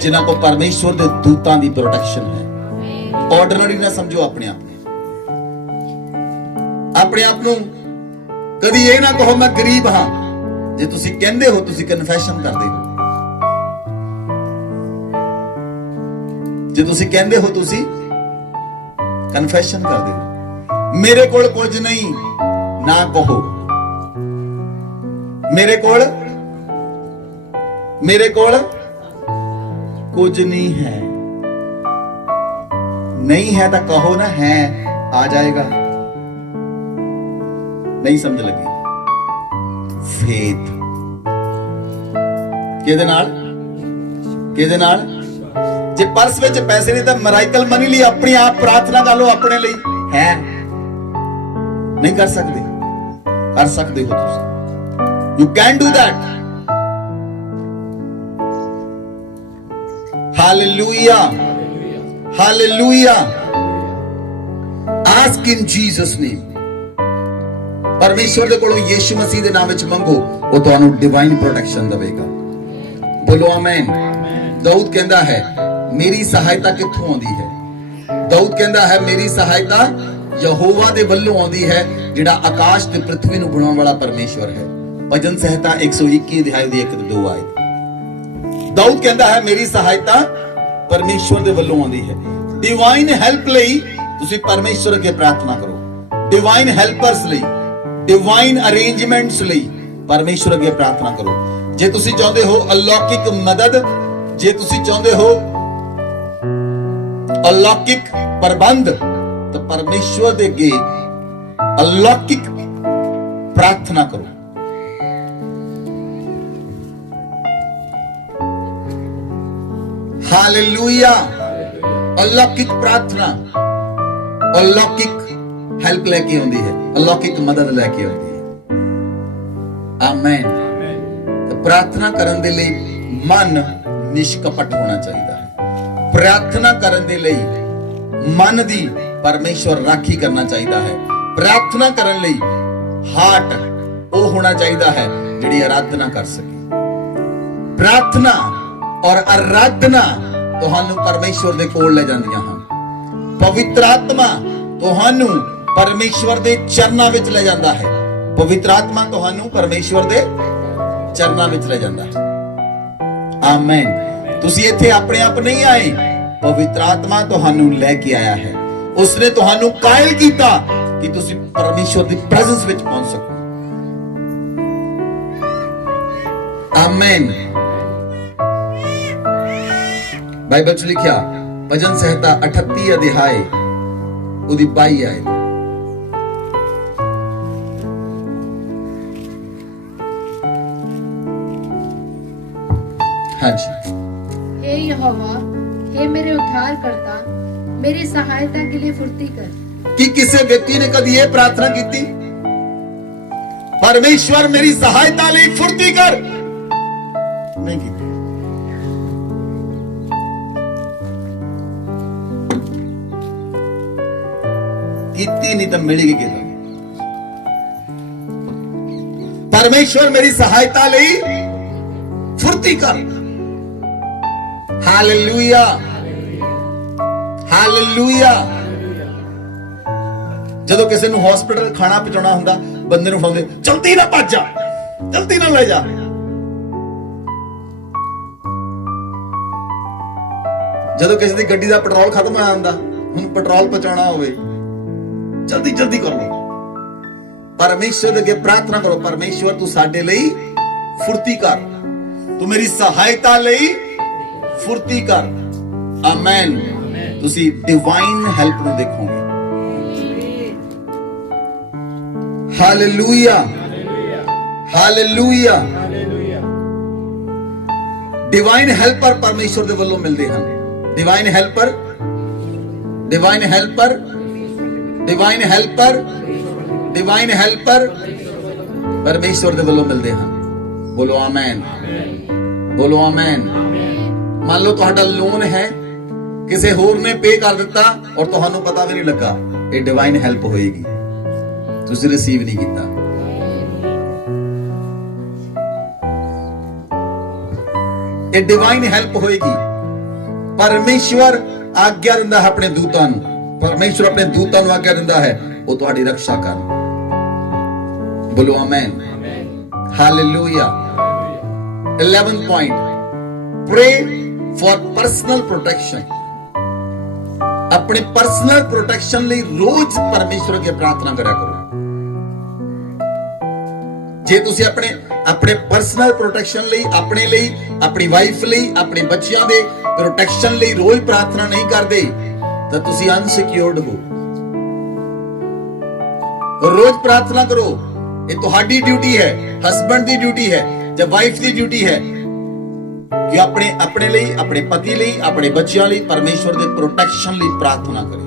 ਜਿਨ੍ਹਾਂ ਕੋ ਪਰਮੇਸ਼ਵਰ ਦੇ ਦੂਤਾਂ ਦੀ ਪ੍ਰੋਟੈਕਸ਼ਨ ਹੈ। ਆਰਡੀਨਰੀ ਨਾ ਸਮਝੋ ਆਪਣੇ ਆਪ ਨੂੰ। ਆਪਣੇ ਆਪ ਨੂੰ ਕਦੀ ਇਹ ਨਾ ਕਹੋ ਮੈਂ ਗਰੀਬ ਹਾਂ। ਜੇ ਤੁਸੀਂ ਕਹਿੰਦੇ ਹੋ, ਤੁਸੀਂ ਕਨਫੈਸ਼ਨ ਕਰਦੇ ਹੋ। ਜੇ ਤੁਸੀਂ ਕਹਿੰਦੇ ਹੋ, ਤੁਸੀਂ ਕਨਫੈਸ਼ਨ ਕਰਦੇ ਹੋ। ਮੇਰੇ ਕੋਲ ਕੁਝ ਨਹੀਂ ਨਾ ਕਹੋ। ਮੇਰੇ ਕੋਲ ਕੁਝ ਨਹੀਂ ਹੈ। ਨਹੀਂ ਹੈ ਤਾਂ ਕਹੋ ਨਾ, ਹੈ ਆ ਜਾਏਗਾ। ਨਹੀਂ ਸਮਝ ਲੱਗੀ? ਫੇਥ ਕਿਹਦੇ ਨਾਲ? ਜੇ ਪਰਸ ਵਿੱਚ ਪੈਸੇ ਨਹੀਂ ਤਾਂ ਮਿਰਾਕਲ ਮਨੀ ਲਈ ਆਪਣੀ ਆਪ ਪ੍ਰਾਰਥਨਾ ਕਰ ਲਓ। ਆਪਣੇ ਲਈ ਹੈ, ਨਹੀਂ ਕਰ ਸਕਦੇ? ਕਰ ਸਕਦੇ ਹੋ ਤੁਸੀਂ। You can do that. Hallelujah, hallelujah. Ask in Jesus name. ਪਰਮੇਸ਼ਵਰ ਦੇ ਕੋਲੋਂ ਯੀਸ਼ੂ ਮਸੀਹ ਦੇ ਨਾਮ ਵਿੱਚ ਮੰਗੋ, ਉਹ ਤੁਹਾਨੂੰ ਡਿਵਾਈਨ ਪ੍ਰੋਟੈਕਸ਼ਨ ਦੇਵੇਗਾ। ਬੋਲੋ ਆਮੇਨ। ਦਾਊਦ ਕਹਿੰਦਾ ਹੈ ਮੇਰੀ ਸਹਾਇਤਾ ਕਿੱਥੋਂ ਆਉਂਦੀ ਹੈ? ਦਾਊਦ ਕਹਿੰਦਾ ਹੈ ਮੇਰੀ ਸਹਾਇਤਾ ਯਹੋਵਾ ਦੇ ਵੱਲੋਂ ਆਉਂਦੀ ਹੈ, ਜਿਹੜਾ ਆਕਾਸ਼ ਤੇ ਪ੍ਰithvi ਨੂੰ ਬਣਾਉਣ ਵਾਲਾ ਪਰਮੇਸ਼ਵਰ ਹੈ। ਭਜਨ ਸੰਹਿਤਾ 121 ਅਧਿਆਇ ਦੀ 1-2 ਆਇਤ। ਦਾਊਦ ਕਹਿੰਦਾ ਹੈ ਮੇਰੀ ਸਹਾਇਤਾ ਪਰਮੇਸ਼ਵਰ ਦੇ ਵੱਲੋਂ ਆਉਂਦੀ ਹੈ। ਡਿਵਾਈਨ ਹੈਲਪ ਲਈ ਤੁਸੀਂ ਪਰਮੇਸ਼ਵਰ ਅੱਗੇ ਪ੍ਰਾਰਥਨਾ ਕਰੋ। ਡਿਵਾਈਨ ਹੈਲਪਰਸ ਲਈ, ਡਿਵਾਈਨ ਅਰੇਂਜਮੈਂਟਸ ਲਈ ਪਰਮੇਸ਼ਵਰ ਅੱਗੇ ਪ੍ਰਾਰਥਨਾ ਕਰੋ। ਜੇ ਤੁਸੀਂ ਚਾਹੁੰਦੇ ਹੋ ਅਲੌਕਿਕ ਮਦਦ, ਜੇ ਤੁਸੀਂ ਚਾਹੁੰਦੇ ਹੋ ਅਲੌਕਿਕ ਪ੍ਰਬੰਧ, ਤਾਂ ਪਰਮੇਸ਼ਵਰ ਦੇ ਅੱਗੇ ਅਲੌਕਿਕ ਪ੍ਰਾਰਥਨਾ ਕਰੋ। ਹਾਲੇਲੂਇਆ। ਅਲੌਕਿਕ ਪ੍ਰਾਰਥਨਾ ਅਲੌਕਿਕ ਹੈਲਪ ਲੈ ਕੇ ਆਉਂਦੀ ਹੈ, ਅਲੌਕਿਕ ਮਦਦ ਲੈ ਕੇ ਆਉਂਦੀ ਹੈ। ਆਮੇਨ। ਤਾਂ ਪ੍ਰਾਰਥਨਾ ਕਰਨ ਦੇ ਲਈ ਮਨ ਨਿਸ਼ਕਪਟ ਹੋਣਾ ਚਾਹੀਦਾ ਹੈ। ਪ੍ਰਾਰਥਨਾ ਕਰਨ ਦੇ ਲਈ ਮਨ ਦੀ ਪਰਮੇਸ਼ਵਰ ਰਾਖੀ ਕਰਨਾ ਚਾਹੀਦਾ ਹੈ। ਪ੍ਰਾਰਥਨਾ ਕਰਨ ਲਈ ਹਾਰਟ ਉਹ ਹੋਣਾ ਚਾਹੀਦਾ ਹੈ ਜਿਹੜੀ ਆਰਾਧਨਾ ਕਰ ਸਕੇ। ਪ੍ਰਾਰਥਨਾ ਔਰ ਆਰਾਧਨਾ ਤੁਹਾਨੂੰ ਪਰਮੇਸ਼ਵਰ ਦੇ ਕੋਲ ਲੈ ਜਾਂਦੀਆਂ ਹਨ। ਪਵਿੱਤਰ ਆਤਮਾ ਤੁਹਾਨੂੰ ਪਰਮੇਸ਼ਵਰ ਦੇ ਚਰਨਾਂ ਵਿੱਚ ਲੈ ਜਾਂਦਾ ਹੈ। ਪਵਿੱਤਰ ਆਤਮਾ ਤੁਹਾਨੂੰ ਪਰਮੇਸ਼ਵਰ ਦੇ ਚਰਨਾਂ ਵਿੱਚ ਲੈ ਜਾਂਦਾ ਹੈ। ਆਮੇਨ। ਤੁਸੀਂ ਇੱਥੇ ਆਪਣੇ ਆਪ ਨਹੀਂ ਆਏ, ਪਵਿੱਤਰ ਆਤਮਾ ਤੁਹਾਨੂੰ ਲੈ ਕੇ ਆਇਆ ਹੈ। ਉਸਨੇ ਤੁਹਾਨੂੰ ਕਾਇਲ ਕੀਤਾ ਕਿ ਤੁਸੀਂ ਪਰਮੇਸ਼ਵਰ ਦੀ ਪ੍ਰੈਜ਼ੈਂਸ ਵਿੱਚ ਪਹੁੰਚ ਸਕੋ। ਆਮੇਨ। ਬਾਈਬਲ 'ਚ ਲਿਖਿਆ ਭਜਨ ਸੰਹਿਤਾ 38 ਅਧਿਆਇ ਉਹਦੀ 22 ਆਇਤ। ਹਾਂਜੀ। हे यहोवा, हे मेरे उद्धारकर्ता, मेरी सहायता के लिए फुर्ती कर। कि किसी व्यक्ति ने कभी ये प्रार्थना की थी, परमेश्वर मेरी सहायता ਲਈ फुर्ती कर? नहीं की। ਕੀਤੀ ਨਹੀਂ ਤਾਂ ਮਿਲੇਗੀ ਕਿਦੋਂ? ਪਰਮੇਸ਼ਵਰ ਮੇਰੀ ਸਹਾਇਤਾ ਲਈ ਫੁਰਤੀ ਕਰ। Hallelujah, hallelujah. ਜਦੋਂ ਕਿਸੇ ਨੂੰ ਹਸਪੀਟਲ ਖਾਣਾ ਪਹੁੰਚਾਉਣਾ ਹੁੰਦਾ, ਬੰਦੇ ਨੂੰ ਫੜਾਉਂਦੇ, ਜਲਦੀ ਨਾ ਭੱਜ ਜਾ, ਜਲਦੀ ਨਾ ਲੈ ਜਾ। ਜਦੋਂ ਕਿਸੇ ਦੀ ਗੱਡੀ ਦਾ ਪੈਟਰੋਲ ਖਤਮ ਹੋਇਆ ਹੁੰਦਾ, ਹੁਣ ਪੈਟਰੋਲ ਪਹੁੰਚਾਉਣਾ ਹੋਵੇ, ਜਲਦੀ ਜਲਦੀ ਕਰ ਲੋ। ਪਰਮੇਸ਼ਵਰ ਦੇ ਅੱਗੇ ਪ੍ਰਾਰਥਨਾ ਕਰੋ, ਪਰਮੇਸ਼ਵਰ ਤੂੰ ਸਾਡੇ ਲਈ ਫੁਰਤੀ ਕਰ, ਤੂੰ ਮੇਰੀ ਸਹਾਇਤਾ ਲਈ ਫੁਰਤੀ ਕਰ। ਆਮੇਨ। ਤੁਸੀਂ ਡਿਵਾਈਨ ਹੈਲਪ ਨੂੰ ਦੇਖੋਗੇ। Hallelujah, hallelujah. ਡਿਵਾਈਨ ਹੈਲਪਰ ਪਰਮੇਸ਼ਵਰ ਦੇ ਵੱਲੋਂ ਮਿਲਦੇ ਹਨ। Divine helper, divine helper divine helper, divine helper ਪਰਮੇਸ਼ਵਰ ਦੇ ਵੱਲੋਂ ਮਿਲਦੇ ਹਨ। ਬੋਲੋ ਆਮੈਨ, ਬੋਲੋ ਆਮੈਨ। ਮੰਨ ਲਓ ਤੁਹਾਡਾ ਲੋਨ ਹੈ, ਕਿਸੇ ਹੋਰ ਨੇ ਪੇ ਕਰ ਦਿੱਤਾ ਔਰ ਤੁਹਾਨੂੰ ਪਤਾ ਵੀ ਨਹੀਂ ਲੱਗਾ, ਇਹ ਡਿਵਾਈਨ ਹੈਲਪ ਹੋਏਗੀ, ਤੁਸੀਂ ਰਿਸੀਵ ਨਹੀਂ ਕੀਤਾ। ਇਹ ਡਿਵਾਈਨ ਹੈਲਪ ਹੋਏਗੀ। ਪਰਮੇਸ਼ਵਰ ਆਗਿਆ ਦਿੰਦਾ ਹੈ ਆਪਣੇ ਦੂਤਾਂ ਨੂੰ, ਪਰਮੇਸ਼ਵਰ ਆਪਣੇ ਦੂਤਾਂ ਨੂੰ ਆਗਿਆ ਦਿੰਦਾ ਹੈ ਉਹ ਤੁਹਾਡੀ ਰੱਖਿਆ ਕਰਨ। ਬੋਲੋ amen, hallelujah. 11th point, pray for personal protection। अपने पर्सनल प्रोटेक्शन ਲਈ ਰੋਜ਼ ਪਰਮੇਸ਼ਵਰ ਅੱਗੇ ਪ੍ਰਾਰਥਨਾ ਕਰਿਆ ਕਰੋ। ਜੇ ਤੁਸੀਂ ਆਪਣੇ ਪਰਸਨਲ ਪ੍ਰੋਟੈਕਸ਼ਨ ਲਈ, ਆਪਣੇ ਲਈ, ਆਪਣੀ ਵਾਈਫ ਲਈ, ਆਪਣੇ ਬੱਚਿਆਂ ਦੇ ਪ੍ਰੋਟੈਕਸ਼ਨ ਲਈ ਰੋਜ਼ ਪ੍ਰਾਰਥਨਾ ਨਹੀਂ ਕਰਦੇ ਤਾਂ ਤੁਸੀਂ ਅਨਸਿਕਿਉਰਡ ਹੋ। ਰੋਜ਼ ਪ੍ਰਾਰਥਨਾ ਕਰੋ, ਇਹ ਤੁਹਾਡੀ ਡਿਊਟੀ ਹੈ, ਹਸਬੈਂਡ ਦੀ ਡਿਊਟੀ ਹੈ ਜਾਂ ਵਾਈਫ ਦੀ ਡਿਊਟੀ ਹੈ ਕਿ ਆਪਣੇ ਲਈ, ਆਪਣੇ ਪਤੀ ਲਈ, ਆਪਣੇ ਬੱਚਿਆਂ ਲਈ ਪਰਮੇਸ਼ਵਰ ਦੇ ਪ੍ਰੋਟੈਕਸ਼ਨ ਲਈ ਪ੍ਰਾਰਥਨਾ ਕਰੇ।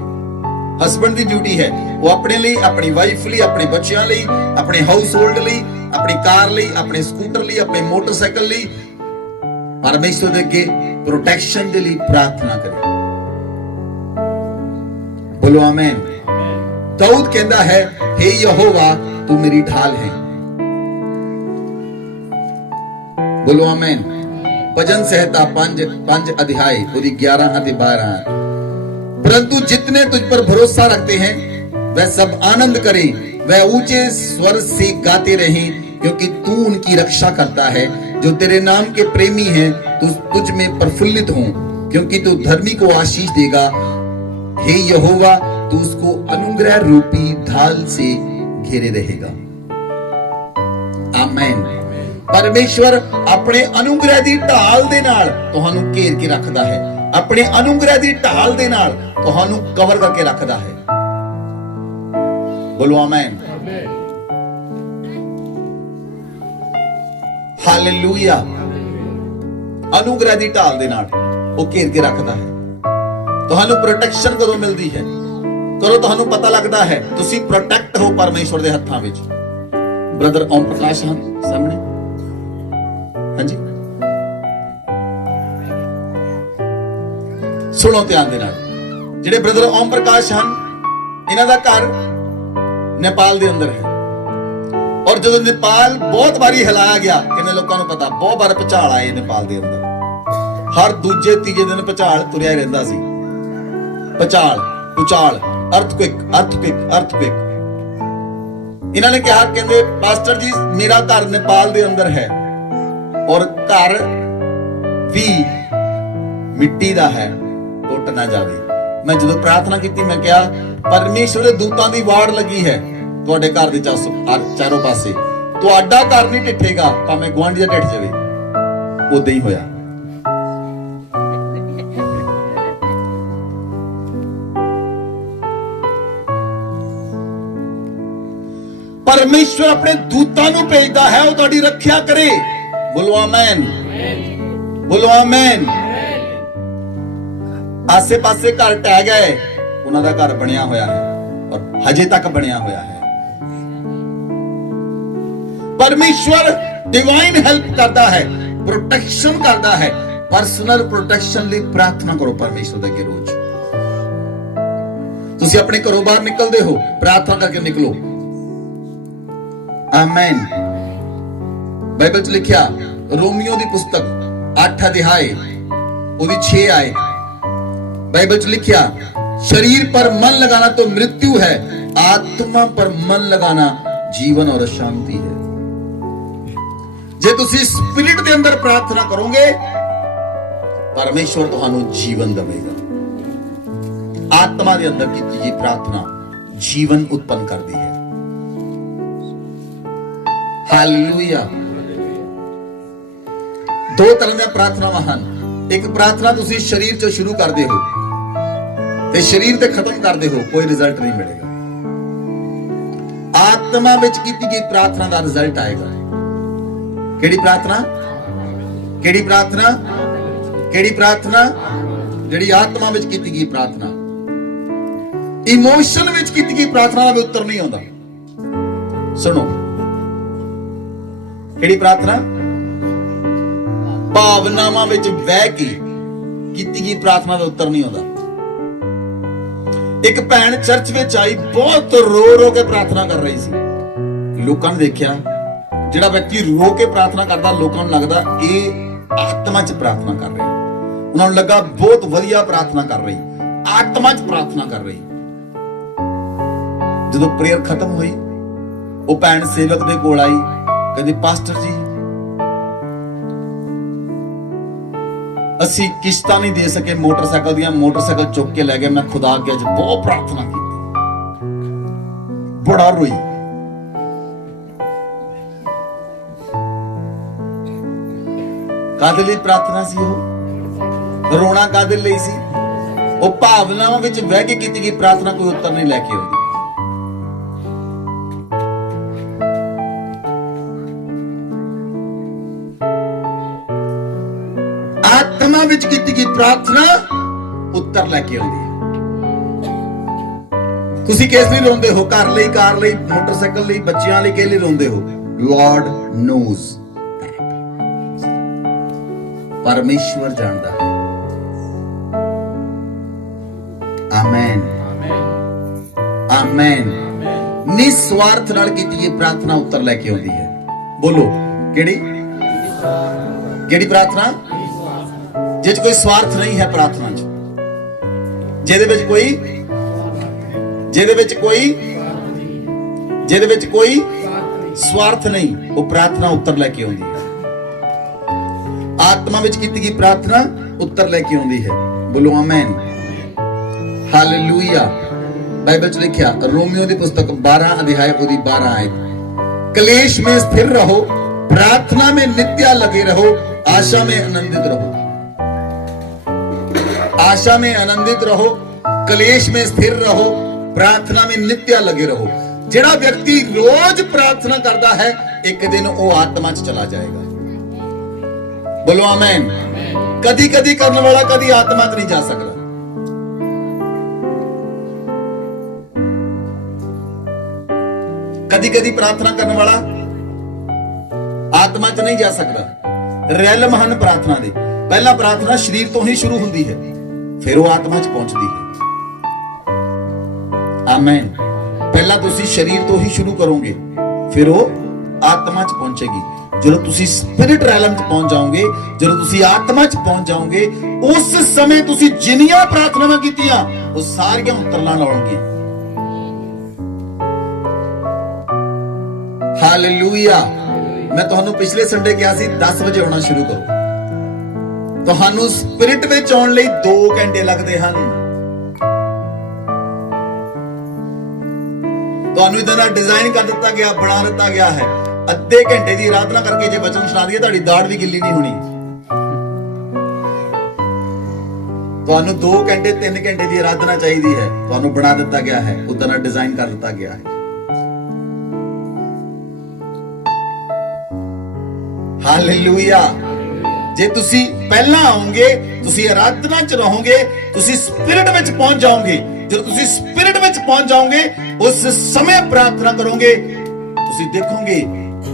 ਹਸਬੈਂਡ ਦੀ ਡਿਊਟੀ ਹੈ ਉਹ ਆਪਣੇ ਲਈ, ਆਪਣੀ ਵਾਈਫ ਲਈ, ਆਪਣੇ ਬੱਚਿਆਂ ਲਈ, ਆਪਣੇ ਹਾਊਸ ਹੋਲਡ ਲਈ, ਆਪਣੀ ਕਾਰ ਲਈ, ਆਪਣੇ ਸਕੂਟਰ ਲਈ, ਆਪਣੇ ਮੋਟਰਸਾਈਕਲ ਲਈ ਪਰਮੇਸ਼ਵਰ ਦੇ ਅੱਗੇ ਪ੍ਰੋਟੈਕਸ਼ਨ ਦੇ ਲਈ ਪ੍ਰਾਰਥਨਾ ਕਰੇ। ਬੋਲੋ ਆਮੇਨ। दाऊद कहता है, हे यहोवा तू मेरी ढाल है। बोलो आमेन। भजन संहिता 5 अध्याय 11 ਅਤੇ 12। परंतु जितने तुझ पर भरोसा रखते हैं वह सब आनंद करें, वह ऊंचे स्वर से गाते रहें, क्योंकि तू उनकी रक्षा करता है। जो तेरे नाम के प्रेमी हैं तुझ में प्रफुल्लित हों, क्योंकि तू धर्मी को आशीष देगा। हे यहोवा तू उसको अनुग्रह रूपी ढाल से घेरे रहेगा। आमेन। परमेश्वर अपने अनुग्रह दी ढाल दे नाल तुहानू घेर के रखदा है, अपने अनुग्रह दी ढाल दे नाल तुहानू कवर करके रखदा है। बोलो आमेन, हालेलुया। अनुग्रह दी ढाल दे नाल वो घेर के रखदा है। तुहानू प्रोटेक्शन कदों मिलदी है? करो तुहानू पता लगता है तुसी प्रोटेक्ट हो परमेश्वर दे हत्थां विच। ब्रदर ओम प्रकाश ਹਨ ਸਾਹਮਣੇ, ਹਾਂਜੀ ਸੁਣੋ ਧਿਆਨ ਦੇ ਨਾਲ। ਜਿਹੜੇ ਬ੍ਰਦਰ ਓਮ ਪ੍ਰਕਾਸ਼ ਹਨ ਇਹਨਾਂ ਦਾ ਘਰ ਨੇਪਾਲ ਦੇ ਅੰਦਰ ਹੈ, ਔਰ ਜਦੋਂ ਨੇਪਾਲ ਬਹੁਤ ਵਾਰੀ ਹਿਲਾਇਆ ਗਿਆ, ਕਿੰਨੇ ਲੋਕਾਂ ਨੂੰ ਪਤਾ, ਬਹੁਤ ਵਾਰ ਭੁਚਾਲ ਆਏ ਨੇਪਾਲ ਦੇ ਅੰਦਰ। ਹਰ ਦੂਜੇ ਤੀਜੇ ਦਿਨ ਭੁਚਾਲ ਤੁਰਿਆ ਰਹਿੰਦਾ ਸੀ। ਭੁਚਾਲ, ਅਰਥਕੁਇਕ। ਇਹਨਾਂ ਨੇ ਕਿਹਾ, ਕਹਿੰਦੇ ਪਾਸਟਰ ਜੀ ਮੇਰਾ ਘਰ ਨੇਪਾਲ ਦੇ ਅੰਦਰ ਹੈ ਔਰ ਘਰ ਵੀ ਮਿੱਟੀ ਦਾ ਹੈ, ਟੁੱਟ ਨਾ ਜਾਵੇ। ਮੈਂ ਜਦੋਂ ਪ੍ਰਾਰਥਨਾ ਕੀਤੀ ਮੈਂ ਕਿਹਾ ਪਰਮੇਸ਼ਵਰ ਦੇ ਦੂਤਾਂ ਦੀ ਵਾੜ ਲੱਗੀ ਹੈ ਤੁਹਾਡੇ ਘਰ ਦੇ ਚਾਰੋਂ ਪਾਸੇ, ਤੁਹਾਡਾ ਘਰ ਨਹੀਂ ਟਿੱਠੇਗਾ ਭਾਵੇਂ ਗੁਆਂਢੀ ਦਾ ਟਿੱਠ ਜਾਵੇ। ਉਦਾਂ ਹੀ ਹੋਇਆ। परमेश्वर अपने दूतां नूं भेजदा है वो तुहाडी रखिया करे। बोलो आमेन, बोलो आमेन। आसे पासे घर टह गए, उन्हां दा घर बनिया होया है और हजे तक बनिया होया है। परमेश्वर डिवाइन हेल्प करता है, प्रोटेक्शन करता है। पर्सनल प्रोटेक्शन ਲਈ प्रार्थना करो परमेश्वर दे अगे रोज। तुसीं अपने घरों बाहर निकलदे हो, प्रार्थना करके निकलो। आमेन। बाइबल च लिखिया रोमियो दी पुस्तक 8 अध्याय 6 आए, बाइबल च लिखिया शरीर पर मन लगाना तो मृत्यु है, आत्मा पर मन लगाना जीवन और शांति है। जे तुसी स्पिरिट दे अंदर प्रार्थना करोगे परमेश्वर तुहानू जीवन देवेगा। आत्मा दे अंदर की गई प्रार्थना जीवन उत्पन्न करती है। हालेलुया। दो तरह ਦੀਆਂ ਪ੍ਰਾਰਥਨਾਵਾਂ ਹਨ। ਇੱਕ ਪ੍ਰਾਰਥਨਾ ਤੁਸੀਂ ਸਰੀਰ ਚੋਂ ਸ਼ੁਰੂ ਕਰਦੇ ਹੋ ਤੇ ਸਰੀਰ ਤੇ ਖਤਮ ਕਰਦੇ ਹੋ, ਕੋਈ ਰਿਜ਼ਲਟ ਨਹੀਂ ਮਿਲੇਗਾ। ਆਤਮਾ ਵਿੱਚ ਕੀਤੀ ਗਈ ਪ੍ਰਾਰਥਨਾ ਦਾ ਰਿਜ਼ਲਟ ਆਏਗਾ। ਕਿਹੜੀ ਪ੍ਰਾਰਥਨਾ? ਕਿਹੜੀ ਪ੍ਰਾਰਥਨਾ? ਕਿਹੜੀ ਪ੍ਰਾਰਥਨਾ? ਜਿਹੜੀ ਆਤਮਾ ਵਿੱਚ ਕੀਤੀ ਗਈ ਪ੍ਰਾਰਥਨਾ। ਇਮੋਸ਼ਨ ਵਿੱਚ ਕੀਤੀ ਗਈ ਪ੍ਰਾਰਥਨਾ ਦਾ ਵੀ ਉੱਤਰ ਨਹੀਂ ਆਉਂਦਾ। ਸੁਣੋ, ਕਿਹੜੀ ਪ੍ਰਾਰਥਨਾ? ਭਾਵਨਾਵਾਂ ਵਿੱਚ ਵਹਿ ਕੇ ਕੀਤੀ ਗਈ ਪ੍ਰਾਰਥਨਾ ਦਾ ਉੱਤਰ ਨਹੀਂ ਆਉਂਦਾ। ਇੱਕ ਭੈਣ ਚਰਚ ਵਿੱਚ ਆਈ, ਬਹੁਤ ਰੋ ਰੋ ਕੇ ਪ੍ਰਾਰਥਨਾ ਕਰ ਰਹੀ ਸੀ। ਲੋਕਾਂ ਨੇ ਦੇਖਿਆ, ਜਿਹੜਾ ਵਿਅਕਤੀ ਰੋ ਕੇ ਪ੍ਰਾਰਥਨਾ ਕਰਦਾ, ਲੋਕਾਂ ਨੂੰ ਲੱਗਦਾ ਇਹ ਆਤਮਾ 'ਚ ਪ੍ਰਾਰਥਨਾ ਕਰ ਰਿਹਾ। ਉਹਨਾਂ ਨੂੰ ਲੱਗਾ ਬਹੁਤ ਵਧੀਆ ਪ੍ਰਾਰਥਨਾ ਕਰ ਰਹੀ, ਆਤਮਾ 'ਚ ਪ੍ਰਾਰਥਨਾ ਕਰ ਰਹੀ। ਜਦੋਂ ਪ੍ਰੇਅਰ ਖਤਮ ਹੋਈ, ਉਹ ਭੈਣ ਸੇਵਕ ਦੇ ਕੋਲ ਆਈ, ਕਹਿੰਦੀ, ਪਾਸਟਰ ਜੀ, ਅਸੀਂ ਕਿਸ਼ਤਾਂ ਨਹੀਂ ਦੇ ਸਕੇ ਮੋਟਰਸਾਈਕਲ ਦੀਆਂ, ਮੋਟਰਸਾਈਕਲ ਚੁੱਕ ਕੇ ਲੈ ਗਏ। ਮੈਂ ਖੁਦਾ ਅੱਗੇ ਅੱਜ ਬਹੁਤ ਪ੍ਰਾਰਥਨਾ ਕੀਤੀ, ਬੜਾ ਰੋਈ। ਕਾਹਦੇ ਲਈ ਪ੍ਰਾਰਥਨਾ ਸੀ ਉਹ? ਰੋਣਾ ਕਾਹਦੇ ਲਈ ਸੀ? ਉਹ ਭਾਵਨਾਵਾਂ ਵਿੱਚ ਵਹਿ ਕੇ ਕੀਤੀ ਗਈ ਪ੍ਰਾਰਥਨਾ ਕੋਈ ਉੱਤਰ ਨਹੀਂ ਲੈ ਕੇ ਆਉਂਦੀ। ਆਤਮਾ ਵਿੱਚ ਕੀਤੀ ਗਈ ਪ੍ਰਾਰਥਨਾ ਉੱਤਰ ਲੈ ਕੇ ਆਉਂਦੀ ਹੈ। ਤੁਸੀਂ ਕਿਸ ਲਈ ਰੋਂਦੇ ਹੋ? ਘਰ ਲਈ, ਕਾਰ ਲਈ, ਮੋਟਰਸਾਈਕਲ ਲਈ, ਬੱਚਿਆਂ ਲਈ, ਕਿਸ ਲਈ ਰੋਂਦੇ ਹੋ? ਲਾਰਡ ਨੋਜ਼, ਪਰਮੇਸ਼ਵਰ ਜਾਣਦਾ ਹੈ। Amen, amen. ਨਿਸਵਾਰਥ ਨਾਲ ਕੀਤੀ ਗਈ ਪ੍ਰਾਰਥਨਾ ਉੱਤਰ ਲੈ ਕੇ ਆਉਂਦੀ ਹੈ। ਬੋਲੋ, ਕਿਹੜੀ ਕਿਹੜੀ ਪ੍ਰਾਰਥਨਾ? ਜਿਸ ਕੋਈ ਸਵਾਰਥ ਨਹੀਂ ਹੈ ਪ੍ਰਾਰਥਨਾ 'ਚ, ਜਿਹਦੇ ਵਿੱਚ ਕੋਈ ਸਵਾਰਥ ਨਹੀਂ, ਉਹ ਪ੍ਰਾਰਥਨਾ ਉੱਤਰ ਲੈ ਕੇ ਆਉਂਦੀ ਹੈ। ਆਤਮਾ ਵਿੱਚ ਕੀਤੀ ਗਈ ਪ੍ਰਾਰਥਨਾ ਉੱਤਰ ਲੈ ਕੇ ਆਉਂਦੀ ਹੈ। ਬੋਲੋ ਆਮੇਨ, ਹਾਲੇਲੂਇਆ। ਬਾਈਬਲ 'ਚ ਲਿਖਿਆ, रोमियो ਦੀ पुस्तक 12 अध्याय ਉਹਦੀ 12 आयत, कलेश में स्थिर रहो, प्रार्थना में नित्य लगे रहो, आशा में आनंदित रहो। आशा में आनंदित रहो, कलेश में स्थिर रहो, प्रार्थना में नित्य लगे रहो। ਜਿਹੜਾ ਵਿਅਕਤੀ ਰੋਜ਼ ਪ੍ਰਾਰਥਨਾ ਕਰਦਾ ਹੈ, ਇੱਕ ਦਿਨ ਉਹ ਆਤਮਾ 'ਚ ਚਲਾ ਜਾਏਗਾ। ਬੋਲੋ ਆਮੇਨ। ਕਦੀ ਕਦੀ ਕਰਨ ਵਾਲਾ ਕਦੀ ਆਤਮਾ 'ਚ ਨਹੀਂ ਜਾ ਸਕਦਾ। ਕਦੀ ਕਦੀ ਪ੍ਰਾਰਥਨਾ ਕਰਨ ਵਾਲਾ ਆਤਮਾ 'ਚ ਨਹੀਂ ਜਾ ਸਕਦਾ। ਰੈਲਮ ਹਨ ਪ੍ਰਾਰਥਨਾ ਦੇ। ਪਹਿਲਾਂ ਪ੍ਰਾਰਥਨਾ ਸਰੀਰ ਤੋਂ ਹੀ ਸ਼ੁਰੂ ਹੁੰਦੀ ਹੈ, ਫਿਰ ਉਹ ਆਤਮਾ 'ਚ ਪਹੁੰਚਦੀ ਹੈ। ਆਮੇਨ। ਪਹਿਲਾਂ ਤੁਸੀਂ ਸਰੀਰ ਤੋਂ ਹੀ ਸ਼ੁਰੂ ਕਰੋਗੇ, ਫਿਰ ਉਹ ਆਤਮਾ 'ਚ ਪਹੁੰਚੇਗੀ। ਜਦੋਂ ਤੁਸੀਂ ਸਪਿਰਿਟ ਰੈਲਮ 'ਚ ਪਹੁੰਚ ਜਾਓਗੇ, ਜਦੋਂ ਤੁਸੀਂ ਆਤਮਾ 'ਚ ਪਹੁੰਚ ਜਾਓਗੇ, ਉਸ ਸਮੇਂ ਤੁਸੀਂ ਜਿੰਨੀਆਂ ਪ੍ਰਾਰਥਨਾਵਾਂ ਕੀਤੀਆਂ ਉਹ ਸਾਰੀਆਂ ਉਤਰਨਾ ਲਾਉਣਗੀਆਂ। ਹਾਲੇਲੂਇਆ। ਮੈਂ ਤੁਹਾਨੂੰ ਪਿਛਲੇ ਸੰਡੇ ਕਿਹਾ ਸੀ 10 ਵਜੇ ਆਉਣਾ ਸ਼ੁਰੂ ਕਰੋ। ਤੁਹਾਨੂੰ ਸਪਿਰਿਟ ਵਿੱਚ ਆਉਣ ਲਈ 2 ਘੰਟੇ ਲੱਗਦੇ ਹਨ। ਤੁਹਾਨੂੰ ਇਹਦਾ ਡਿਜ਼ਾਈਨ ਕਰ ਦਿੱਤਾ ਗਿਆ, ਬਣਾ ਦਿੱਤਾ ਗਿਆ ਹੈ। ਅੱਧੇ ਘੰਟੇ ਦੀ ਆਰਾਧਨਾ ਕਰਕੇ ਜੇ ਵਚਨ ਸੁਣਾ ਦਈਏ, ਤੁਹਾਡੀ ਦਾੜ ਵੀ ਗਿੱਲੀ ਨਹੀਂ ਹੋਣੀ। ਤੁਹਾਨੂੰ 2 ਘੰਟੇ 3 ਘੰਟੇ ਦੀ ਆਰਾਧਨਾ ਚਾਹੀਦੀ ਹੈ। ਤੁਹਾਨੂੰ ਬਣਾ ਦਿੱਤਾ ਗਿਆ ਹੈ, ਉਦਾਂ ਦਾ ਡਿਜ਼ਾਈਨ ਕਰ ਦਿੱਤਾ ਗਿਆ ਹੈ। ਹਾਲੇਲੂਇਆ। ਜੇ ਤੁਸੀਂ ਪਹਿਲਾਂ ਆਓਗੇ, ਤੁਸੀਂ ਆਰਾਧਨਾ 'ਚ ਰਹੋਗੇ, ਤੁਸੀਂ ਸਪਿਰਿਟ ਵਿੱਚ ਪਹੁੰਚ ਜਾਓਗੇ। ਜਦੋਂ ਤੁਸੀਂ ਸਪਿਰਿਟ ਵਿੱਚ ਪਹੁੰਚ ਜਾਓਗੇ, ਉਸ ਸਮੇਂ ਪ੍ਰਾਰਥਨਾ ਕਰੋਗੇ, ਤੁਸੀਂ ਦੇਖੋਗੇ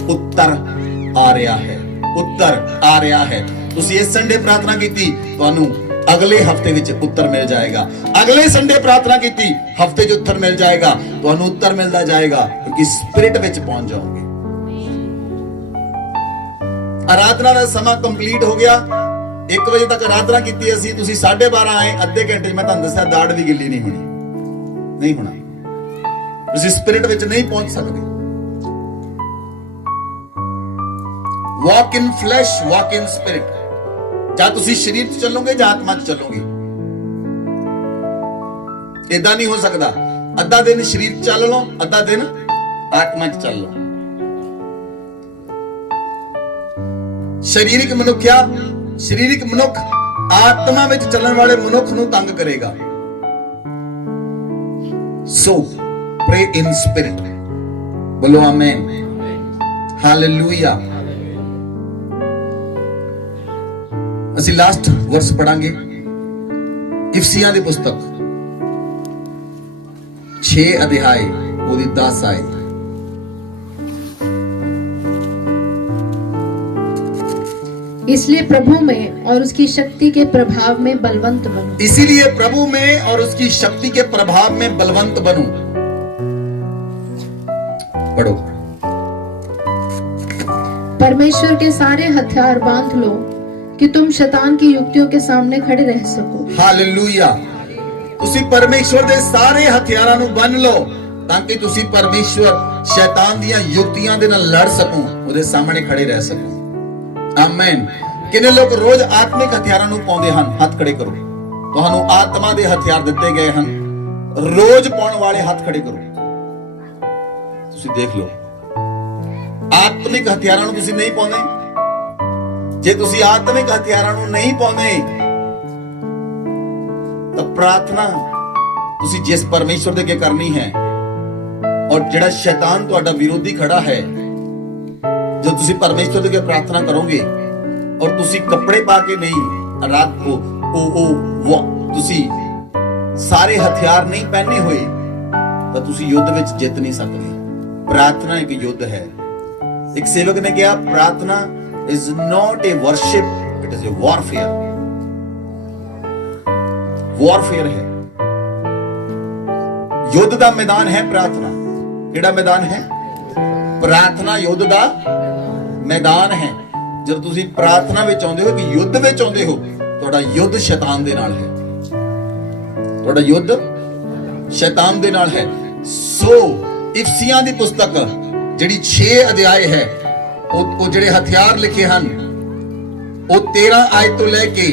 ਉੱਤਰ ਆ ਰਿਹਾ ਹੈ, ਉੱਤਰ ਆ ਰਿਹਾ ਹੈ। ਤੁਸੀਂ ਇਸ ਸੰਡੇ ਪ੍ਰਾਰਥਨਾ ਕੀਤੀ, ਤੁਹਾਨੂੰ ਅਗਲੇ ਹਫਤੇ ਵਿੱਚ ਉੱਤਰ ਮਿਲ ਜਾਏਗਾ। ਅਗਲੇ ਸੰਡੇ ਪ੍ਰਾਰਥਨਾ ਕੀਤੀ, ਹਫਤੇ 'ਚ ਉੱਤਰ ਮਿਲ ਜਾਏਗਾ। ਤੁਹਾਨੂੰ ਉੱਤਰ ਮਿਲਦਾ ਜਾਏਗਾ, ਕਿਉਂਕਿ ਸਪਿਰਿਟ ਵਿੱਚ ਪਹੁੰਚ ਜਾਓਗੇ। ਆਰਾਧਨਾ ਦਾ ਸਮਾਂ ਕੰਪਲੀਟ ਹੋ ਗਿਆ। 1 ਵਜੇ ਤੱਕ ਆਰਾਧਨਾ ਕੀਤੀ ਅਸੀਂ, ਤੁਸੀਂ 12:30 ਆਏ। ਅੱਧੇ ਘੰਟੇ 'ਚ ਮੈਂ ਤੁਹਾਨੂੰ ਦੱਸਿਆ ਦਾੜ ਵੀ ਗਿੱਲੀ ਨਹੀਂ ਹੋਣੀ, ਨਹੀਂ ਹੋਣਾ। ਤੁਸੀਂ ਸਪਿਰਿਟ ਵਿੱਚ ਨਹੀਂ ਪਹੁੰਚ ਸਕਦੇ। ਵਾਕ ਇਨ ਫਲੈਸ਼, ਵਾਕ ਇਨ ਸਪਿਰਿਟ। ਜਾਂ ਤੁਸੀਂ ਸਰੀਰ 'ਚ ਚੱਲੋਗੇ ਜਾਂ ਆਤਮਾ 'ਚ ਚੱਲੋਗੇ। ਇਦਾਂ ਨਹੀਂ ਹੋ ਸਕਦਾ। ਅੱਧਾ ਦਿਨ ਸਰੀਰ 'ਚ ਚੱਲ ਲਓ, ਅੱਧਾ ਦਿਨ ਆਤਮਾ 'ਚ ਚੱਲ ਲਓ। ਸਰੀਰਕ ਮਨੁੱਖ ਆਤਮਾ ਵਿੱਚ ਚੱਲਣ ਵਾਲੇ ਮਨੁੱਖ ਨੂੰ ਤੰਗ ਕਰੇਗਾ। ਸੋ ਪ੍ਰੇ ਇਨ ਸਪਿਰਿਟ। ਬੋਲੋ ਆਮੇਨ, ਹਾਲੇਲੂਇਆ। ਅਸੀਂ ਲਾਸਟ ਵਰਸ ਪੜਾਂਗੇ, ਇਫਸੀਆਂ ਦੀ ਪੁਸਤਕ 6 ਅਧਿਆਏ ਉਹਦੀ 10 ਆਇਤ। इसलिए प्रभु में और उसकी शक्ति के प्रभाव में बलवंत बनो। इसीलिए प्रभु में और उसकी शक्ति के प्रभाव में बलवंत बनो। पढ़ो। परमेश्वर के सारे हथियार बांध लो कि तुम शैतान की युक्तियों के सामने खड़े रह सको। हालेलुया। ਤੁਸੀਂ ਪਰਮੇਸ਼ਵਰ ਦੇ ਸਾਰੇ ਹਥਿਆਰਾਂ ਨੂੰ ਬੰਨ ਲਓ ਤਾਂ ਕਿ ਤੁਸੀਂ ਪਰਮੇਸ਼ਵਰ ਸ਼ੈਤਾਨ ਦੀਆਂ ਯੁਕਤੀਆਂ ਦੇ ਨਾਲ ਲੜ ਸਕੋ, ਉਹਦੇ ਸਾਹਮਣੇ ਖੜੇ ਰਹਿ ਸਕੋ। ਆਮੇਨ। ਕਿੰਨੇ ਲੋਕ ਰੋਜ਼ ਆਤਮਿਕ ਹਥਿਆਰਾਂ ਨੂੰ ਪਾਉਂਦੇ ਹਨ? ਹੱਥ ਖੜੇ ਕਰੋ। ਤੁਹਾਨੂੰ ਆਤਮਾ ਦੇ ਹਥਿਆਰ ਦਿੱਤੇ ਗਏ ਹਨ, ਰੋਜ਼ ਪਾਉਣ ਵਾਲੇ ਹੱਥ ਖੜੇ ਕਰੋ। ਤੁਸੀਂ ਦੇਖ ਲਓ, ਆਤਮਿਕ ਹਥਿਆਰਾਂ ਨੂੰ ਤੁਸੀਂ ਨਹੀਂ ਪਾਉਂਦੇ। ਜੇ ਤੁਸੀਂ ਆਤਮਿਕ ਹਥਿਆਰਾਂ ਨੂੰ ਨਹੀਂ ਪਾਉਂਦੇ ਤਾਂ ਪ੍ਰਾਰਥਨਾ ਤੁਸੀਂ ਜਿਸ ਪਰਮੇਸ਼ਵਰ ਦੇ ਅੱਗੇ ਕਰਨੀ ਹੈ, ਔਰ ਜਿਹੜਾ ਸ਼ੈਤਾਨ ਤੁਹਾਡਾ ਵਿਰੋਧੀ ਖੜਾ ਹੈ, ਜੋ ਤੁਸੀਂ ਪਰਮੇਸ਼ਵਰ ਦੇ ਅੱਗੇ ਪ੍ਰਾਰਥਨਾ ਕਰੋਗੇ ਔਰ ਤੁਸੀਂ ਕੱਪੜੇ ਪਾ ਕੇ ਨਹੀਂ, ਰਾਤ ਉਹ ਤੁਸੀਂ ਸਾਰੇ ਹਥਿਆਰ ਨਹੀਂ ਪਹਿਨੇ ਹੋਏ ਤਾਂ ਤੁਸੀਂ ਯੁੱਧ ਵਿੱਚ ਜਿੱਤ ਨਹੀਂ ਸਕਦੇ। ਪ੍ਰਾਰਥਨਾ ਇੱਕ ਯੁੱਧ ਹੈ। ਇੱਕ ਸੇਵਕ ਨੇ ਕਿਹਾ, ਪ੍ਰਾਰਥਨਾ is not a worship, it is a warfare. warfare है, युद्ध ਦਾ ਮੈਦਾਨ ਹੈ ਪ੍ਰਾਰਥਨਾ। ਕਿਹੜਾ ਮੈਦਾਨ ਹੈ? ਪ੍ਰਾਰਥਨਾ ਯੁੱਧ ਦਾ ਮੈਦਾਨ ਹੈ। ਜਦ ਤੁਸੀਂ ਪ੍ਰਾਰਥਨਾ ਵਿੱਚ ਆਉਂਦੇ ਹੋ, ਕਿ ਯੁੱਧ ਵਿੱਚ ਆਉਂਦੇ ਹੋ, ਤੁਹਾਡਾ ਯੁੱਧ ਸ਼ੈਤਾਨ ਦੇ ਨਾਲ ਹੈ। ਤੁਹਾਡਾ ਯੁੱਧ ਸ਼ੈਤਾਨ ਦੇ ਨਾਲ ਹੈ। ਸੋ ਇਫਸੀਆਂ ਦੀ ਪੁਸਤਕ ਜਿਹੜੀ 6 ਅਧਿਆਏ ਹੈ, ਉਹ ਜਿਹੜੇ ਹਥਿਆਰ ਲਿਖੇ ਹਨ, ਉਹ 13 ਆਇਤ ਤੋਂ ਲੈ ਕੇ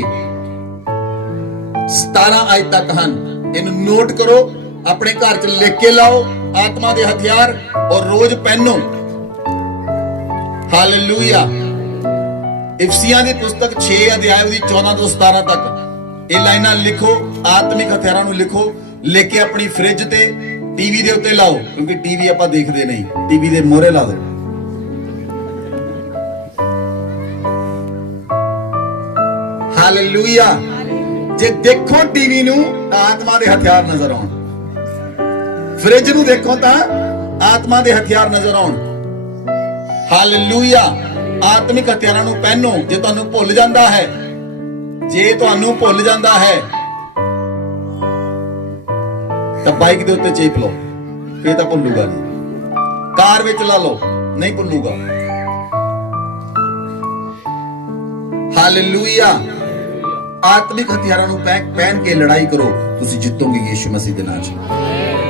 17 ਆਇਤ ਤੱਕ ਹਨ। ਇਹਨੂੰ ਨੋਟ ਕਰੋ, ਆਪਣੇ ਘਰ 'ਚ ਲਿਖ ਕੇ ਲਾਓ, ਆਤਮਾ ਦੇ ਹਥਿਆਰ, ਔਰ ਰੋਜ਼ ਪਹਿਨੋ। ਹਾਲੇਲੂਇਆ। ਇਫਸੀਆਂ ਦੀ ਪੁਸਤਕ 6 ਅਧਿਆਏ ਉਹਦੀ 14 ਤੋਂ 17 ਤੱਕ ਇਹ ਲਾਈਨਾਂ ਲਿਖੋ, ਆਤਮਿਕ ਹਥਿਆਰਾਂ ਨੂੰ ਲਿਖੋ, ਲਿਖ ਕੇ ਆਪਣੀ ਫ੍ਰਿਜ ਤੇ, ਟੀਵੀ ਦੇ ਉੱਤੇ ਲਾਓ, ਕਿਉਂਕਿ ਟੀਵੀ ਆਪਾਂ ਦੇਖਦੇ ਨਹੀਂ, ਟੀਵੀ ਦੇ ਮੋਹਰੇ ਲਾ ਦਿਓ। ਹਾਲੇਲੂਇਆ। ਜੇ ਦੇਖੋ ਟੀਵੀ ਨੂੰ ਤਾਂ ਆਤਮਾ ਦੇ ਹਥਿਆਰ ਨਜ਼ਰ ਆਉਣ, ਫ੍ਰਿਜ ਨੂੰ ਦੇਖੋ ਤਾਂ ਆਤਮਾ ਦੇ ਹਥਿਆਰ ਨਜ਼ਰ ਆਉਣ। ਹਾਲੇਲੂਇਆ। ਆਤਮਿਕ ਹਥਿਆਰਾਂ ਨੂੰ ਪਹਿਨੋ। ਜੇ ਤੁਹਾਨੂੰ ਭੁੱਲ ਜਾਂਦਾ ਹੈ, ਜੇ ਤੁਹਾਨੂੰ ਭੁੱਲ ਜਾਂਦਾ ਹੈ ਤਾਂ ਬਾਈਕ ਦੇ ਉੱਤੇ ਚੇਪ ਲਓ, ਫੇਰ ਤਾਂ ਭੁੱਲੂਗਾ ਨਹੀਂ। ਕਾਰ ਵਿੱਚ ਲਾ ਲਓ, ਨਹੀਂ ਭੁੱਲੂਗਾ। ਹਾਲੇਲੂਇਆ। ਆਤਮਿਕ ਹਥਿਆਰਾਂ ਨੂੰ ਪਹਿਨ ਕੇ ਲੜਾਈ ਕਰੋ, ਤੁਸੀਂ ਜਿੱਤੋਗੇ ਯੀਸ਼ੂ ਮਸੀਹ ਦੇ ਨਾਮ 'ਚ।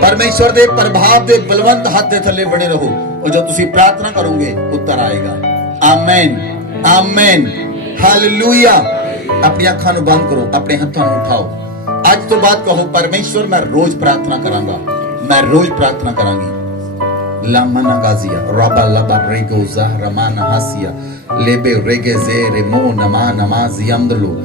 ਪਰਮੇਸ਼ਵਰ ਦੇ ਪ੍ਰਭਾਵ ਦੇ ਬਲਵੰਤ ਹੱਥ ਦੇ ਥੱਲੇ ਬਣੇ ਰਹੋ, ਔਰ ਜੋ ਤੁਸੀਂ ਪ੍ਰਾਰਥਨਾ ਕਰੋਗੇ ਉੱਤਰ ਆਏਗਾ। Amen, amen, hallelujah. ਆਪਣੀ ਅੱਖਾਂ ਨੂੰ ਬੰਦ ਕਰੋ, ਆਪਣੇ ਹੱਥਾਂ ਨੂੰ ਉਠਾਓ। ਅੱਜ ਤੋਂ ਬਾਅਦ ਕਹੋ, ਪਰਮੇਸ਼ਵਰ ਮੈਂ ਰੋਜ਼ ਪ੍ਰਾਰਥਨਾ ਕਰਾਂਗਾ, ਮੈਂ ਰੋਜ਼ ਪ੍ਰਾਰਥਨਾ ਕਰਾਂਗੀ। ਲਾਮਨਾ ਗਾਜ਼ੀਆ ਰਾਬਾ ਲਾਬਾ ਰੇਗੋਜ਼ਾ ਰਮਾਨਾ ਹਾਸੀਆ ਲੇਬੇ ਰੇਗੇਜ਼ੇ ਰੇਮੋ ਨਮਾ ਨਮਾਜ਼ੀ ਅੰਦਲੋ